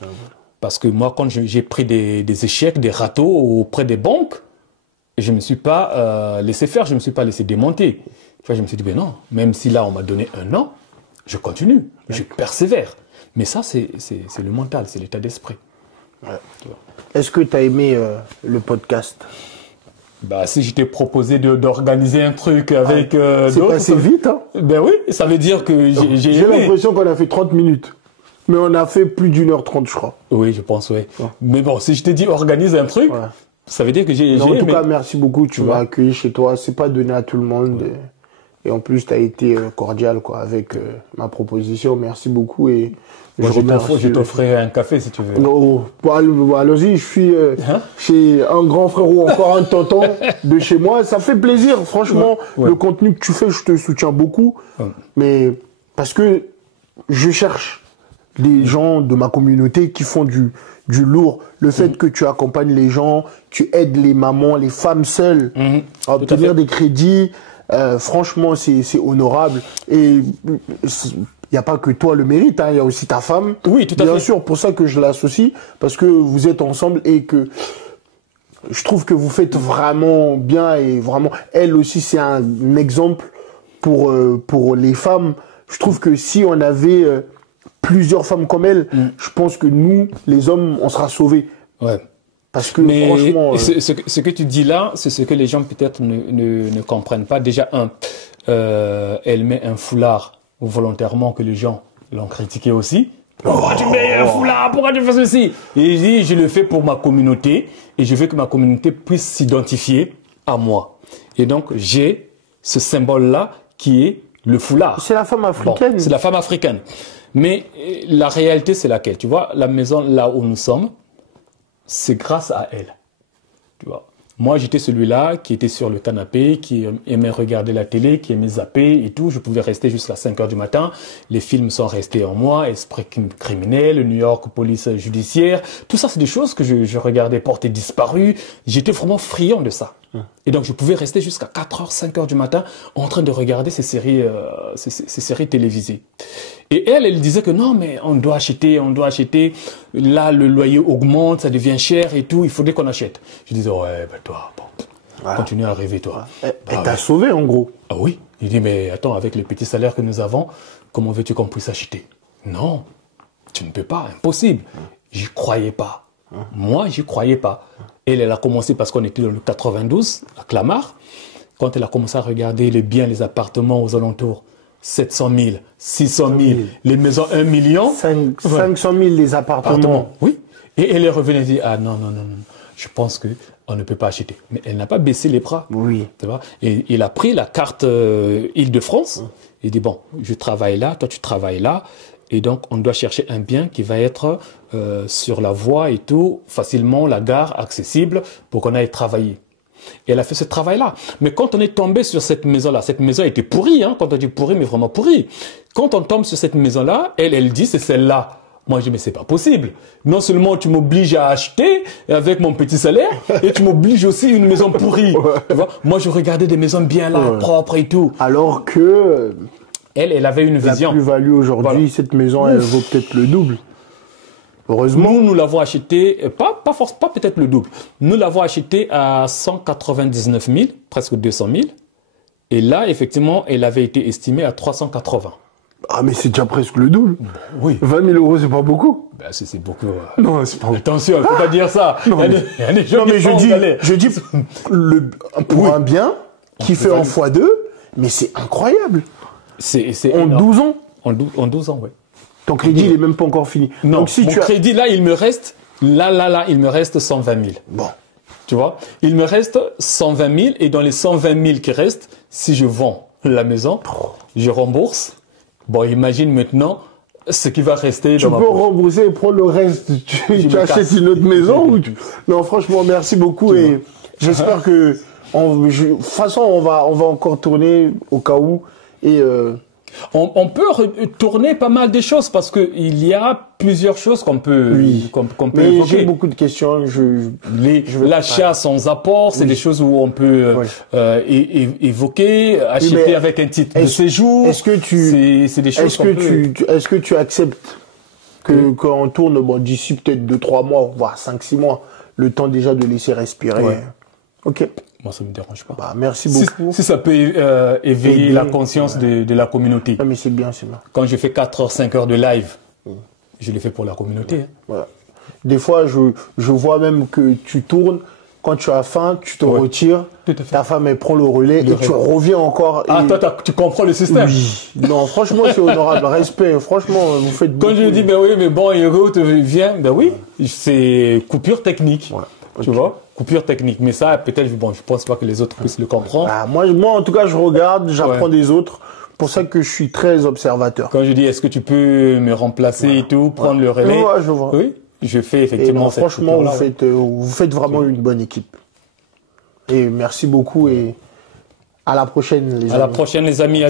Parce que moi, quand j'ai pris des échecs, des râteaux auprès des banques, je ne me suis pas laissé faire, je ne me suis pas laissé démonter. Tu vois, je me suis dit, ben non, même si là, on m'a donné 1 an, je continue, je persévère. Mais ça, c'est le mental, c'est l'état d'esprit. Ouais. Est-ce que tu as aimé le podcast? Bah, si je t'ai proposé d'organiser un truc avec c'est passé vite, hein? Ben oui, ça veut dire que j'ai aimé. L'impression qu'on a fait 30 minutes. Mais on a fait plus d'1h30, je crois. Oui, je pense, oui. Ouais. Mais bon, si je t'ai dit organise un truc, ça veut dire que j'ai aimé. En tout cas, merci beaucoup. Tu m'as accueilli chez toi. C'est pas donné à tout le monde. Ouais. Et en plus, tu as été cordial, quoi, avec ma proposition. Merci beaucoup. Et je t'offrirai un café si tu veux. Non, allons-y, je suis chez un grand frère ou encore un tonton de chez moi. Ça fait plaisir, franchement. Le contenu que tu fais, je te soutiens beaucoup. Mais parce que je cherche des gens de ma communauté qui font du lourd. Le fait que tu accompagnes les gens, tu aides les mamans, les femmes seules à obtenir des crédits. Franchement, c'est honorable. Et il n'y a pas que toi le mérite, il y a aussi ta femme. Oui, tout à fait. Bien sûr, pour ça que je l'associe, parce que vous êtes ensemble et que je trouve que vous faites vraiment bien et vraiment, elle aussi, c'est un exemple pour les femmes. Je trouve que si on avait plusieurs femmes comme elle, je pense que nous, les hommes, on sera sauvés. Ouais. Parce que franchement... Ce que tu dis là, c'est ce que les gens peut-être ne comprennent pas. Déjà, elle met un foulard volontairement que les gens l'ont critiqué aussi. Pourquoi tu mets un foulard? Pourquoi tu fais ceci? Et il dit, je le fais pour ma communauté et je veux que ma communauté puisse s'identifier à moi. Et donc, j'ai ce symbole-là qui est le foulard. C'est la femme africaine. Bon, c'est la femme africaine. Mais la réalité, c'est laquelle? Tu vois, la maison là où nous sommes, c'est grâce à elle. Tu vois. Moi, j'étais celui-là qui était sur le canapé, qui aimait regarder la télé, qui aimait zapper et tout. Je pouvais rester jusqu'à 5 heures du matin. Les films sont restés en moi. Esprit criminel, New York, police judiciaire. Tout ça, c'est des choses que je regardais porter disparu. J'étais vraiment friand de ça. Et donc, je pouvais rester jusqu'à 4 heures, 5 heures du matin en train de regarder ces séries télévisées. Et elle disait que non, mais on doit acheter. Là, le loyer augmente, ça devient cher et tout. Il faudrait qu'on achète. Je disais, ouais, ben toi, bon, continue à rêver, toi. Elle t'a sauvé, en gros. Ah oui. Il dit, mais attends, avec les petits salaires que nous avons, comment veux-tu qu'on puisse acheter? Non, tu ne peux pas, impossible. J'y croyais pas. Moi, j'y croyais pas. Elle a commencé parce qu'on était dans le 92, à Clamart. Quand elle a commencé à regarder les biens, les appartements aux alentours, 700 000, 600 000, les maisons 1 million. 500 000 les appartements. Oui. Et elle est revenue et dit, ah non, je pense qu'on ne peut pas acheter. Mais elle n'a pas baissé les bras. Oui. Tu vois. Et il a pris la carte Île-de-France. Il dit, bon, je travaille là, toi tu travailles là. Et donc, on doit chercher un bien qui va être sur la voie et tout, facilement, la gare, accessible, pour qu'on aille travailler. Et elle a fait ce travail-là. Mais quand on est tombé sur cette maison-là, cette maison était pourrie, hein, quand on dit pourrie, mais vraiment pourrie. Quand on tombe sur cette maison-là, elle dit, c'est celle-là. Moi, je dis, mais c'est pas possible. Non seulement tu m'obliges à acheter avec mon petit salaire, et tu m'obliges aussi une maison pourrie. Tu vois. Moi, je regardais des maisons bien là, propres et tout. Alors que... Elle avait une vision. La plus-value aujourd'hui, cette maison, elle vaut peut-être le double. Heureusement. Nous l'avons acheté, pas peut-être le double. Nous l'avons acheté à 199 000, presque 200 000. Et là, effectivement, elle avait été estimée à 380. Ah, mais c'est déjà presque le double. Oui. 20 000 euros, c'est pas beaucoup. Ben, c'est beaucoup. Non, c'est pas beaucoup. Attention, il faut pas dire ça. Non, mais je dis, pour un bien qui fait en x2, mais c'est incroyable. En 12 ans. En 12 ans, oui. Ton crédit, il est même pas encore fini. Non, donc, si mon crédit, là, il me reste Là, il me reste 120 000. Bon. Tu vois, il me reste 120 000 et dans les 120 000 qui restent, si je vends la maison, je rembourse. Bon, imagine maintenant ce qui va rester dans ma poche. Tu peux rembourser et prendre le reste. Tu achètes une autre maison ou Non, franchement, merci beaucoup et j'espère que de toute façon on va encore tourner au cas où et on peut tourner pas mal des choses parce que il y a plusieurs choses qu'on peut évoquer. J'ai beaucoup de questions. L'achat sans apport, c'est des choses où on peut évoquer, acheter avec un titre de séjour. Est-ce que c'est des choses est-ce que tu acceptes qu'on tourne d'ici peut-être 2-3 mois, voire 5-6 mois, le temps déjà de laisser respirer. Ouais. Ok. Moi, ça me dérange pas. Bah, merci beaucoup. Si ça peut éveiller la conscience de la communauté. Non, mais c'est bien, c'est bien. Quand je fais 4 heures, 5 heures de live, je le fais pour la communauté. Hein. Voilà. Des fois, je vois même que tu tournes, quand tu as faim, tu te retires, ta femme elle prend le relais et tu reviens encore. Ah, toi, tu comprends le système. Oui. Non, franchement, c'est honorable. Respect. Franchement, vous faites Quand je dis, ben oui, mais bon, Hiro, viens, ben oui, c'est coupure technique. Voilà. Tu vois? Coupure technique. Mais ça, peut-être, je pense pas que les autres puissent le comprendre. Ah, moi, en tout cas, je regarde, j'apprends des autres. Pour ça que je suis très observateur. Quand je dis, est-ce que tu peux me remplacer et tout, prendre le relais? Ouais, je vois. Oui, je fais effectivement cette franchement, vous faites vraiment une bonne équipe. Et merci beaucoup et à la prochaine, les amis. À la prochaine, les amis.